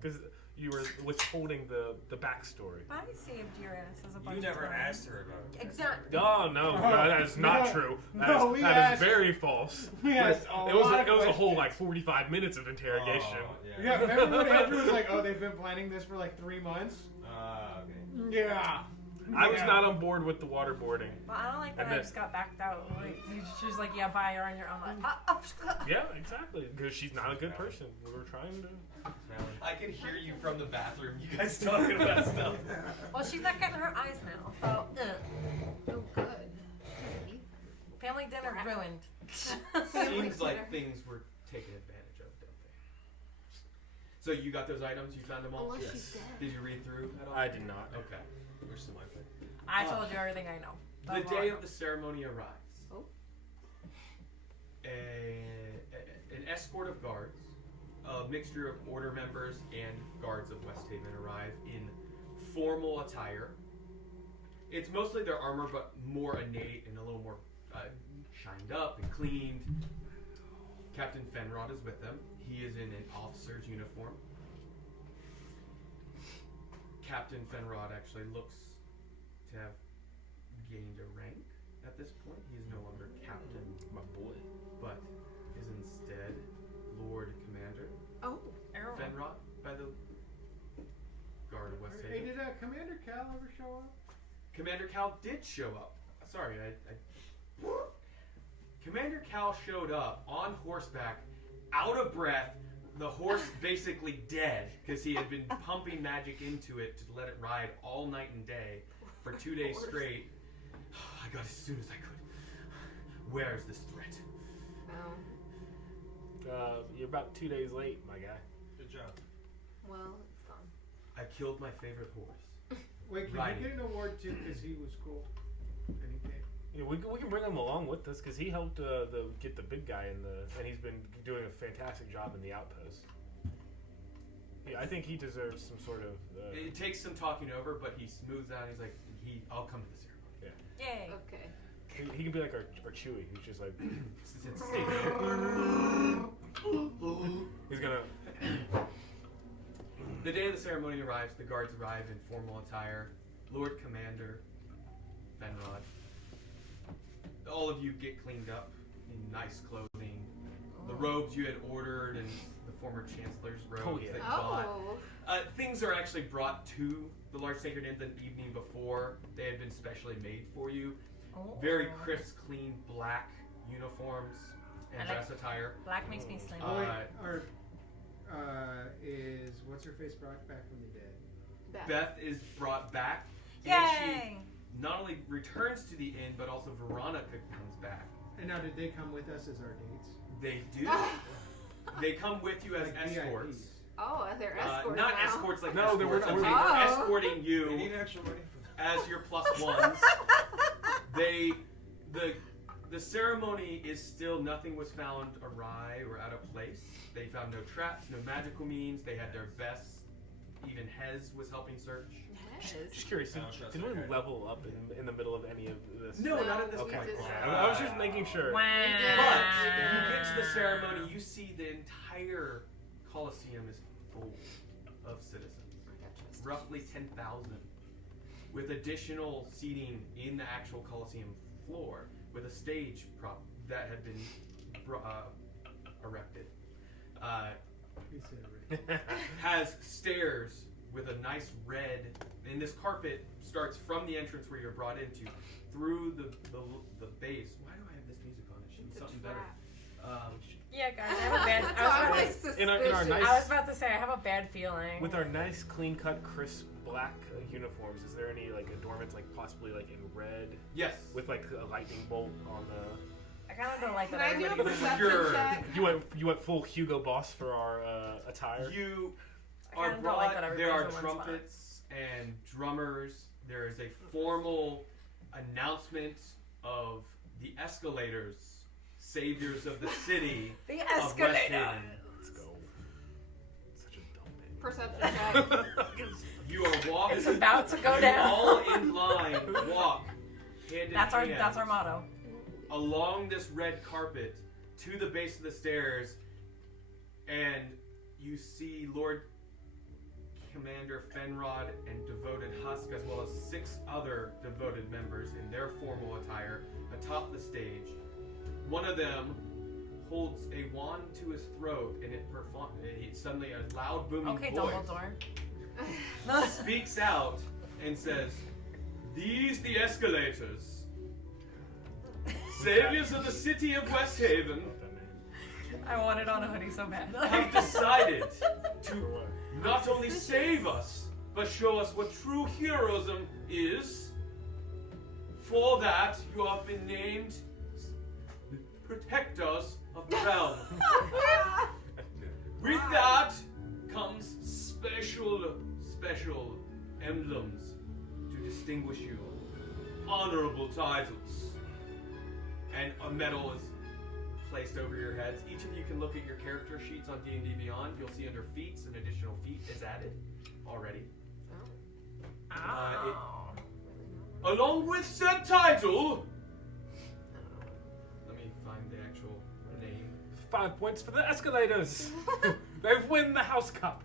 Because You were withholding the backstory. I saved your ass as a bunch You never of times. asked her about it. Exactly. Oh no, that is not true. we That asked- is very false. we asked a It was lot of it was a whole questions. like 45 minutes of interrogation. Oh, Yeah, remember when Andrew was like, "Oh, they've been planning this for like 3 months." Okay. Yeah. I was not on board with the waterboarding. Well, I don't like that And I then- just got backed out. Like, she was like, yeah, bye, you're on your own. I'm like, Yeah, exactly. Because she's not a good person. We were trying to. I can hear you from the bathroom. You guys talking about stuff. Well, she's not getting her eyes now. So, Oh, good. family dinner ruined. Seems like things were taken advantage of, don't they? So you got those items? You found them all? Unless she's dead. Did you read through at all? I did not. Okay. Which is my thing. I told you everything I know. The That's all I day know. of the ceremony arrives. Oh. An escort of guards, a mixture of order members and guards of Westhaven arrive in formal attire. It's mostly their armor, but more innate and a little more shined up and cleaned. Captain Fenrod is with them. He is in an officer's uniform. Captain Fenrod actually looks to have gained a rank at this point. He is no longer captain, My boy. but is instead Lord Commander Oh. Arrow. Fenrod by the guard of Hey, Westhaven. did Commander Cal ever show up? Commander Cal did show up. Sorry, I Commander Cal showed up on horseback, out of breath, the horse basically dead because he had been pumping magic into it to let it ride all night and day for 2 days straight. I got as soon as I could. Where is this threat? Oh. You're about 2 days late, my guy. Good job. Well, it's gone. I killed my favorite horse. Wait, can Riding. you get an award too because he was cool? And he came. Yeah, we can bring him along with us because he helped get the big guy and he's been doing a fantastic job in the outpost. Yeah, I think he deserves some sort of. It takes some talking over, but he smooths out. He's like, I'll come to the ceremony. Yay. Okay. He can be like our Chewie, who's just like he's gonna. The day of the ceremony arrives, the guards arrive in formal attire. Lord Commander Fenrod. All of you get cleaned up in nice clothing. The robes you had ordered and the former Chancellor's robes Oh, yeah. that you bought. Oh. Things are actually brought to the large sacred inn the evening before. They had been specially made for you. Oh. Very crisp, clean, black uniforms and I like- dress attire. Black makes me sleepy. Oh, wait, or is what's her face brought back from the dead? Beth is brought back. And Yay! she not only returns to the inn, but also Veronica comes back. And now, did they come with us as our dates? They do. They come with you as Like escorts. VIPs. Oh, they're escorts Not now. escorts like No, escorts. we're I'm saying not. they're escorting We you need extra money for that. as your plus ones. The ceremony is still, nothing was found awry or out of place. They found no traps, no magical means. They had their best. Even Hez was helping search. Yes. Just curious, I don't trust did that we guy. level up in the middle of any of this? No, not at this we point. just- I was just making sure. Wow. But you get to the ceremony, you see the entire Colosseum is full of citizens. Roughly 10,000, with additional seating in the actual Colosseum floor, with a stage prop that had been erected. He said it right. Has stairs with a nice red, and this carpet starts from the entrance where you're brought into, through the base. Why do I have this music on? It should be It's a something better. trap. Yeah, guys, I have a bad. That's I was about always to- suspicious. in our nice- I was about to say I have a bad feeling. With our nice, clean-cut, crisp black uniforms, is there any like adornments, like possibly like in red, Yes. with like a lightning bolt on the? I kind of don't like Can that. I do a everybody- perception Sure. check? You went full Hugo Boss for our attire. You I are kinda don't brought. like that There are everybody's in one spot. trumpets and drummers. There is a formal announcement of the Escalators, saviors of the city. The of escalator. Westhaven. Let's go. Such a dumb name. Perception check. You are walking. It's about to go you down. all in line walk hand in That's our hand motto. along this red carpet to the base of the stairs, and you see Lord Commander Fenrod and devoted Husk, as well as 6 other devoted members in their formal attire atop the stage. One of them holds a wand to his throat, and suddenly a loud booming voice Dumbledore. speaks out and says, "These the Escalators, saviors of the city of Westhaven, I want it on a hoodie so bad. have decided to not only save us, but show us what true heroism is. For that, you have been named protectors of the realm. With that comes special emblems to distinguish you, honorable titles, and a medal is placed over your heads. Each of you can look at your character sheets on D&D Beyond. You'll see under feats, an additional feat is added already. Along with said title, let me find the actual name. 5 points for the Escalators. They've won the House Cup.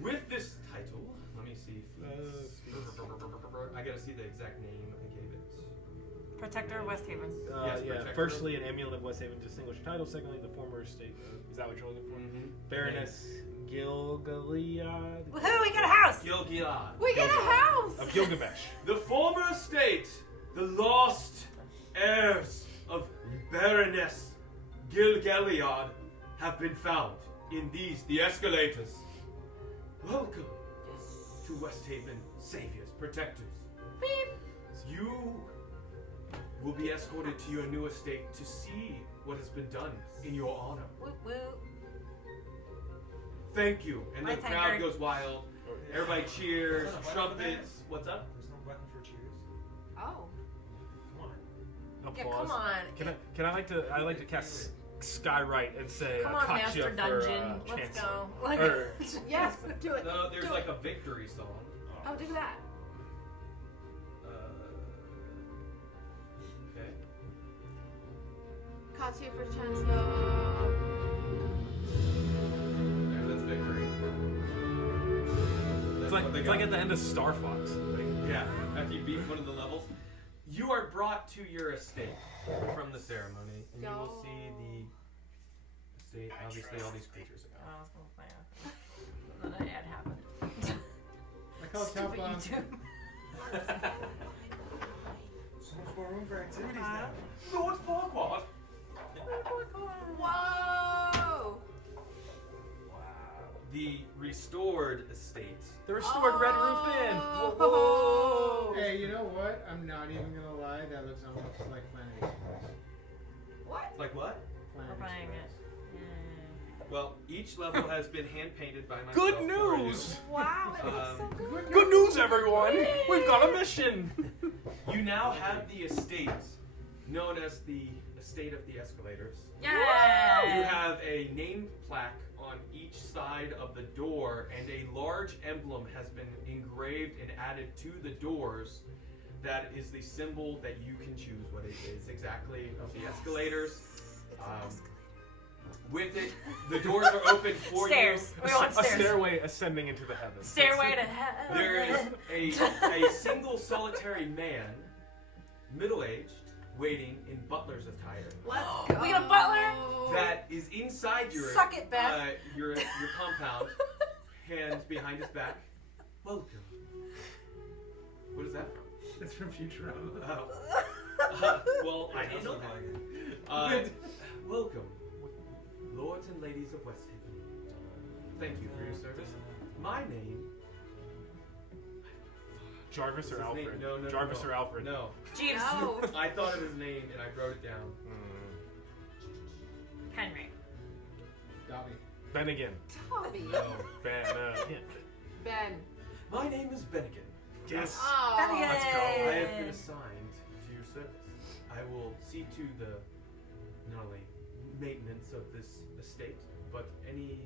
With this title, let me see. I gotta see the exact name I gave it. Protector of Westhaven. Yes, Yeah. Protector. Firstly, an amulet of Westhaven distinguished title. Secondly, the former estate. Is that what you're looking for? Mm-hmm. Baroness Gilgaliad Woohoo! We got a house. Gilgalad. We get a house! of Gilgamesh. The former estate, the lost heirs of Baroness Gilgaliad have been found in these, the Escalators. Welcome to Westhaven, saviors, protectors. Beep. You will be escorted to your new estate to see what has been done in your honor. Woo woo. Thank you. And My the crowd tankard. goes wild. Everybody cheers, trumpets. What's up? There's no button for cheers. Oh. Come on. Yeah, Applause. come on. I like to cast Skywrite and say Come on, Katya Master for, Dungeon. Let's Chancellor. go. Like, Or- Yes, do it. No, there's do like it. a victory song. Oh, do that. Okay. Katya for Chancellor. There, that's victory. It's like at the end of Star Fox. Yeah, after you beat one of the levels. You are brought to your estate from the ceremony, and you will see the estate, obviously all these creatures are I gone. was gonna play it. And then an ad happened. I call it top Stupid bomb. YouTube. So much more room for activities now. Lord Farquaad! Whoa! The restored estate. The restored Red Roof Inn. Oh. Hey, you know what? I'm not even gonna lie. That looks almost like Planet Express. What? Like what? We're Planet playing Express. it. Well, each level has been hand painted by myself. Good for news! Wow, it looks so good. Good news, everyone! We've got a mission! you. You now have the estate known as the Estate of the Escalators. Yay! You have a name plaque on each side of the door, and a large emblem has been engraved and added to the doors. That is the symbol that you can choose what it is exactly of the escalators. With it, the doors are open for Stairs. We want A stairs. stairway ascending into the heavens. Stairway to heaven. There is a single solitary man, middle-aged, waiting in butler's attire. Let's go. We got a butler? That is inside your Suck it, Beth. your compound, hands behind his back. Welcome. What is that from? It's from Futurama. Well, I don't know that. Welcome, lords and ladies of Westhaven. Thank you for your service. My name. Jarvis is or his Alfred? name- No, Jarvis no. or Alfred? No. Jeeves. No. I thought of his name and I wrote it down. Henry. Dobby. Ben again. Toby. No. Ben. Ben. My name is Bennigan. Yes. Oh. Bennigan. Let's go. I have been assigned to your service. I will see to the not only maintenance of this estate, but any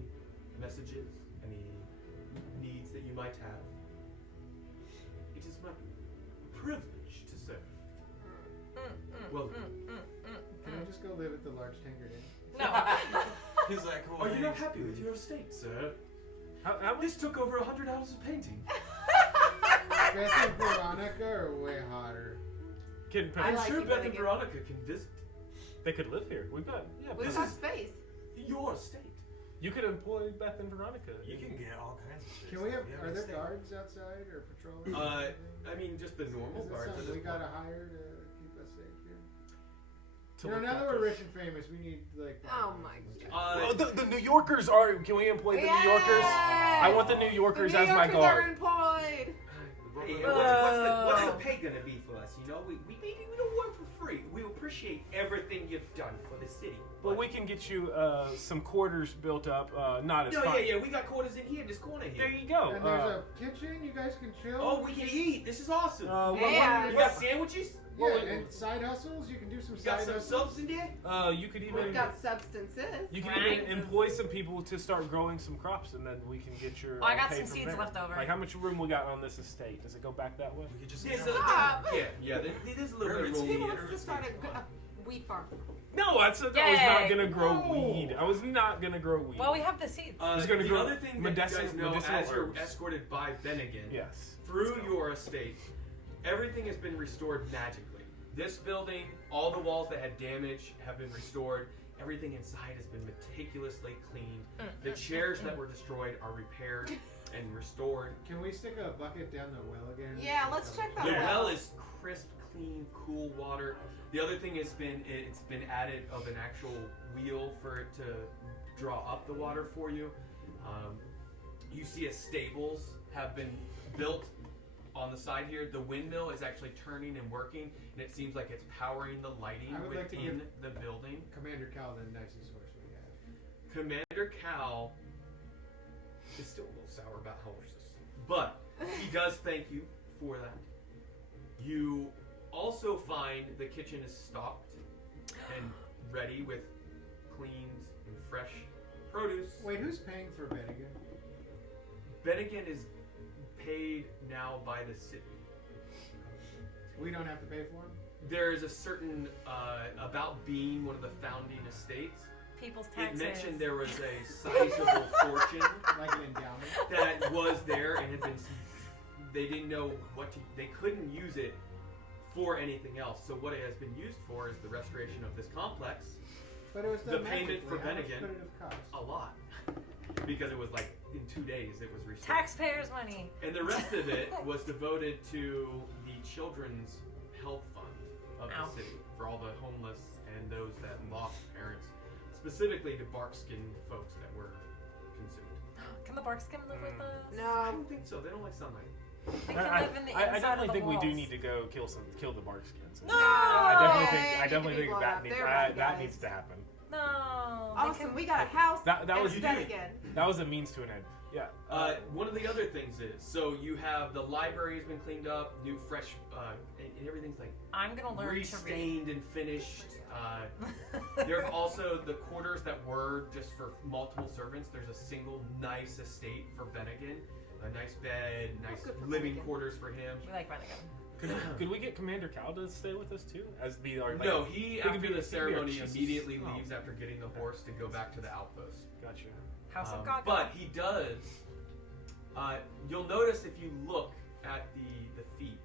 messages, any needs that you might have. It is my privilege to serve. Welcome. Can I just go live at the large tankard inn? No. He's like, cool. Are you not happy with your estate, sir? How This took over 100 hours of painting. Beth and Veronica are way hotter. can I I'm like sure you, Beth but and again- Veronica can visit they could live here. We've got We've This got is- space. your estate. You could employ Beth and Veronica. You can get all kinds of shit. Can we have? You Are a there stake. guards outside or patrollers? I mean, just the normal Is that guards. at something this we gotta point. hire to keep us safe here? to You know, look now that after- we're rich and famous, we need like. Oh my god. Oh, the New Yorkers are. Can we employ the New Yorkers? I want the New Yorkers The New as my Yorkers guard. are employed. Hey, Whoa. what's the pay gonna be for us? You know, we don't work for free. We appreciate everything you've done for the city. But we can get you some quarters built up. Not as No, fine. yeah, we got quarters in here, this corner here. There you go. And there's a kitchen. You guys can chill. Oh, we can eat. This is awesome. Yeah. You got sandwiches? Yeah, well, and side hustles. You can do some You got side some hustles. subs in there? You could We've even got substances. you can Right. even employ some people to start growing some crops, and then we can get your. Oh, I got pay some from seeds there. left over. Like how much room we got on this estate? Does it go back that way? We could just There's Stop. yeah, there's a little bit of room He here. wants to start a wheat farm. No, I said I was Yay. not gonna grow No. weed. I was not gonna grow weed. Well, we have the seeds. It's gonna the grow other thing that you guys know, medicinal as you're herbs. escorted by Bennigan, Yes. through your estate, everything has been restored magically. This building, all the walls that had damage have been restored. Everything inside has been meticulously cleaned. The chairs that were destroyed are repaired and restored. Can we stick a bucket down the well again? Yeah, let's check that The out. well is crisp, clean, cool water. The other thing has been it's been added of an actual wheel for it to draw up the water for you. You see stables have been built on the side here. The windmill is actually turning and working, and it seems like it's powering the lighting I would like to within the building. Commander Cal, the nicest horse we have. Commander Cal is still a little sour about horses, but he does thank you for that. You also find the kitchen is stocked and ready with cleans and fresh produce. Wait, who's paying for Bennigan? Bennigan is paid now by the city. We don't have to pay for him? There is a certain about being one of the founding estates. People's It taxes. mentioned there was a sizable fortune Like an endowment? that was there and had been. They didn't know what to. They couldn't use it for anything else. So what it has been used for is the restoration of this complex. But it was The done payment for magically. How much Bennigan. could it have cost? A lot, because it was like in 2 days it was restored. Taxpayers' money. And the rest of it was devoted to the children's health fund of Ow. the city for all the homeless and those that lost parents, specifically to bark-skinned folks that were consumed. Can the barkskin live with us? I No. don't think so. They don't like sunlight. They can live in the I inside definitely of the think we do walls. need to go kill the barkskins. No! I definitely They need to think be blown that up. needs They're bad that guys. needs to happen. No. Awesome, we got a house. That and was it's Bennigan. that was a means to an end. Yeah. One of the other things is, so you have the library has been cleaned up, new, fresh, and everything's like I'm gonna learn to read. restained and finished. There's also the quarters that were just for multiple servants. There's a single nice estate for Bennigan, a nice bed, nice good for living Bennigan. quarters for him. We like Bennigan. Could we get Commander Cal to stay with us too? As be our like, No, he could after be the our ceremony Jesus. immediately Oh. leaves after getting the horse to go back to the outpost. Gotcha. House of God. But he does. You'll notice if you look at the feet,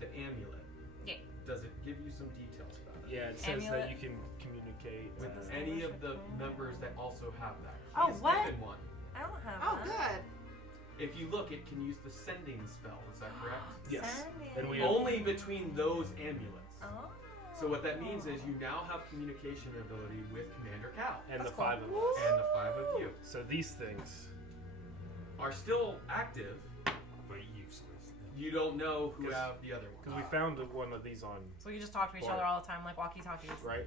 the amulet. Yeah. Does it give you some details about it? Yeah, it says Amulet. that you can communicate With Does any it of the worship members that also have that. Oh, He's what? given one. I don't have Oh, that. good. If you look, it can use the sending spell. Is that correct? Yes. Sending. And we Only between those amulets. Oh. So what that means is you now have communication ability with Commander Cal and That's the cool. 5 of us. and the 5 of you So these things. are still active. but useless. You don't know who 'Cause- have the other Because one. we found one of these on So we just talk to each other all the time like walkie-talkies. right.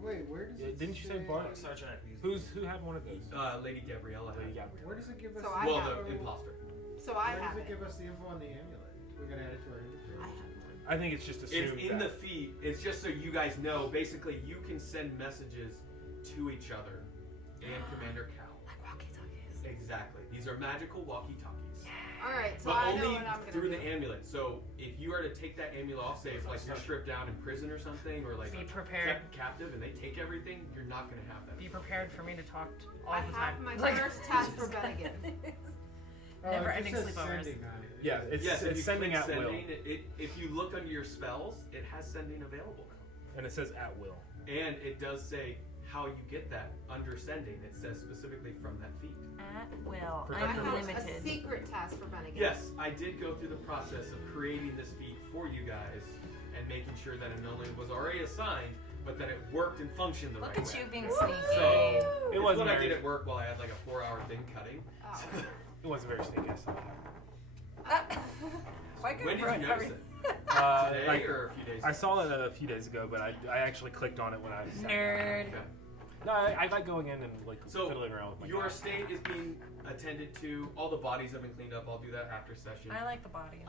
Wait, where does Yeah, it didn't you say Bart? Star Trek. we use Who had one of those? Lady Gabriella. Lady had. Gabrielle. Where does it give us? So I Well, have the imposter. So I Where have does it it. give us the info on the amulet? We gotta add it to our inventory. I have one. I think it's just assumed It's in the that. feed. It's just so you guys know. Basically, you can send messages to each other and Commander Cal. Like walkie-talkies. Exactly. These are magical walkie-talkies. All right, so But I know only what I'm gonna through do. the amulet. So if you are to take that amulet off, say if like you're stripped down in prison or something, or like Be prepared. kept captive and they take everything, you're not gonna have that. Be prepared for me to talk all I the time. have my Like- first task for Bennigan. Never it ending says sleepovers. sending on it. Yeah, it's, Yes, if it's you sending click at will. sending, if you look under your spells, it has sending available now. And it says at will. And it does say how you get that under sending. It says specifically from that feat. At will. For I I'm have a limited. secret task for Bennigan. Yes, I did go through the process of creating this feat for you guys and making sure that it not only was already assigned, but that it worked and functioned the Look right at way. you being sneaky. So It it's wasn't what I very- did at work while I had like a 4-hour thing cutting. Oh. It wasn't very sneaky. I saw that. Why could When did ruin you notice everything? it? Today Like, or a few days I ago? saw it a few days ago, but I actually clicked on it when I was Nerd. Okay. No, I like going in and like So fiddling around with my your guys. estate is being attended to. All the bodies have been cleaned up. I'll do that after session. I like the bodies.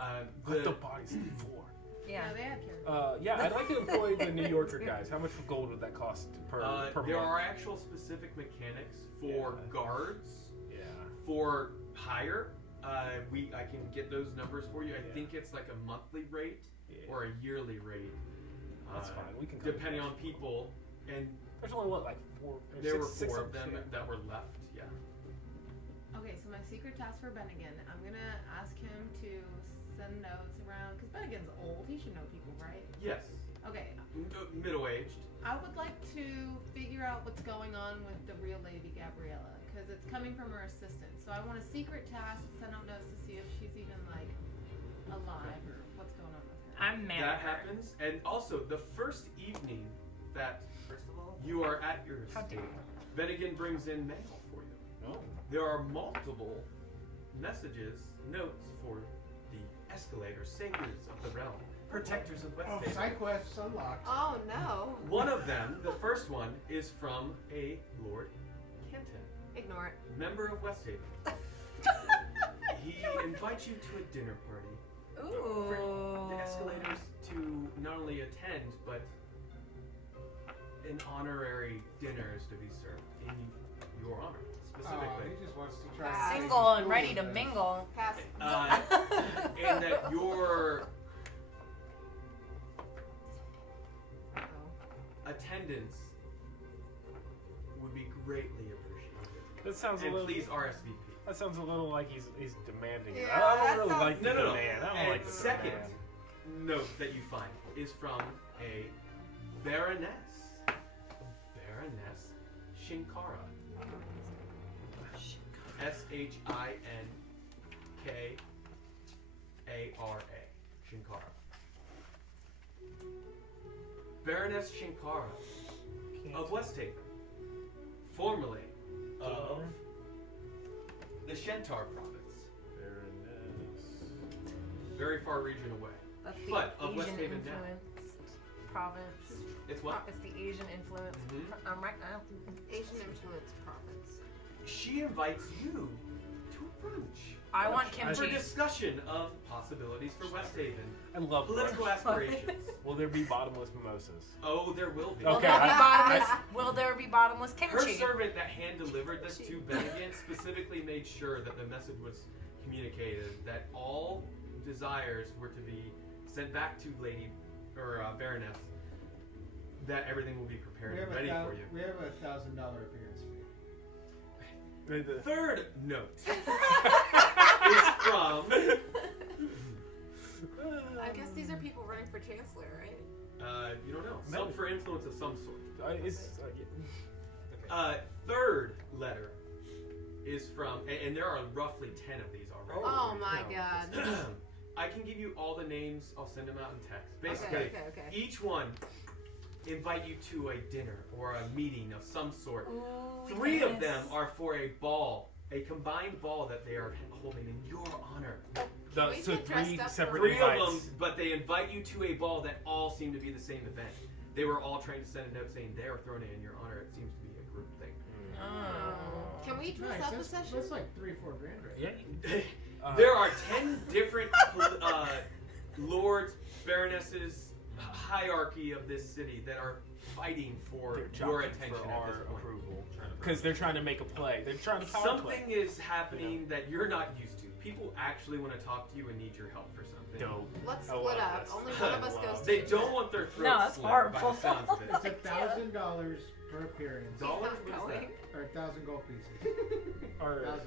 Put the bodies before. Yeah. No, they have characters. Yeah, I'd like to employ the New Yorker guys. How much gold would that cost per there month? are actual specific mechanics for Yeah. guards. Yeah. For hire, I can get those numbers for you. I Yeah. think it's like a monthly rate Yeah. or a yearly rate. That's fine. We can come depending to on that. people. And There's only what, like four? Or there were six 4 of of them yeah. that were left. Yeah. Okay, so my secret task for Bennigan, I'm gonna ask him to send notes around, because Bennigan's old, he should know people, right? Yes. Okay, Middle-aged. I would like to figure out what's going on with the real Lady Gabriella, because it's coming from her assistant. So I want a secret task, send out notes to see if she's even, like, alive, or what's going on with her. I'm mad. That at her. happens. And also, the first evening that you are at your How estate, dare you. Bennigan brings in mail for you. Oh. There are multiple messages, notes for the Escalators, saviors of the realm, protectors of Oh, Westhaven. side quests unlocked. Oh, no. One of them, the first one, is from a Lord Kenton, Ignore it. member of Westhaven. He invites you to a dinner party for Ooh. the Escalators to not only attend, but an honorary dinner is to be served in your honor, Oh, specifically. he just wants to try. Ah, and Single and ready to mingle. Pass. And that your Uh-oh. attendance would be greatly appreciated. That sounds a And little. please RSVP. That sounds a little like he's demanding it. Yeah, I that don't really sounds- like the No, no, no. demand. I don't And like the second demand. note that you find is from a Baroness. Baroness Shinkara. Shinkara. Shinkara. Baroness Shinkara of Westhaven. Formerly of the Shentar province. Very far region away. That's the But of Asian Westhaven now. influenced province. It's what? It's the Asian influence. Mhm. I'm right now. Asian influence province. She invites you to brunch. I want For kimchi. discussion of possibilities for Westhaven. I love Political brunch. aspirations. Will there be bottomless mimosas? Oh, there will be. Will Okay, there be I- bottomless? Will there be bottomless Her kimchi? servant that hand delivered this to Bennigan specifically made sure that the message was communicated that all desires were to be sent back to Lady or Baroness. That everything will be prepared and ready for you. We have a $1,000 appearance fee. Third note is from. I guess these are people running for chancellor, right? You don't know. Some for influence of some sort. Yeah. Third letter is from, and there are roughly 10 of these already. Oh my no. god. I can give you all the names. I'll send them out in text. Basically, Okay. each one invite you to a dinner or a meeting of some sort. Ooh, 3 of yes. them are for a ball, a combined ball that they are holding in your honor. We So get dressed 3 up separate Three of invites. them, but they invite you to a ball that all seem to be the same event. They were all trying to send a note saying they are throwing it in your honor. It seems to be a group thing. Oh. Can we dress up a session? That's like $3-4 grand, right? Yeah. There are 10 different lords, baronesses, hierarchy of this city that are fighting for They're your jockeying attention for at our this point. approval because they're trying to make a play. They're trying to power Something play. is happening that you're not used to. people actually want to talk to you and need your help for something. Dope. Let's I love split up. this. Only one of us goes to They the don't tent. want their throats No, that's slit horrible. by the sounds of it. It's $1,000 per appearance. Dollars? He's What not is going. that? Or 1,000 gold pieces. Are, $1,000.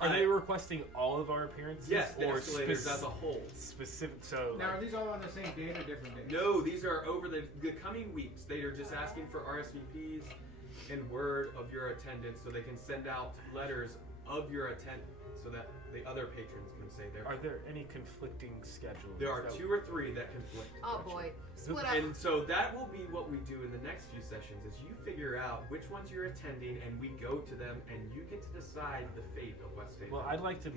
are they requesting all of our appearances? Yes, the or escalators as a whole. specific? So Now, are these all on the same date or different days? No, these are over the coming weeks. They are just asking for RSVPs and word of your attendance so they can send out letters of your attendance so that the other patrons can say their. are there any conflicting schedules? There are that- 2 or 3 that conflict. Oh boy. Split up. And so that will be what we do in the next few sessions is you figure out which ones you're attending and we go to them and you get to decide the fate of Westhaven. Well, I'd like to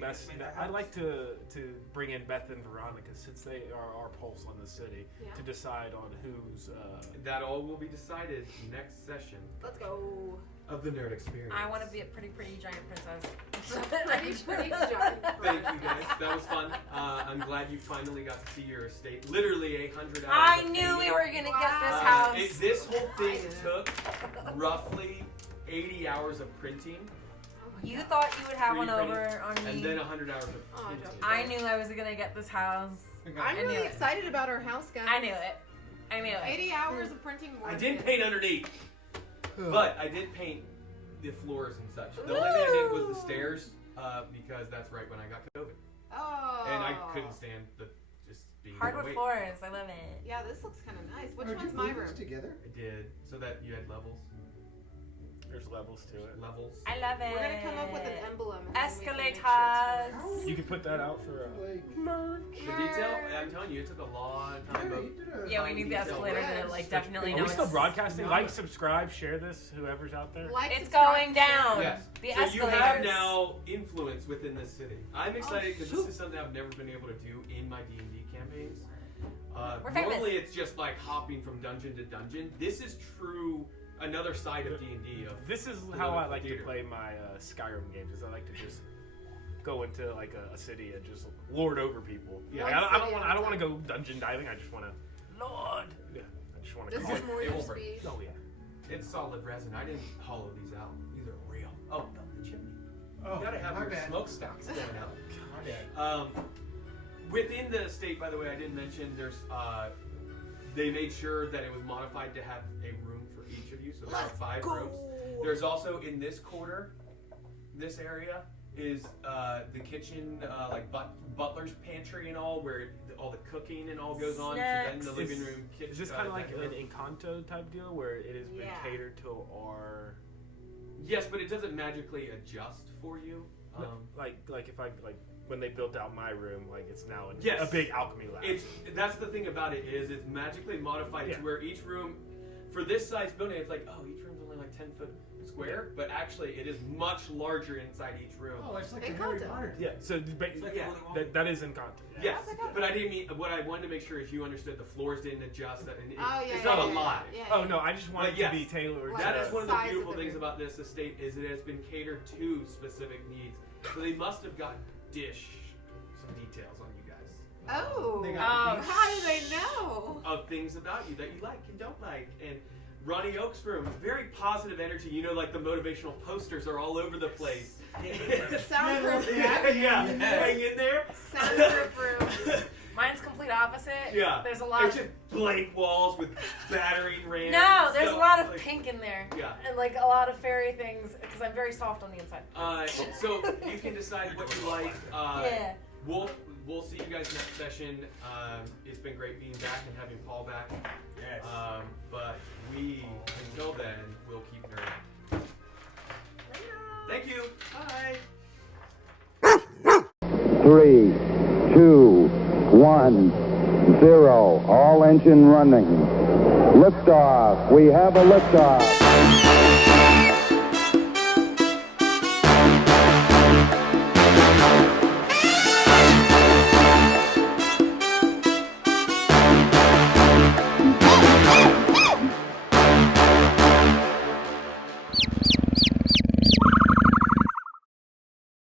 bring in Beth and Veronica since they are our pulse on the city Yeah. to decide on who's. That all will be decided next session Let's go. of the Nerd Experience. I want to be a pretty giant princess. Pretty giant. Thank you guys. That was fun. I'm glad you finally got to see your estate. Literally 100 hours. I of knew we painting. were gonna get this Wow. house. This whole thing took roughly 80 hours of printing You thought you would have one Pre-printing, over on and me. then 100 hours of Oh, painting. Joe. I knew I was gonna get this house. I'm I knew really it. excited about our house, guys. I knew it. I knew it. 80 hours of printing more. I didn't shit. paint underneath, but I did paint the floors and such. The only thing I did was the stairs, because that's right when I got COVID, Oh. and I couldn't stand the just being Hardwood awake. floors. I love it. Yeah, this looks kind of nice. Which Did you one's my glue room? this together? I did so that you had levels. There's levels to it. Levels. I love it. We're gonna come up with an emblem. and then we can make sure it's Escalators. You could put that out for. Like, The detail, I'm telling you, it took a long time. yeah, But you did a Yeah, we need the Detail. escalator to like definitely Are know we still it's- broadcasting? Like, subscribe, share this. Whoever's out there. Like, It's subscribe, going down. yes, The so you have escalators. now influence within this city. I'm excited because shoot. this is something I've never been able to do in my D&D campaigns. We're famous. Normally, it's just like hopping from dungeon to dungeon. This is true. Another side of D&D. Of This is how I like theater. to play my Skyrim games. Is I like to just go into like a city and just lord over people. Yeah. Like, One I city don't want. at a I don't want to time. go dungeon diving. I just want to lord. Yeah, I just want to. This Call is it. more It your won't break. speed. Oh yeah. It's solid resin. I didn't hollow these out. These are real. Oh, no, the chimney. Oh, You gotta have my your bad. smokestacks going out. My bad. Within the estate, by the way, I didn't mention there's. They made sure that it was modified to have a room for each of you, so there are 5 rooms. There's also in this corner, this area is the kitchen, like butler's pantry and all, where all the cooking and all goes on. So then the Snacks. living room, kitchen. Is this kind of like that an room. Encanto type deal where it has been Yeah. catered to our Yes, but it doesn't magically adjust for you. like if I like when they built out my room, like it's now Yes. a big alchemy lab. That's the thing about it is it's magically modified Yeah. to where each room, for this size building, it's like, oh, each room's only like 10 foot square, but actually it is much larger inside each room. Oh, it's like They a Harry called it. Potter. yeah. So Yeah. that is Encanto. Yeah. Yes, That's okay. but I didn't mean. What I wanted to make sure is you understood the floors didn't adjust. That, and Oh, yeah, it's yeah, not yeah, a lie. Yeah, Oh no, I just want But it yes. to be tailored. Like That to is one of the size of beautiful the things room. about this estate is it has been catered to specific needs. So they must have got dish some details on you guys Oh. They got the How do they know? of things about you that you like and don't like. And Ronnie Oak's room, very positive energy. You know, like the motivational posters are all over the place. Soundproof. yeah, hang in there. Soundproof room. Mine's complete opposite. Yeah. There's a lot It's of just blank walls with battering rams. no. There's a stuff, lot of like- pink in there. Yeah. And like a lot of fairy things because I'm very soft on the inside. So you can decide what you like. Yeah. We'll see you guys next session. It's been great being back and having Paul back. Yes. But we, until then, will keep nerding. Thank you. Bye. 3, 2, 1, 0. All engine running. Liftoff. We have a liftoff.